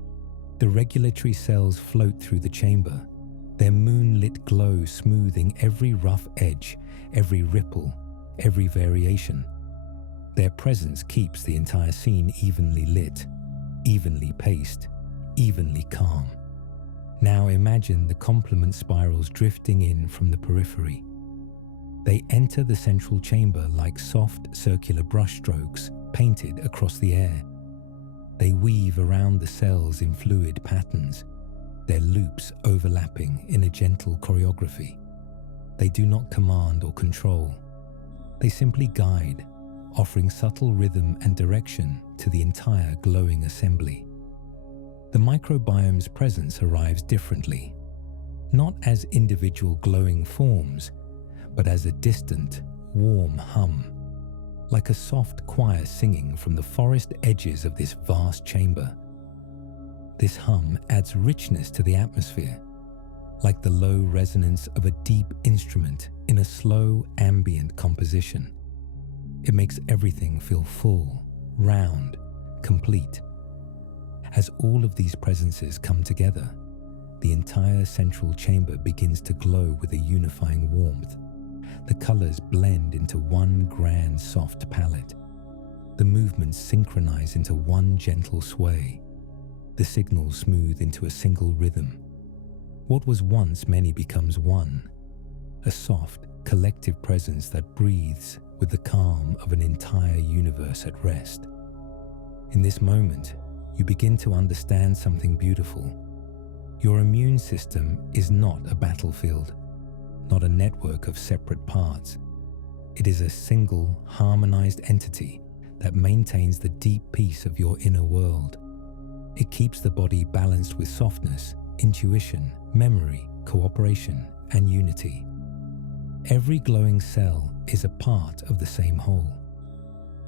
the regulatory cells float through the chamber, their moonlit glow smoothing every rough edge, every ripple, every variation. Their presence keeps the entire scene evenly lit, evenly paced, evenly calm. Now imagine the complement spirals drifting in from the periphery. They enter the central chamber like soft circular brushstrokes painted across the air. They weave around the cells in fluid patterns, their loops overlapping in a gentle choreography. They do not command or control. They simply guide, offering subtle rhythm and direction to the entire glowing assembly. The microbiome's presence arrives differently, not as individual glowing forms, but as a distant, warm hum, like a soft choir singing from the forest edges of this vast chamber. This hum adds richness to the atmosphere, like the low resonance of a deep instrument in a slow, ambient composition. It makes everything feel full, round, complete. As all of these presences come together, the entire central chamber begins to glow with a unifying warmth. The colors blend into one grand soft palette. The movements synchronize into one gentle sway. The signals smooth into a single rhythm. What was once many becomes one, a soft, collective presence that breathes with the calm of an entire universe at rest. In this moment, you begin to understand something beautiful. Your immune system is not a battlefield, not a network of separate parts. It is a single, harmonized entity that maintains the deep peace of your inner world. It keeps the body balanced with softness, intuition, memory, cooperation, and unity. Every glowing cell is a part of the same whole.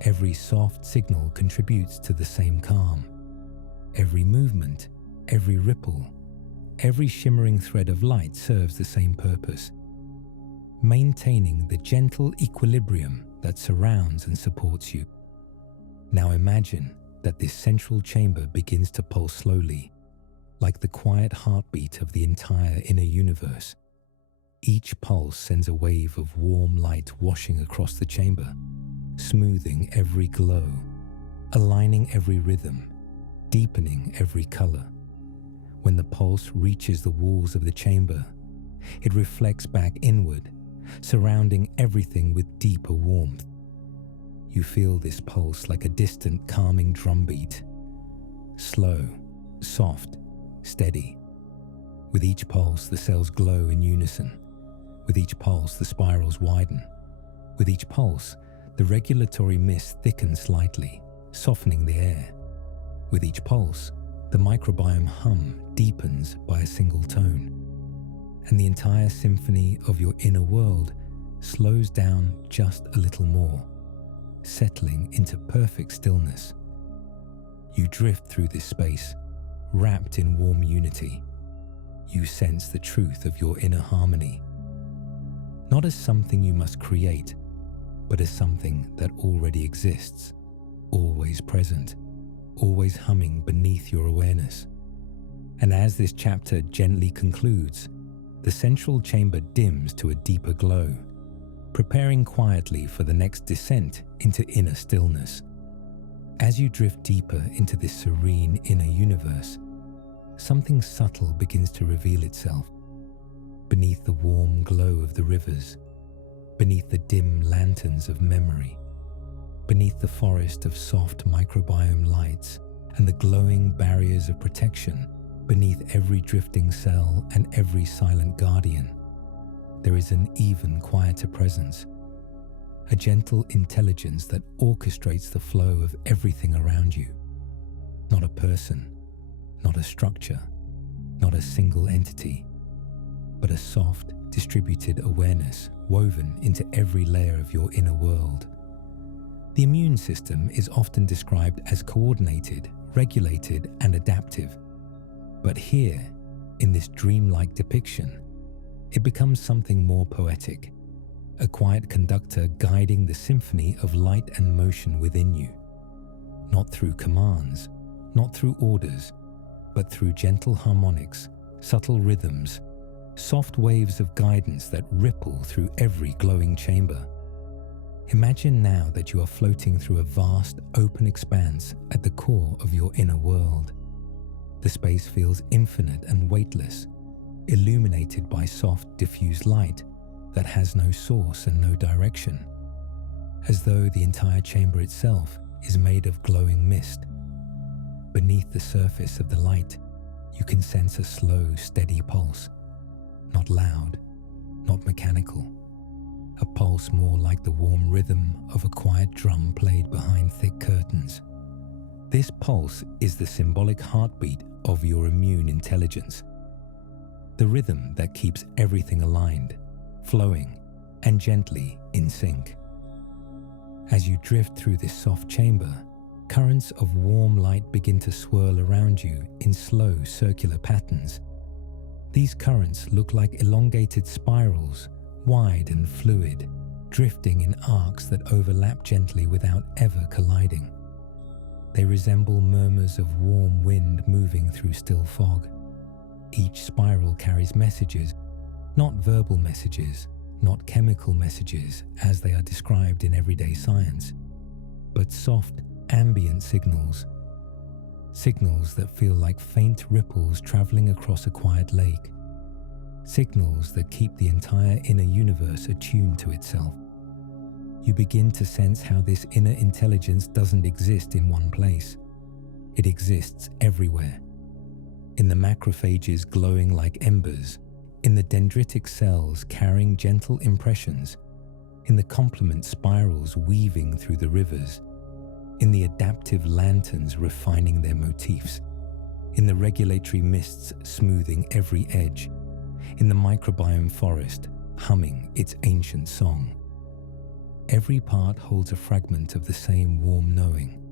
Every soft signal contributes to the same calm. Every movement, every ripple, every shimmering thread of light serves the same purpose, maintaining the gentle equilibrium that surrounds and supports you. Now imagine that this central chamber begins to pulse slowly, like the quiet heartbeat of the entire inner universe. Each pulse sends a wave of warm light washing across the chamber, smoothing every glow, aligning every rhythm, deepening every color. When the pulse reaches the walls of the chamber, it reflects back inward, surrounding everything with deeper warmth. You feel this pulse like a distant, calming drumbeat. Slow, soft, steady. With each pulse, the cells glow in unison. With each pulse, the spirals widen. With each pulse, the regulatory mist thickens slightly, softening the air. With each pulse, the microbiome hum deepens by a single tone. And the entire symphony of your inner world slows down just a little more, settling into perfect stillness. You drift through this space, wrapped in warm unity. You sense the truth of your inner harmony, not as something you must create, but as something that already exists, always present, always humming beneath your awareness. And as this chapter gently concludes, the central chamber dims to a deeper glow, preparing quietly for the next descent into inner stillness. As you drift deeper into this serene inner universe, something subtle begins to reveal itself. Beneath the warm glow of the rivers, beneath the dim lanterns of memory, beneath the forest of soft microbiome lights and the glowing barriers of protection, beneath every drifting cell and every silent guardian, there is an even quieter presence, a gentle intelligence that orchestrates the flow of everything around you. Not a person, not a structure, not a single entity, but a soft, distributed awareness woven into every layer of your inner world. The immune system is often described as coordinated, regulated, and adaptive. But here, in this dreamlike depiction, it becomes something more poetic, a quiet conductor guiding the symphony of light and motion within you. Not through commands, not through orders, but through gentle harmonics, subtle rhythms, soft waves of guidance that ripple through every glowing chamber. Imagine now that you are floating through a vast, open expanse at the core of your inner world. The space feels infinite and weightless, illuminated by soft, diffused light that has no source and no direction, as though the entire chamber itself is made of glowing mist. Beneath the surface of the light, you can sense a slow, steady pulse, not loud, not mechanical, a pulse more like the warm rhythm of a quiet drum played behind thick curtains. This pulse is the symbolic heartbeat of your immune intelligence, the rhythm that keeps everything aligned, flowing, and gently in sync. As you drift through this soft chamber, currents of warm light begin to swirl around you in slow circular patterns. These currents look like elongated spirals, wide and fluid, drifting in arcs that overlap gently without ever colliding. They resemble murmurs of warm wind moving through still fog. Each spiral carries messages, not verbal messages, not chemical messages as they are described in everyday science, but soft, ambient signals. Signals that feel like faint ripples traveling across a quiet lake. Signals that keep the entire inner universe attuned to itself. You begin to sense how this inner intelligence doesn't exist in one place. It exists everywhere. In the macrophages glowing like embers, in the dendritic cells carrying gentle impressions, in the complement spirals weaving through the rivers, in the adaptive lanterns refining their motifs, in the regulatory mists smoothing every edge, in the microbiome forest humming its ancient song. Every part holds a fragment of the same warm knowing.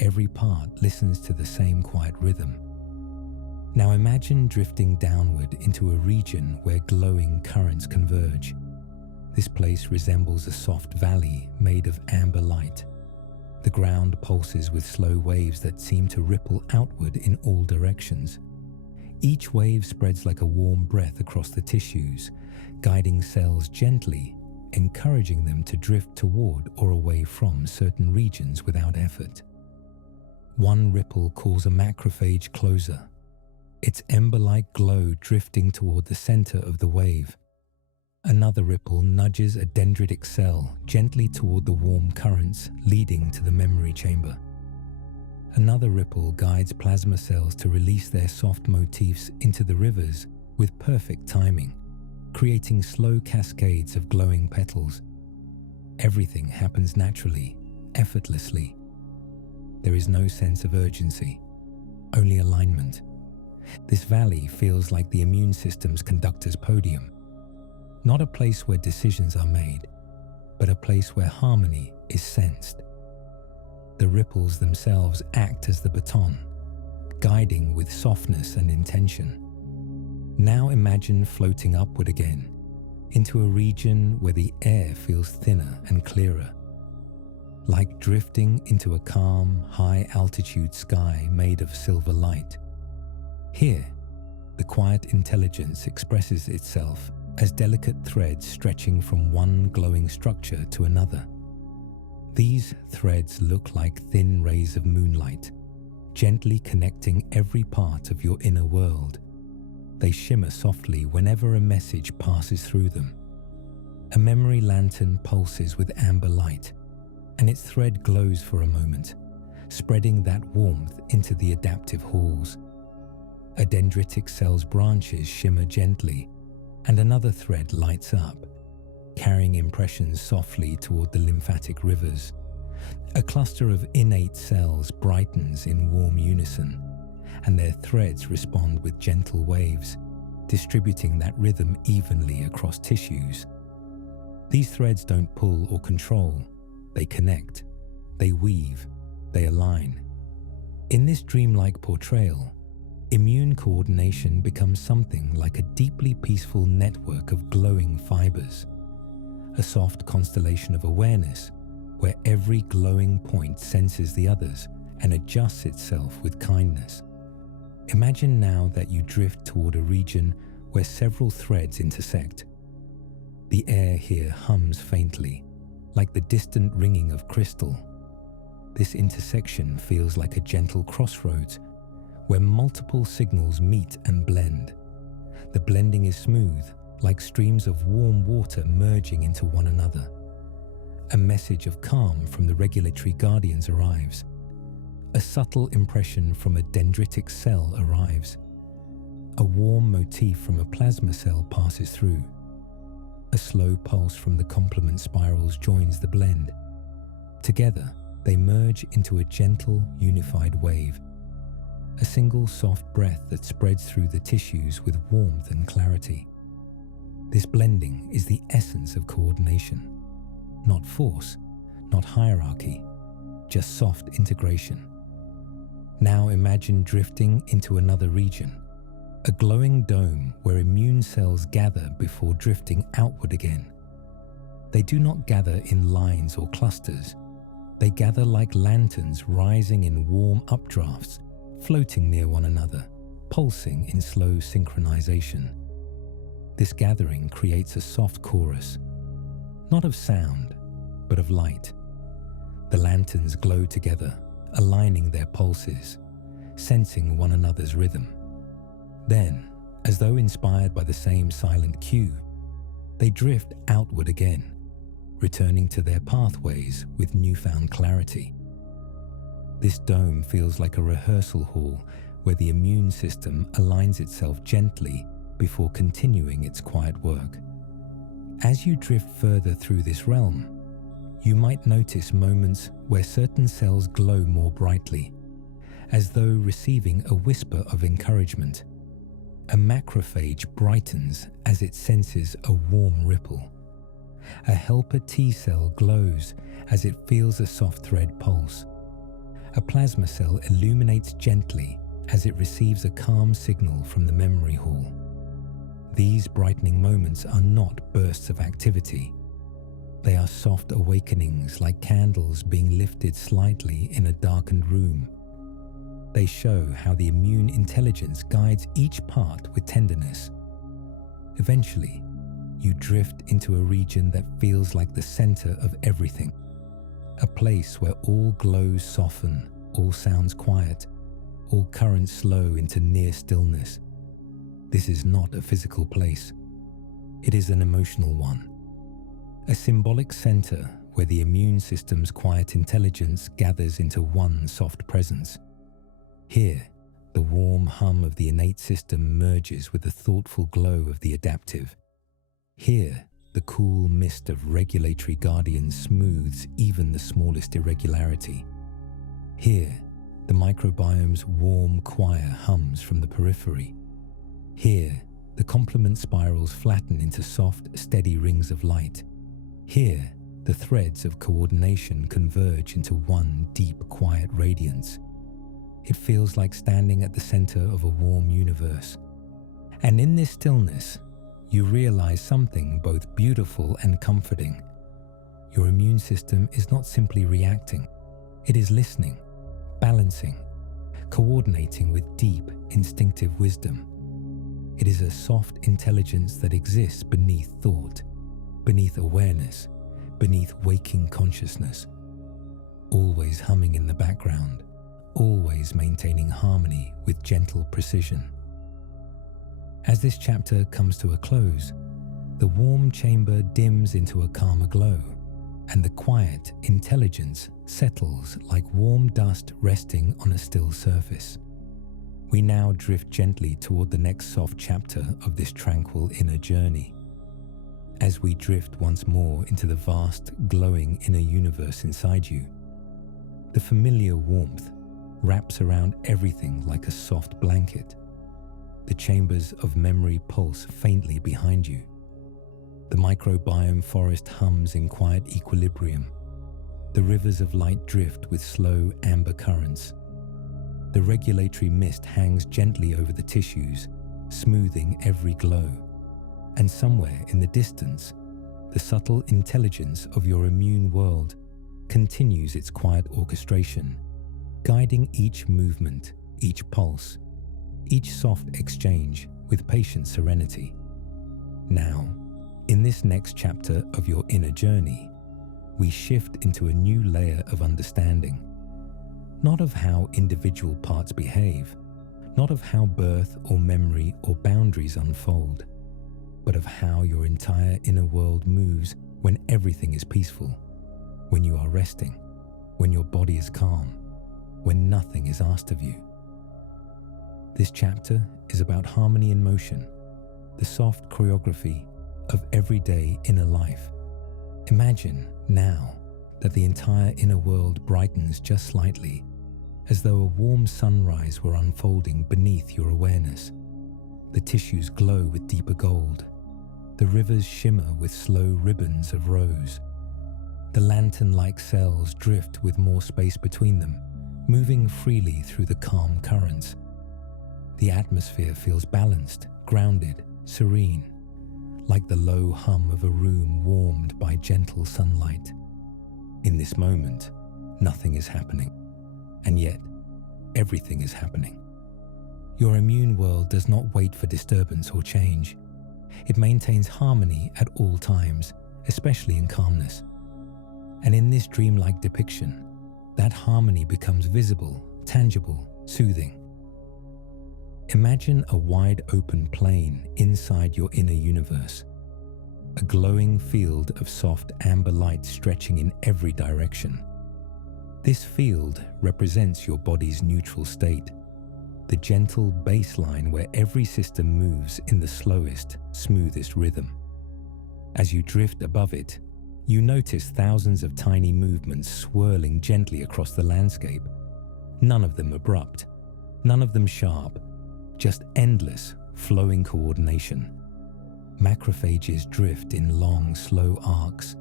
Every part listens to the same quiet rhythm. Now imagine drifting downward into a region where glowing currents converge. This place resembles a soft valley made of amber light. The ground pulses with slow waves that seem to ripple outward in all directions. Each wave spreads like a warm breath across the tissues, guiding cells gently, encouraging them to drift toward or away from certain regions without effort. One ripple calls a macrophage closer, its ember-like glow drifting toward the center of the wave. Another ripple nudges a dendritic cell gently toward the warm currents leading to the memory chamber. Another ripple guides plasma cells to release their soft motifs into the rivers with perfect timing, creating slow cascades of glowing petals. Everything happens naturally, effortlessly. There is no sense of urgency, only alignment. This valley feels like the immune system's conductor's podium, not a place where decisions are made, but a place where harmony is sensed. The ripples themselves act as the baton, guiding with softness and intention. Now imagine floating upward again, into a region where the air feels thinner and clearer, like drifting into a calm, high-altitude sky made of silver light. Here, the quiet intelligence expresses itself as delicate threads stretching from one glowing structure to another. These threads look like thin rays of moonlight, gently connecting every part of your inner world. They shimmer softly whenever a message passes through them. A memory lantern pulses with amber light, and its thread glows for a moment, spreading that warmth into the adaptive halls. A dendritic cell's branches shimmer gently, and another thread lights up, carrying impressions softly toward the lymphatic rivers. A cluster of innate cells brightens in warm unison, and their threads respond with gentle waves, distributing that rhythm evenly across tissues. These threads don't pull or control, they connect, they weave, they align. In this dreamlike portrayal, immune coordination becomes something like a deeply peaceful network of glowing fibers, a soft constellation of awareness where every glowing point senses the others and adjusts itself with kindness. Imagine now that you drift toward a region where several threads intersect. The air here hums faintly, like the distant ringing of crystal. This intersection feels like a gentle crossroads where multiple signals meet and blend. The blending is smooth, like streams of warm water merging into one another. A message of calm from the regulatory guardians arrives. A subtle impression from a dendritic cell arrives. A warm motif from a plasma cell passes through. A slow pulse from the complement spirals joins the blend. Together, they merge into a gentle, unified wave. A single soft breath that spreads through the tissues with warmth and clarity. This blending is the essence of coordination. Not force, not hierarchy, just soft integration. Now imagine drifting into another region, a glowing dome where immune cells gather before drifting outward again. They do not gather in lines or clusters. They gather like lanterns rising in warm updrafts, floating near one another, pulsing in slow synchronization. This gathering creates a soft chorus, not of sound, but of light. The lanterns glow together, aligning their pulses, sensing one another's rhythm. Then, as though inspired by the same silent cue, they drift outward again, returning to their pathways with newfound clarity. This dome feels like a rehearsal hall where the immune system aligns itself gently before continuing its quiet work. As you drift further through this realm, you might notice moments where certain cells glow more brightly, as though receiving a whisper of encouragement. A macrophage brightens as it senses a warm ripple. A helper T cell glows as it feels a soft thread pulse. A plasma cell illuminates gently as it receives a calm signal from the memory hall. These brightening moments are not bursts of activity. They are soft awakenings, like candles being lifted slightly in a darkened room. They show how the immune intelligence guides each part with tenderness. Eventually, you drift into a region that feels like the center of everything, a place where all glows soften, all sounds quiet, all currents slow into near stillness. This is not a physical place. It is an emotional one. A symbolic center where the immune system's quiet intelligence gathers into one soft presence. Here, the warm hum of the innate system merges with the thoughtful glow of the adaptive. Here, the cool mist of regulatory guardians smooths even the smallest irregularity. Here, the microbiome's warm choir hums from the periphery. Here, the complement spirals flatten into soft, steady rings of light. Here, the threads of coordination converge into one deep, quiet radiance. It feels like standing at the center of a warm universe. And in this stillness, you realize something both beautiful and comforting. Your immune system is not simply reacting. It is listening, balancing, coordinating with deep, instinctive wisdom. It is a soft intelligence that exists beneath thought, beneath awareness, beneath waking consciousness, always humming in the background, always maintaining harmony with gentle precision. As this chapter comes to a close, the warm chamber dims into a calmer glow, and the quiet intelligence settles like warm dust resting on a still surface. We now drift gently toward the next soft chapter of this tranquil inner journey. As we drift once more into the vast, glowing inner universe inside you, the familiar warmth wraps around everything like a soft blanket. The chambers of memory pulse faintly behind you. The microbiome forest hums in quiet equilibrium. The rivers of light drift with slow amber currents. The regulatory mist hangs gently over the tissues, smoothing every glow. And somewhere in the distance, the subtle intelligence of your immune world continues its quiet orchestration, guiding each movement, each pulse, each soft exchange with patient serenity. Now, in this next chapter of your inner journey, we shift into a new layer of understanding, not of how individual parts behave, not of how birth or memory or boundaries unfold, but of how your entire inner world moves when everything is peaceful, when you are resting, when your body is calm, when nothing is asked of you. This chapter is about harmony in motion, the soft choreography of everyday inner life. Imagine now that the entire inner world brightens just slightly, as though a warm sunrise were unfolding beneath your awareness. The tissues glow with deeper gold. The rivers shimmer with slow ribbons of rose. The lantern-like cells drift with more space between them, moving freely through the calm currents. The atmosphere feels balanced, grounded, serene, like the low hum of a room warmed by gentle sunlight. In this moment, nothing is happening, and yet everything is happening. Your immune world does not wait for disturbance or change. It maintains harmony at all times, especially in calmness. And in this dreamlike depiction, that harmony becomes visible, tangible, soothing. Imagine a wide open plain inside your inner universe, a glowing field of soft amber light stretching in every direction. This field represents your body's neutral state, the gentle baseline where every system moves in the slowest, smoothest rhythm. As you drift above it, you notice thousands of tiny movements swirling gently across the landscape. None of them abrupt, none of them sharp, just endless, flowing coordination. Macrophages drift in long, slow arcs,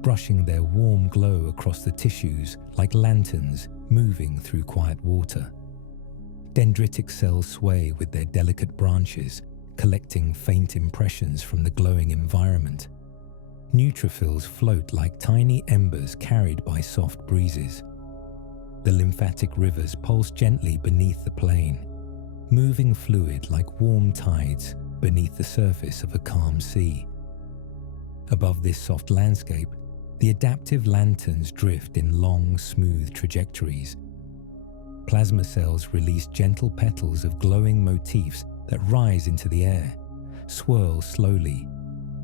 brushing their warm glow across the tissues like lanterns moving through quiet water. Dendritic cells sway with their delicate branches, collecting faint impressions from the glowing environment. Neutrophils float like tiny embers carried by soft breezes. The lymphatic rivers pulse gently beneath the plain, moving fluid like warm tides beneath the surface of a calm sea. Above this soft landscape, the adaptive lanterns drift in long, smooth trajectories. Plasma cells release gentle petals of glowing motifs that rise into the air, swirl slowly,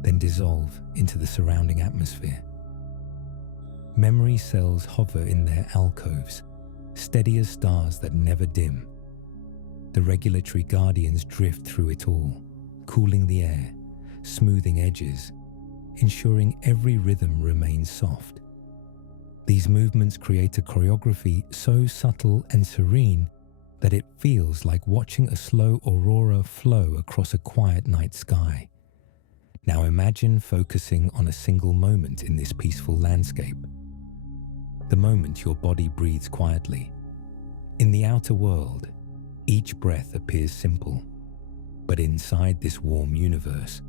then dissolve into the surrounding atmosphere. Memory cells hover in their alcoves, steady as stars that never dim. The regulatory guardians drift through it all, cooling the air, smoothing edges, ensuring every rhythm remains soft. These movements create a choreography so subtle and serene that it feels like watching a slow aurora flow across a quiet night sky. Now imagine focusing on a single moment in this peaceful landscape. The moment your body breathes quietly. In the outer world, each breath appears simple, but inside this warm universe,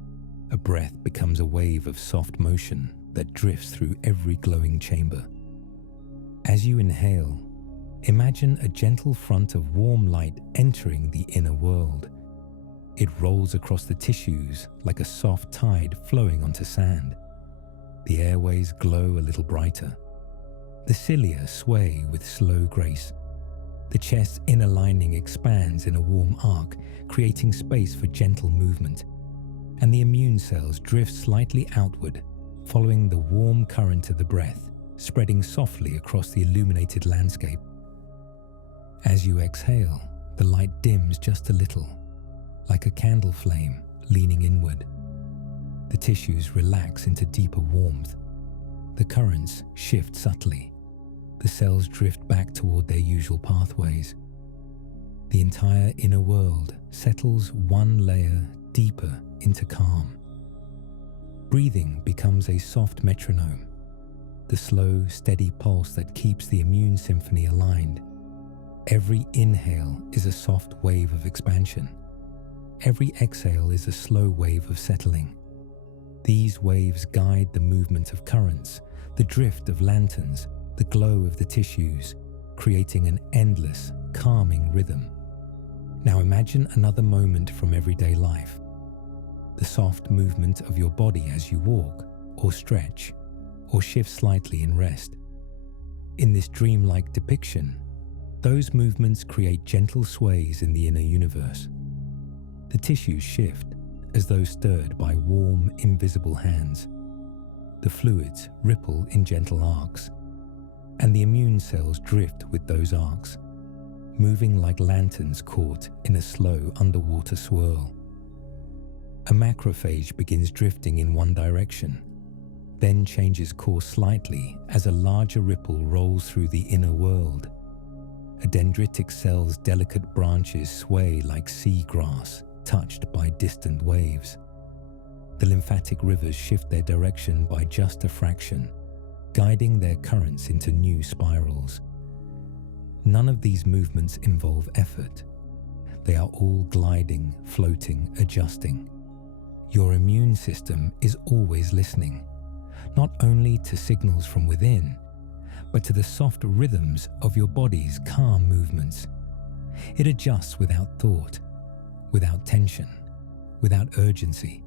a breath becomes a wave of soft motion that drifts through every glowing chamber. As you inhale, imagine a gentle front of warm light entering the inner world. It rolls across the tissues like a soft tide flowing onto sand. The airways glow a little brighter. The cilia sway with slow grace. The chest's inner lining expands in a warm arc, creating space for gentle movement. And the immune cells drift slightly outward, following the warm current of the breath, spreading softly across the illuminated landscape. As you exhale, the light dims just a little, like a candle flame leaning inward. The tissues relax into deeper warmth. The currents shift subtly. The cells drift back toward their usual pathways. The entire inner world settles one layer deeper into calm. Breathing becomes a soft metronome, the slow, steady pulse that keeps the immune symphony aligned. Every inhale is a soft wave of expansion. Every exhale is a slow wave of settling. These waves guide the movement of currents, the drift of lanterns, the glow of the tissues, creating an endless, calming rhythm. Now imagine another moment from everyday life. The soft movement of your body as you walk, or stretch, or shift slightly in rest. In this dreamlike depiction, those movements create gentle sways in the inner universe. The tissues shift as though stirred by warm, invisible hands. The fluids ripple in gentle arcs, and the immune cells drift with those arcs, moving like lanterns caught in a slow underwater swirl. A macrophage begins drifting in one direction, then changes course slightly as a larger ripple rolls through the inner world. A dendritic cell's delicate branches sway like sea grass, touched by distant waves. The lymphatic rivers shift their direction by just a fraction, guiding their currents into new spirals. None of these movements involve effort. They are all gliding, floating, adjusting. Your immune system is always listening, not only to signals from within, but to the soft rhythms of your body's calm movements. It adjusts without thought, without tension, without urgency.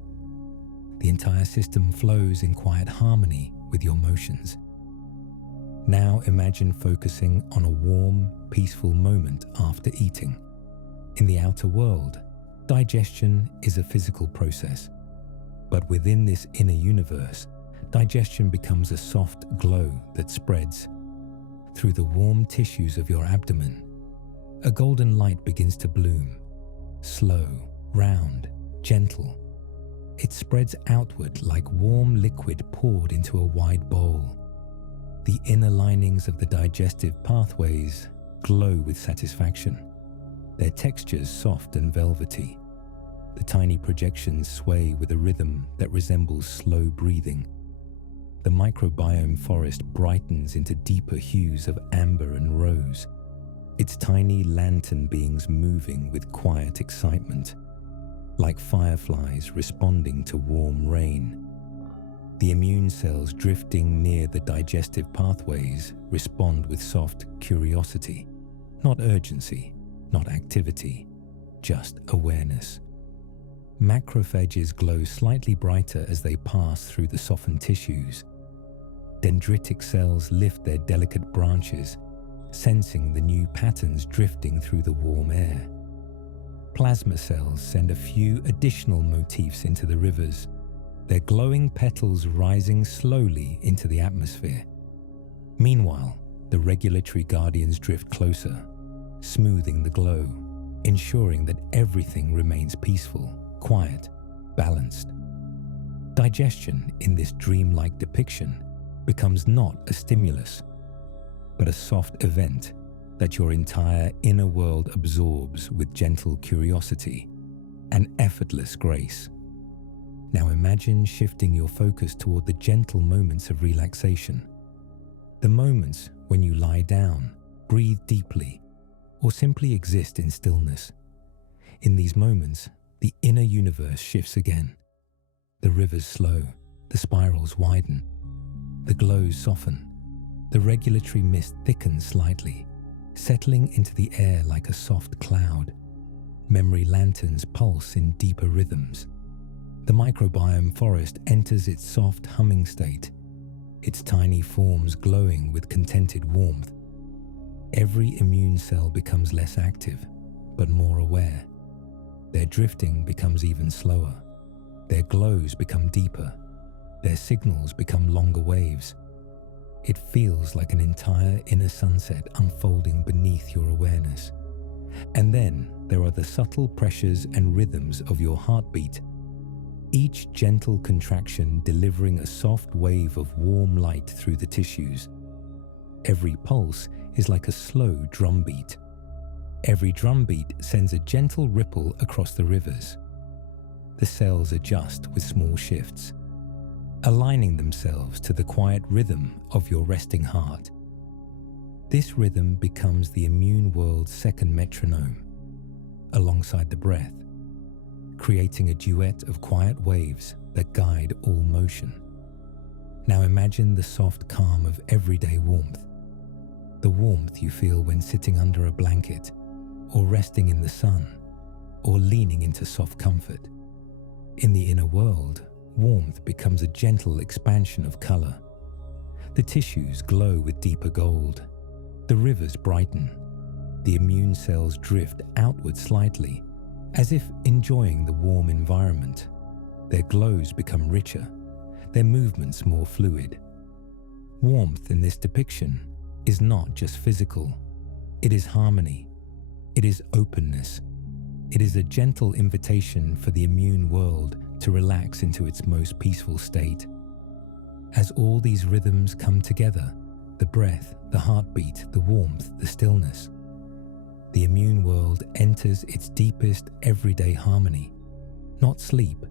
The entire system flows in quiet harmony with your motions. Now imagine focusing on a warm, peaceful moment after eating. In the outer world, digestion is a physical process. But within this inner universe, digestion becomes a soft glow that spreads. Through the warm tissues of your abdomen, a golden light begins to bloom. Slow, round, gentle. It spreads outward like warm liquid poured into a wide bowl. The inner linings of the digestive pathways glow with satisfaction, their textures soft and velvety. The tiny projections sway with a rhythm that resembles slow breathing. The microbiome forest brightens into deeper hues of amber and rose, its tiny lantern beings moving with quiet excitement, like fireflies responding to warm rain. The immune cells drifting near the digestive pathways respond with soft curiosity, not urgency, not activity, just awareness. Macrophages glow slightly brighter as they pass through the softened tissues. Dendritic cells lift their delicate branches, sensing the new patterns drifting through the warm air. Plasma cells send a few additional motifs into the rivers, their glowing petals rising slowly into the atmosphere. Meanwhile, the regulatory guardians drift closer, smoothing the glow, ensuring that everything remains peaceful, quiet, balanced. Digestion in this dreamlike depiction becomes not a stimulus, but a soft event that your entire inner world absorbs with gentle curiosity and effortless grace. Now imagine shifting your focus toward the gentle moments of relaxation, the moments when you lie down, breathe deeply, or simply exist in stillness. In these moments, the inner universe shifts again. The rivers slow, the spirals widen, the glows soften, the regulatory mist thickens slightly, settling into the air like a soft cloud. Memory lanterns pulse in deeper rhythms. The microbiome forest enters its soft humming state, its tiny forms glowing with contented warmth. Every immune cell becomes less active, but more aware. Their drifting becomes even slower. Their glows become deeper. Their signals become longer waves. It feels like an entire inner sunset unfolding beneath your awareness. And then there are the subtle pressures and rhythms of your heartbeat, each gentle contraction delivering a soft wave of warm light through the tissues. Every pulse is like a slow drumbeat. Every drumbeat sends a gentle ripple across the rivers. The cells adjust with small shifts, aligning themselves to the quiet rhythm of your resting heart. This rhythm becomes the immune world's second metronome, alongside the breath, creating a duet of quiet waves that guide all motion. Now imagine the soft calm of everyday warmth, the warmth you feel when sitting under a blanket, or resting in the sun, or leaning into soft comfort. In the inner world, warmth becomes a gentle expansion of color. The tissues glow with deeper gold. The rivers brighten. The immune cells drift outward slightly, as if enjoying the warm environment. Their glows become richer, their movements more fluid. Warmth in this depiction is not just physical. It is harmony. It is openness. It is a gentle invitation for the immune world to relax into its most peaceful state. As all these rhythms come together, the breath, the heartbeat, the warmth, the stillness, the immune world enters its deepest everyday harmony. Not sleep,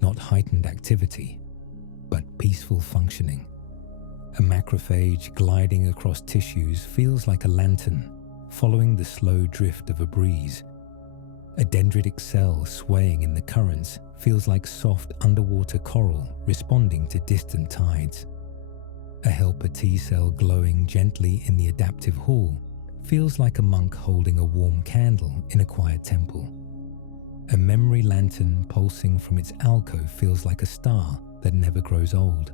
not heightened activity, but peaceful functioning. A macrophage gliding across tissues feels like a lantern following the slow drift of a breeze. A dendritic cell swaying in the currents feels like soft underwater coral responding to distant tides. A helper T cell glowing gently in the adaptive hall feels like a monk holding a warm candle in a quiet temple. A memory lantern pulsing from its alcove feels like a star that never grows old.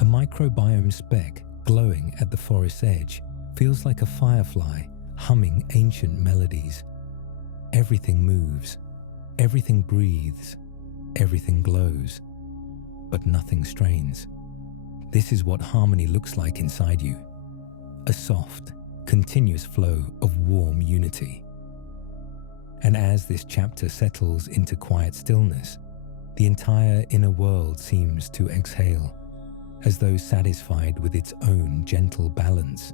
A microbiome speck glowing at the forest's edge feels like a firefly humming ancient melodies. Everything moves, everything breathes, everything glows, but nothing strains. This is what harmony looks like inside you. A soft, continuous flow of warm unity. And as this chapter settles into quiet stillness, the entire inner world seems to exhale, as though satisfied with its own gentle balance.